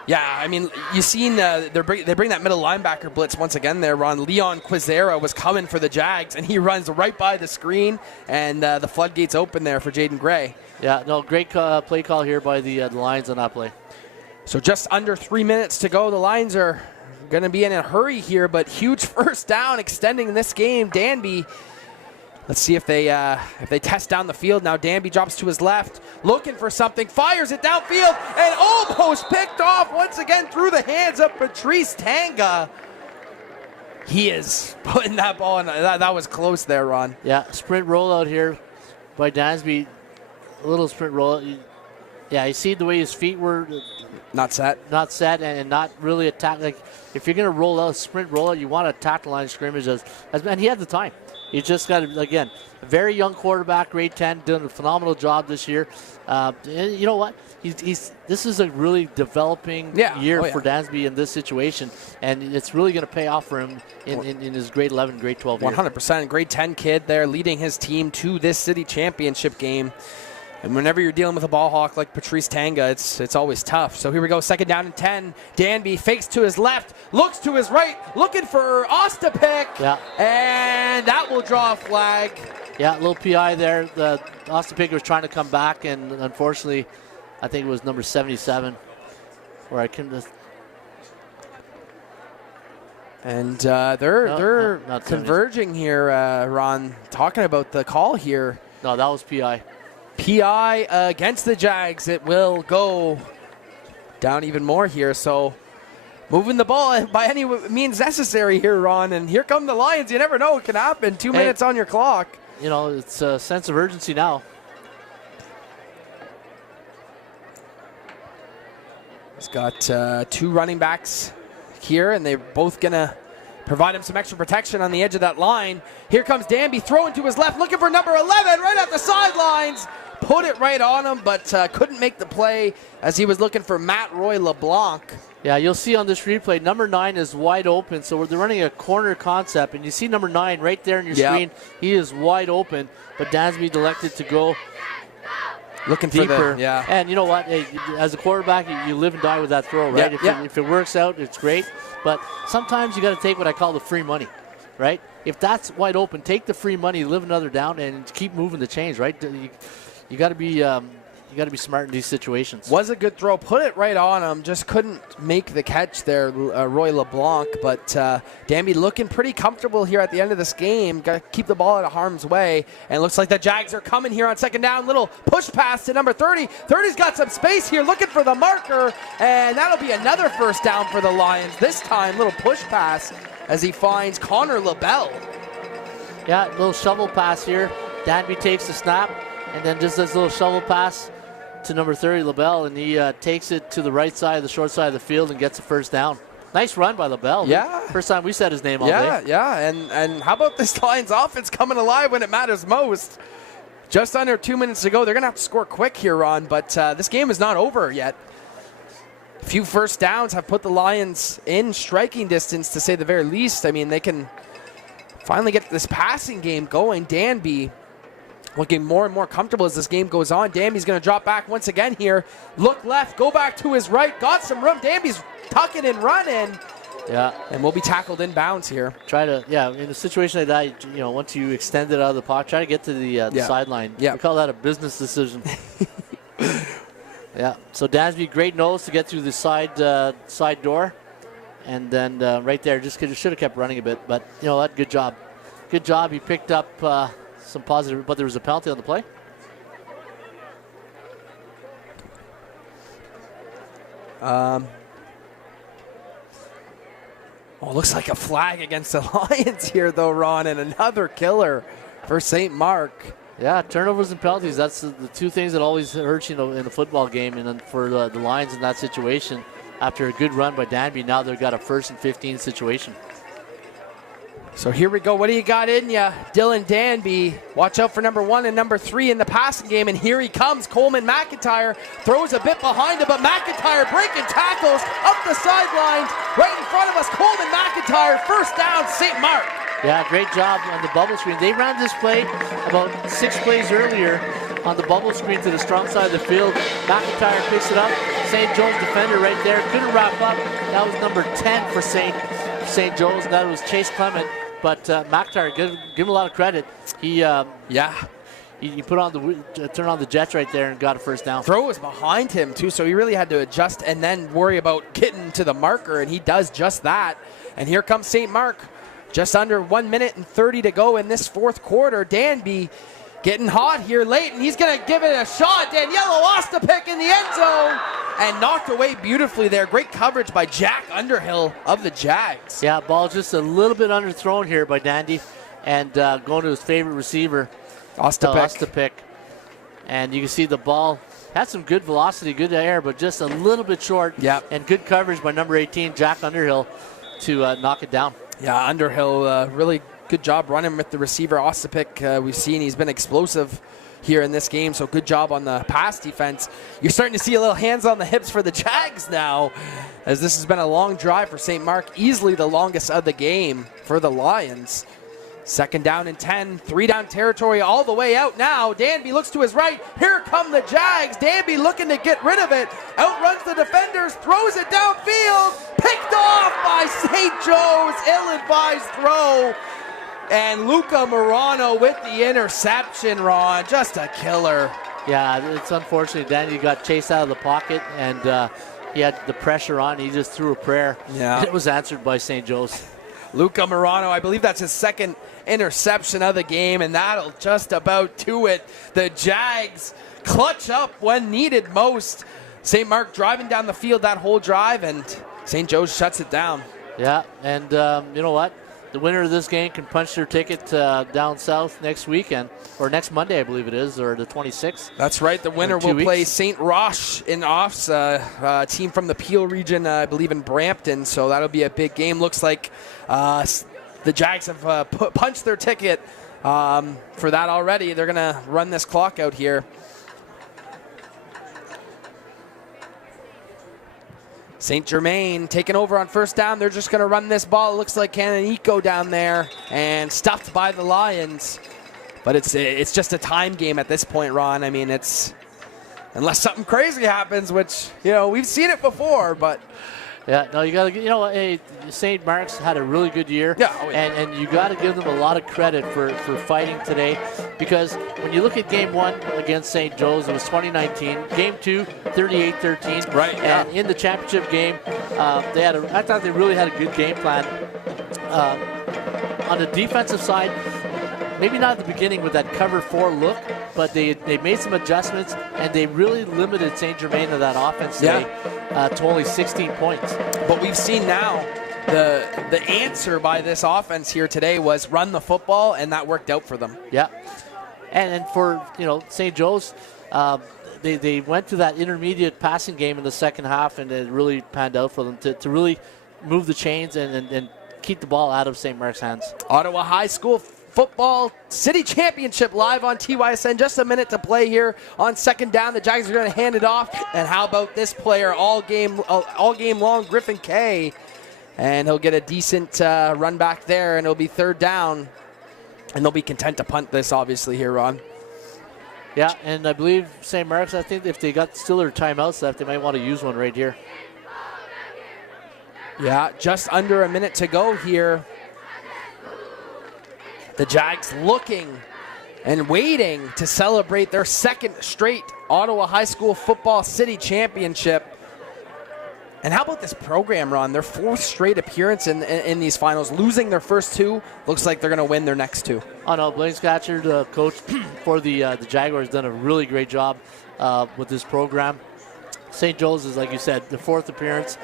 Yeah, I mean, you've seen they bring that middle linebacker blitz once again there, Ron. Leon Quizera was coming for the Jags, and he runs right by the screen, and the floodgates open there for Jaden Gray. Yeah, no, great play call here by the Lions on that play. So just under 3 minutes to go. The Lions are going to be in a hurry here, but huge 1st down extending this game. Danby, let's see if they test down the field. Now Danby drops to his left, looking for something, fires it downfield, and almost picked off once again through the hands of Patrice Tanga. He is putting that ball in. That was close there, Ron. Yeah, sprint rollout here by Dansby. A little sprint rollout. Yeah, you see the way his feet were not set, and not really attack. Like if you're going to roll out, sprint rollout, you want to attack the line of scrimmage and he had the time. You just got to, again, a very young quarterback, grade 10, doing a phenomenal job this year. You know what? This is a really developing year for Dansby in this situation, and it's really going to pay off for him in his grade 11, grade 12 year. 100%. Grade 10 kid there leading his team to this city championship game. And whenever you're dealing with a ball hawk like Patrice Tanga, it's always tough. So here we go, 2nd down and 10. Danby fakes to his left, looks to his right, looking for Ostapic. Yeah. And that will draw a flag. Yeah, a little PI there. The Ostapic was trying to come back, and unfortunately, I think it was number 77. Or I can just. And they're converging here, Ron, talking about the call here. No, that was PI. PI against the Jags. It will go down even more here. So moving the ball by any means necessary here, Ron. And here come the Lions. You never know what can happen. 2 minutes on your clock. It's a sense of urgency now. He's got 2 running backs here, and they're both going to provide him some extra protection on the edge of that line. Here comes Danby throwing to his left, looking for number 11 right at the sidelines. Put it right on him, but couldn't make the play as he was looking for Matt Roy LeBlanc. Yeah, you'll see on this replay, number 9 is wide open, so they're running a corner concept, and you see number 9 right there on your screen. He is wide open, but Dansby elected to go Looking deeper. for the, yeah. And you know what? Hey, as a quarterback, you live and die with that throw, right? If it works out, it's great. But sometimes you got to take what I call the free money, right? If that's wide open, take the free money, live another down, and keep moving the chains, right? You got to be smart in these situations. Was a good throw. Put it right on him. Just couldn't make the catch there, Roy LeBlanc. But Danby looking pretty comfortable here at the end of this game. Got to keep the ball out of harm's way. And it looks like the Jags are coming here on second down. Little push pass to number 30. 30's got some space here, looking for the marker. And that'll be another first down for the Lions. This time, little push pass as he finds Connor LaBelle. Yeah, little shovel pass here. Danby takes the snap and then just does a little shovel pass to number 30, LaBelle, and he takes it to the right side, the short side of the field, and gets a first down. Nice run by LaBelle. Yeah. First time we said his name all day. Yeah. And how about this Lions offense coming alive when it matters most? Just under 2 minutes to go. They're going to have to score quick here, Ron, but this game is not over yet. A few first downs have put the Lions in striking distance, to say the very least. I mean, they can finally get this passing game going. Danby looking more and more comfortable as this game goes on. Danby's going to drop back once again here. Look left, go back to his right. Got some room. Danby's tucking and running. Yeah. And we'll be tackled in bounds here. In a situation like that, once you extend it out of the pocket, try to get to the sideline. Yeah. We call that a business decision. Yeah. So Dansby, great nose to get through the side door. And then right there, should have kept running a bit. But you know what? Good job. Good job. He picked up some positive, but there was a penalty on the play. Looks like a flag against the Lions here, though, Ron, and another killer for St. Mark. Yeah, turnovers and penalties, that's the two things that always hurt you in a football game. And then for the Lions in that situation, after a good run by Danby, now they've got a 1st and 15 situation. So here we go. What do you got in ya? Dylan Danby. Watch out for number 1 and number 3 in the passing game. And here he comes. Coleman McIntyre throws a bit behind him, but McIntyre breaking tackles up the sidelines right in front of us. Coleman McIntyre, first down, St. Mark. Yeah, great job on the bubble screen. They ran this play about 6 plays earlier on the bubble screen to the strong side of the field. McIntyre picks it up. St. Joe's defender right there. Couldn't wrap up. That was number 10 for St. Joe's, and that was Chase Clement. But McIntyre, give him a lot of credit. He put on turned on the jets right there and got a first down. Throw was behind him too, so he really had to adjust and then worry about getting to the marker, and he does just that. And here comes St. Mark, just under 1 minute and 30 to go in this fourth quarter. Danby getting hot here late, and he's going to give it a shot. Daniello Ostapik in the end zone and knocked away beautifully there. Great coverage by Jack Underhill of the Jags. Yeah, ball just a little bit underthrown here by Dandy, and going to his favorite receiver, Ostapik. And you can see the ball had some good velocity, good air, but just a little bit short. Yep. And good coverage by number 18, Jack Underhill, to knock it down. Yeah, Underhill, really good job running with the receiver. Ostapik, we've seen he's been explosive here in this game, so good job on the pass defense. You're starting to see a little hands on the hips for the Jags now, as this has been a long drive for St. Mark, easily the longest of the game for the Lions. Second down and 10, 3-down territory all the way out now. Danby looks to his right. Here come the Jags. Danby looking to get rid of it. Outruns the defenders, throws it downfield. Picked off by St. Joe's. Ill-advised throw. And Luca Morano with the interception, Ron. Just a killer. Yeah, it's unfortunate. Danny got chased out of the pocket, and he had the pressure on. He just threw a prayer. Yeah. It was answered by St. Joe's. Luca Morano, I believe that's his second interception of the game, and that'll just about do it. The Jags clutch up when needed most. St. Mark driving down the field that whole drive, and St. Joe's shuts it down. Yeah, and you know what? The winner of this game can punch their ticket down south next weekend, or next Monday, I believe it is, or the 26th. That's right. The winner will play St. Roche in Offs, a team from the Peel region, I believe in Brampton. So that'll be a big game. Looks like the Jags have punched their ticket for that already. They're going to run this clock out here. St. Germain taking over on first down. They're just going to run this ball. It looks like Canonico down there and stuffed by the Lions. But it's just a time game at this point, Ron. I mean, it's unless something crazy happens, which, we've seen it before, but. Yeah, no, you got to, hey, St. Mark's had a really good year. Yeah, oh, yeah. And you got to give them a lot of credit for fighting today, because when you look at game 1 against St. Joe's, it was 2019. Game 2, 38-13. Right, yeah. And in the championship game, I thought they really had a good game plan. On the defensive side, maybe not at the beginning with that cover 4 look, but they made some adjustments, and they really limited St. Germain to that offense today to only 16 points. But we've seen now the answer by this offense here today was run the football, and that worked out for them. Yeah. And for, St. Joe's, they went to that intermediate passing game in the second half, and it really panned out for them to really move the chains and keep the ball out of St. Mark's hands. Ottawa High School Football City Championship live on TYSN. Just a minute to play here on second down. The Jags are going to hand it off. And how about this player all game long, Griffin Kay. And he'll get a decent run back there, and it'll be third down. And they'll be content to punt this, obviously, here, Ron. Yeah, and I believe St. Mark's, I think if they got still their timeouts left, they might want to use one right here. Yeah, just under a minute to go here. The Jags looking and waiting to celebrate their second straight Ottawa High School Football City Championship. And how about this program, Ron? Their 4th straight appearance in these finals, losing their first 2. Looks like they're going to win their next 2. Oh, no, Blaine Scatcher, the coach for the Jaguars, done a really great job with this program. St. Joe's is, like you said, the 4th appearance.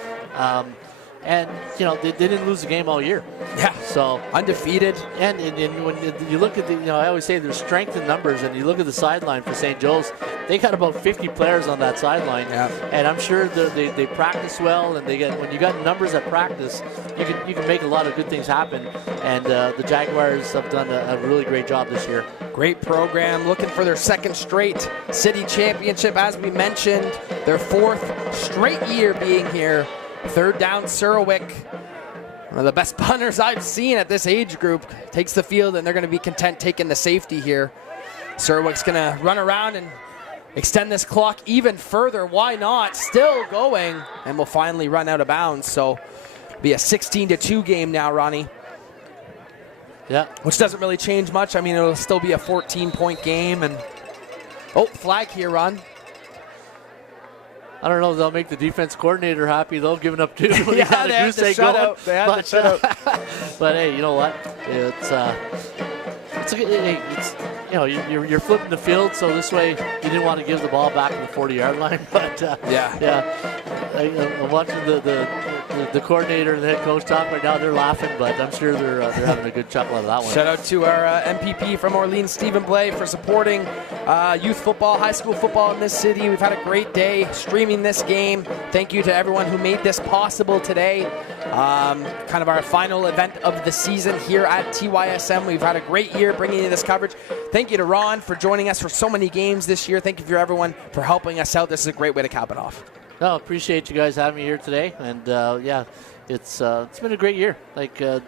And, they didn't lose the game all year. Yeah. So undefeated. And when you look at I always say there's strength in numbers, and you look at the sideline for St. Joe's, they got about 50 players on that sideline. Yeah. And I'm sure they practice well, and when you got numbers at practice, you can make a lot of good things happen. And the Jaguars have done a really great job this year. Great program, looking for their second straight city championship, as we mentioned, their 4th straight year being here. Third down, Surwick, one of the best punters I've seen at this age group, takes the field, and they're going to be content taking the safety here. Surwick's going to run around and extend this clock even further. Why not? Still going, and will finally run out of bounds. So be a 16-2 game now, Ronnie. Yeah. Which doesn't really change much. I mean, it'll still be a 14-point game. And flag here, Ron. I don't know if they'll make the defense coordinator happy, though, giving up 2. Yeah, they had the shutout. They had the shutout. But hey, you know what? You're flipping the field, so this way you didn't want to give the ball back to the 40-yard line. But I'm watching the coordinator and the head coach talk right now. They're laughing, but I'm sure they're having a good chuckle out of that one. Shout out to our MPP from Orleans, Stephen Blay, for supporting youth football, high school football in this city. We've had a great day streaming this game. Thank you to everyone who made this possible today. Kind of our final event of the season here at TYSM. We've had a great year bringing you this coverage. Thank you to Ron for joining us for so many games this year. Thank you for everyone for helping us out. This is a great way to cap it off. No, appreciate you guys having me here today. And it's been a great year. A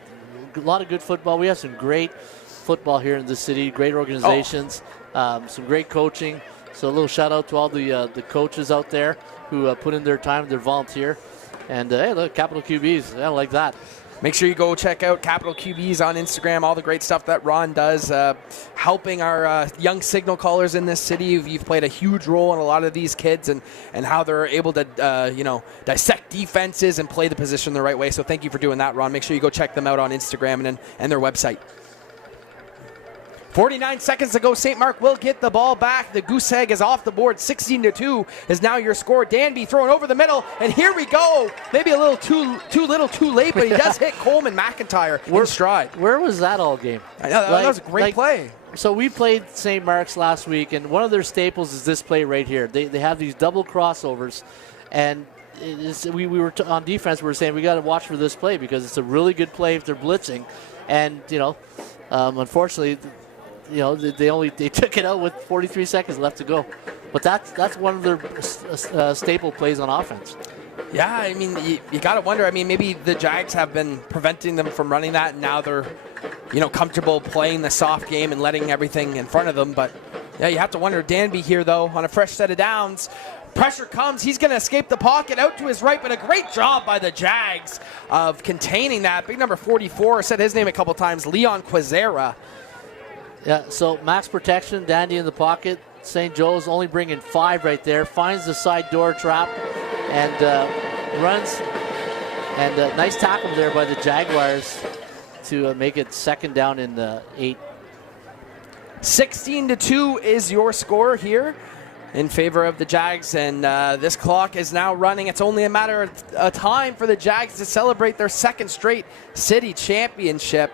lot of good football. We have some great football here in the city, great organizations, some great coaching. So a little shout out to all the coaches out there who put in their time, their volunteer. And hey, look, Capital QBs. I like that. Make sure you go check out Capital QBs on Instagram, all the great stuff that Ron does, helping our young signal callers in this city. You've played a huge role in a lot of these kids and how they're able to, dissect defenses and play the position the right way. So thank you for doing that, Ron. Make sure you go check them out on Instagram and their website. 49 seconds to go. St. Mark will get the ball back. The goose egg is off the board. 16-2 is now your score. Danby throwing over the middle, and here we go. Maybe a little too late, but he does hit Coleman McIntyre in stride. Where was that all game? I know, that was a great play. So we played St. Mark's last week, and one of their staples is this play right here. They have these double crossovers, and we were on defense. We were saying we got to watch for this play because it's a really good play if they're blitzing, and unfortunately. They took it out with 43 seconds left to go, but that's one of their staple plays on offense. Yeah, I mean, you got to wonder. I mean, maybe the Jags have been preventing them from running that, and now they're, comfortable playing the soft game and letting everything in front of them. But Yeah, you have to wonder, Danby here, though, on a fresh set of downs. Pressure comes. He's going to escape the pocket out to his right, but a great job by the Jags of containing that. Big number 44, said his name a couple times, Leon Quezera. Yeah, so max protection, Dandy in the pocket. St. Joe's only bringing 5 right there. Finds the side door trap and runs. And nice tackle there by the Jaguars to make it second down in 8. 16-2 is your score here in favor of the Jags, and this clock is now running. It's only a matter of time for the Jags to celebrate their second straight city championship.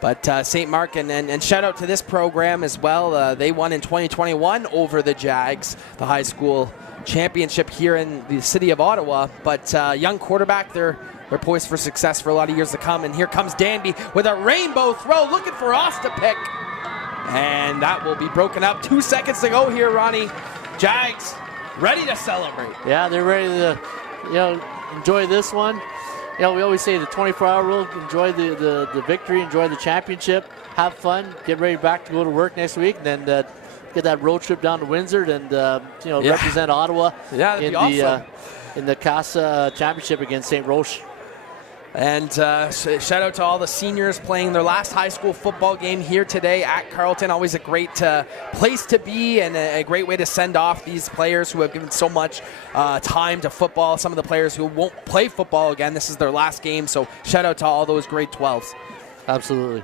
But St. Mark, and shout out to this program as well. They won in 2021 over the Jags, the high school championship here in the city of Ottawa. But young quarterback, they're poised for success for a lot of years to come. And here comes Danby with a rainbow throw, looking for Ostapic. And that will be broken up. 2 seconds to go here, Ronnie. Jags ready to celebrate. Yeah, they're ready to, enjoy this one. We always say the 24-hour rule, enjoy the victory, enjoy the championship, have fun, get ready back to go to work next week, and then get that road trip down to Windsor and, represent Ottawa in the CASA championship against St. Roche. And shout out to all the seniors playing their last high school football game here today at Carleton. Always a great place to be and a great way to send off these players who have given so much time to football. Some of the players who won't play football again, this is their last game. So shout out to all those grade 12s. Absolutely.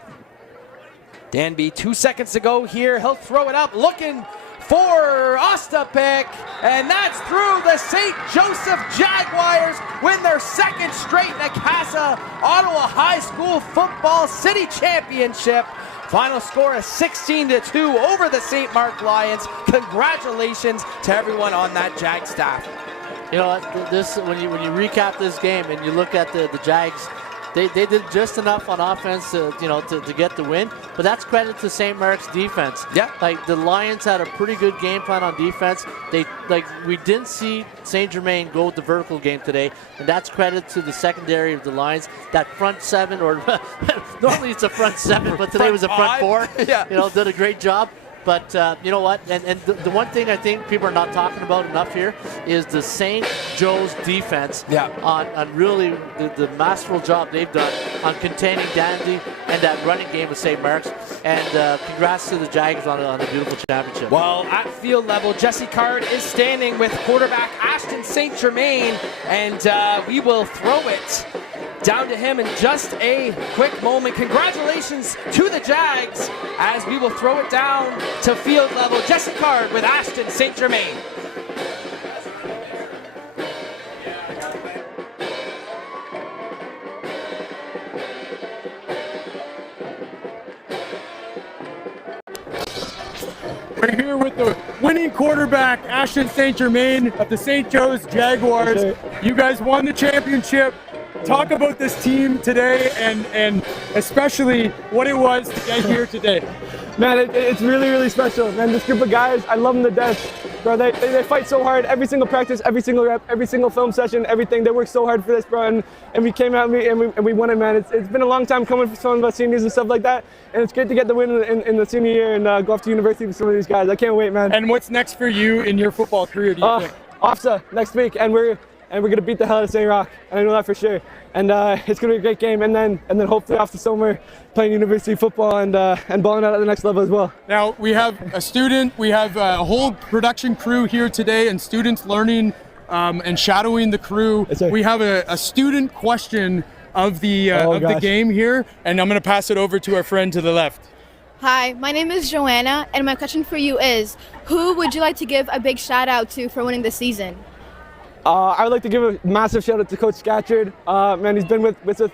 Danby, 2 seconds to go here. He'll throw it up, looking for Ostapic, and that's through. The St. Joseph Jaguars win their second straight Nakasa Ottawa High School Football City Championship. Final score is 16-2 over the St. Mark Lions. Congratulations to everyone on that Jag staff. You know what? This when you recap this game and you look at the Jags, they did just enough on offense to get the win, but that's credit to St. Mark's defense. Yeah. Like the Lions had a pretty good game plan on defense. We didn't see St. Germain go with the vertical game today, and that's credit to the secondary of the Lions. That front 7, or normally it's a front 7, but today was a front 4. Yeah. Did a great job. But you know what? And the one thing I think people are not talking about enough here is the St. Joe's defense on really the masterful job they've done on containing Dandy and that running game with St. Mark's. And congrats to the Jags on a beautiful championship. Well, at field level, Jesse Card is standing with quarterback Ashton St. Germain, and we will throw it down to him in just a quick moment. Congratulations to the Jags as we will throw it down to field level. Jesse Card with Ashton St. Germain. We're here with the winning quarterback, Ashton St. Germain of the St. Joe's Jaguars. You guys won the championship. Talk about this team today and especially what it was to get here today. Man, it's really, really special. Man, this group of guys, I love them to death. Bro, they fight so hard every single practice, every single rep, every single film session, everything. They work so hard for this, bro, and we came out and we won it, man. It's been a long time coming for some of us seniors and stuff like that, and it's great to get the win in the senior year and go off to university with some of these guys. I can't wait, man. And what's next for you in your football career, do you think? OFSA next week, and we're going to beat the hell out of St. Rock, and I know that for sure. And it's going to be a great game, and then hopefully off to somewhere playing university football and balling out at the next level as well. Now, we have a whole production crew here today, and students learning and shadowing the crew. Yes, sir. We have a student question of the game here, and I'm going to pass it over to our friend to the left. Hi, my name is Joanna, and my question for you is, who would you like to give a big shout out to for winning this season? I would like to give a massive shout out to Coach Scatchard. Man, he's been with us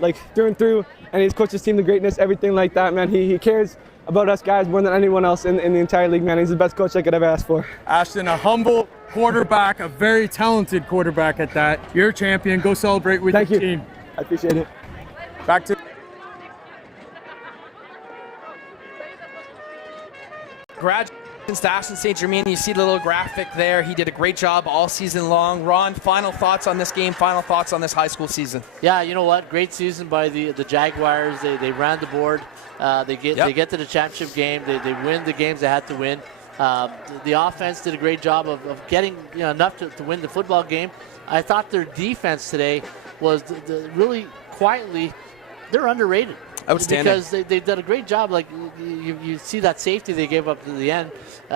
like through and through, and he's coached his team to greatness, everything like that. Man, he cares about us guys more than anyone else in the entire league. Man, he's the best coach I could ever ask for. Ashton, a humble quarterback, a very talented quarterback at that. You're a champion. Go celebrate with your team. I appreciate it. Back to. To Ashton St. Germain, you see the little graphic there. He did a great job all season long. Ron, final thoughts on this game, final thoughts on this high school season? Yeah, you know what? Great season by the Jaguars. They ran the board. They get to the championship game. They win the games they had to win. The offense did a great job of getting enough to win the football game. I thought their defense today was really quietly, they're underrated. Outstanding. Because they did a great job. Like you see that safety they gave up to the end.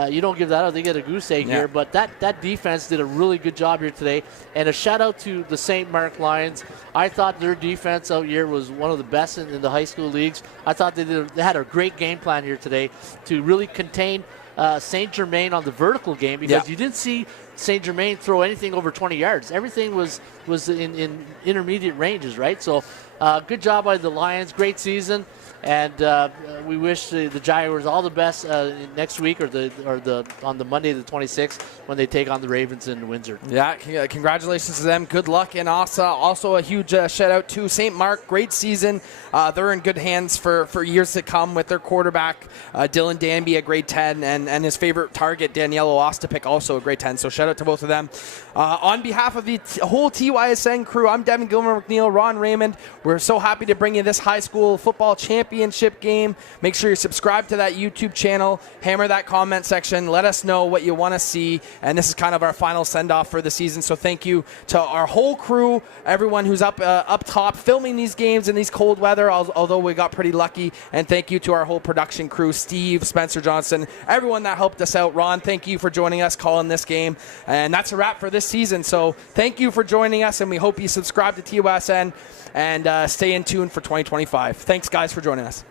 You don't give that up. They get a goose egg here. But that defense did a really good job here today. And a shout out to the St. Mark Lions. I thought their defense out here was one of the best in the high school leagues. I thought they had a great game plan here today to really contain St. Germain on the vertical game, because you didn't see St. Germain throw anything over 20 yards. Everything was in intermediate ranges, right? So good job by the Lions. Great season. And we wish the Jaguars all the best next week or on the Monday the 26th when they take on the Ravens in Windsor. Yeah, congratulations to them. Good luck in Asa. Also a huge shout out to St. Mark. Great season. They're in good hands for years to come with their quarterback, Dylan Danby, a grade 10, and his favorite target, Daniello Ostapik, also a grade 10. So shout out to both of them. On behalf of the whole TYSN crew, I'm Devin Gilmer-McNeil, Ron Raymond. We're so happy to bring you this high school football championship game. Make sure you subscribe to that YouTube channel. Hammer that comment section. Let us know what you want to see. And this is kind of our final send-off for the season. So thank you to our whole crew, everyone who's up top filming these games in these cold weather, although we got pretty lucky. And thank you to our whole production crew, Steve, Spencer Johnson, everyone that helped us out. Ron, thank you for joining us, calling this game. And that's a wrap for this season. So thank you for joining us, and we hope you subscribe to TUSN and stay in tune for 2025. Thanks, guys, for joining us.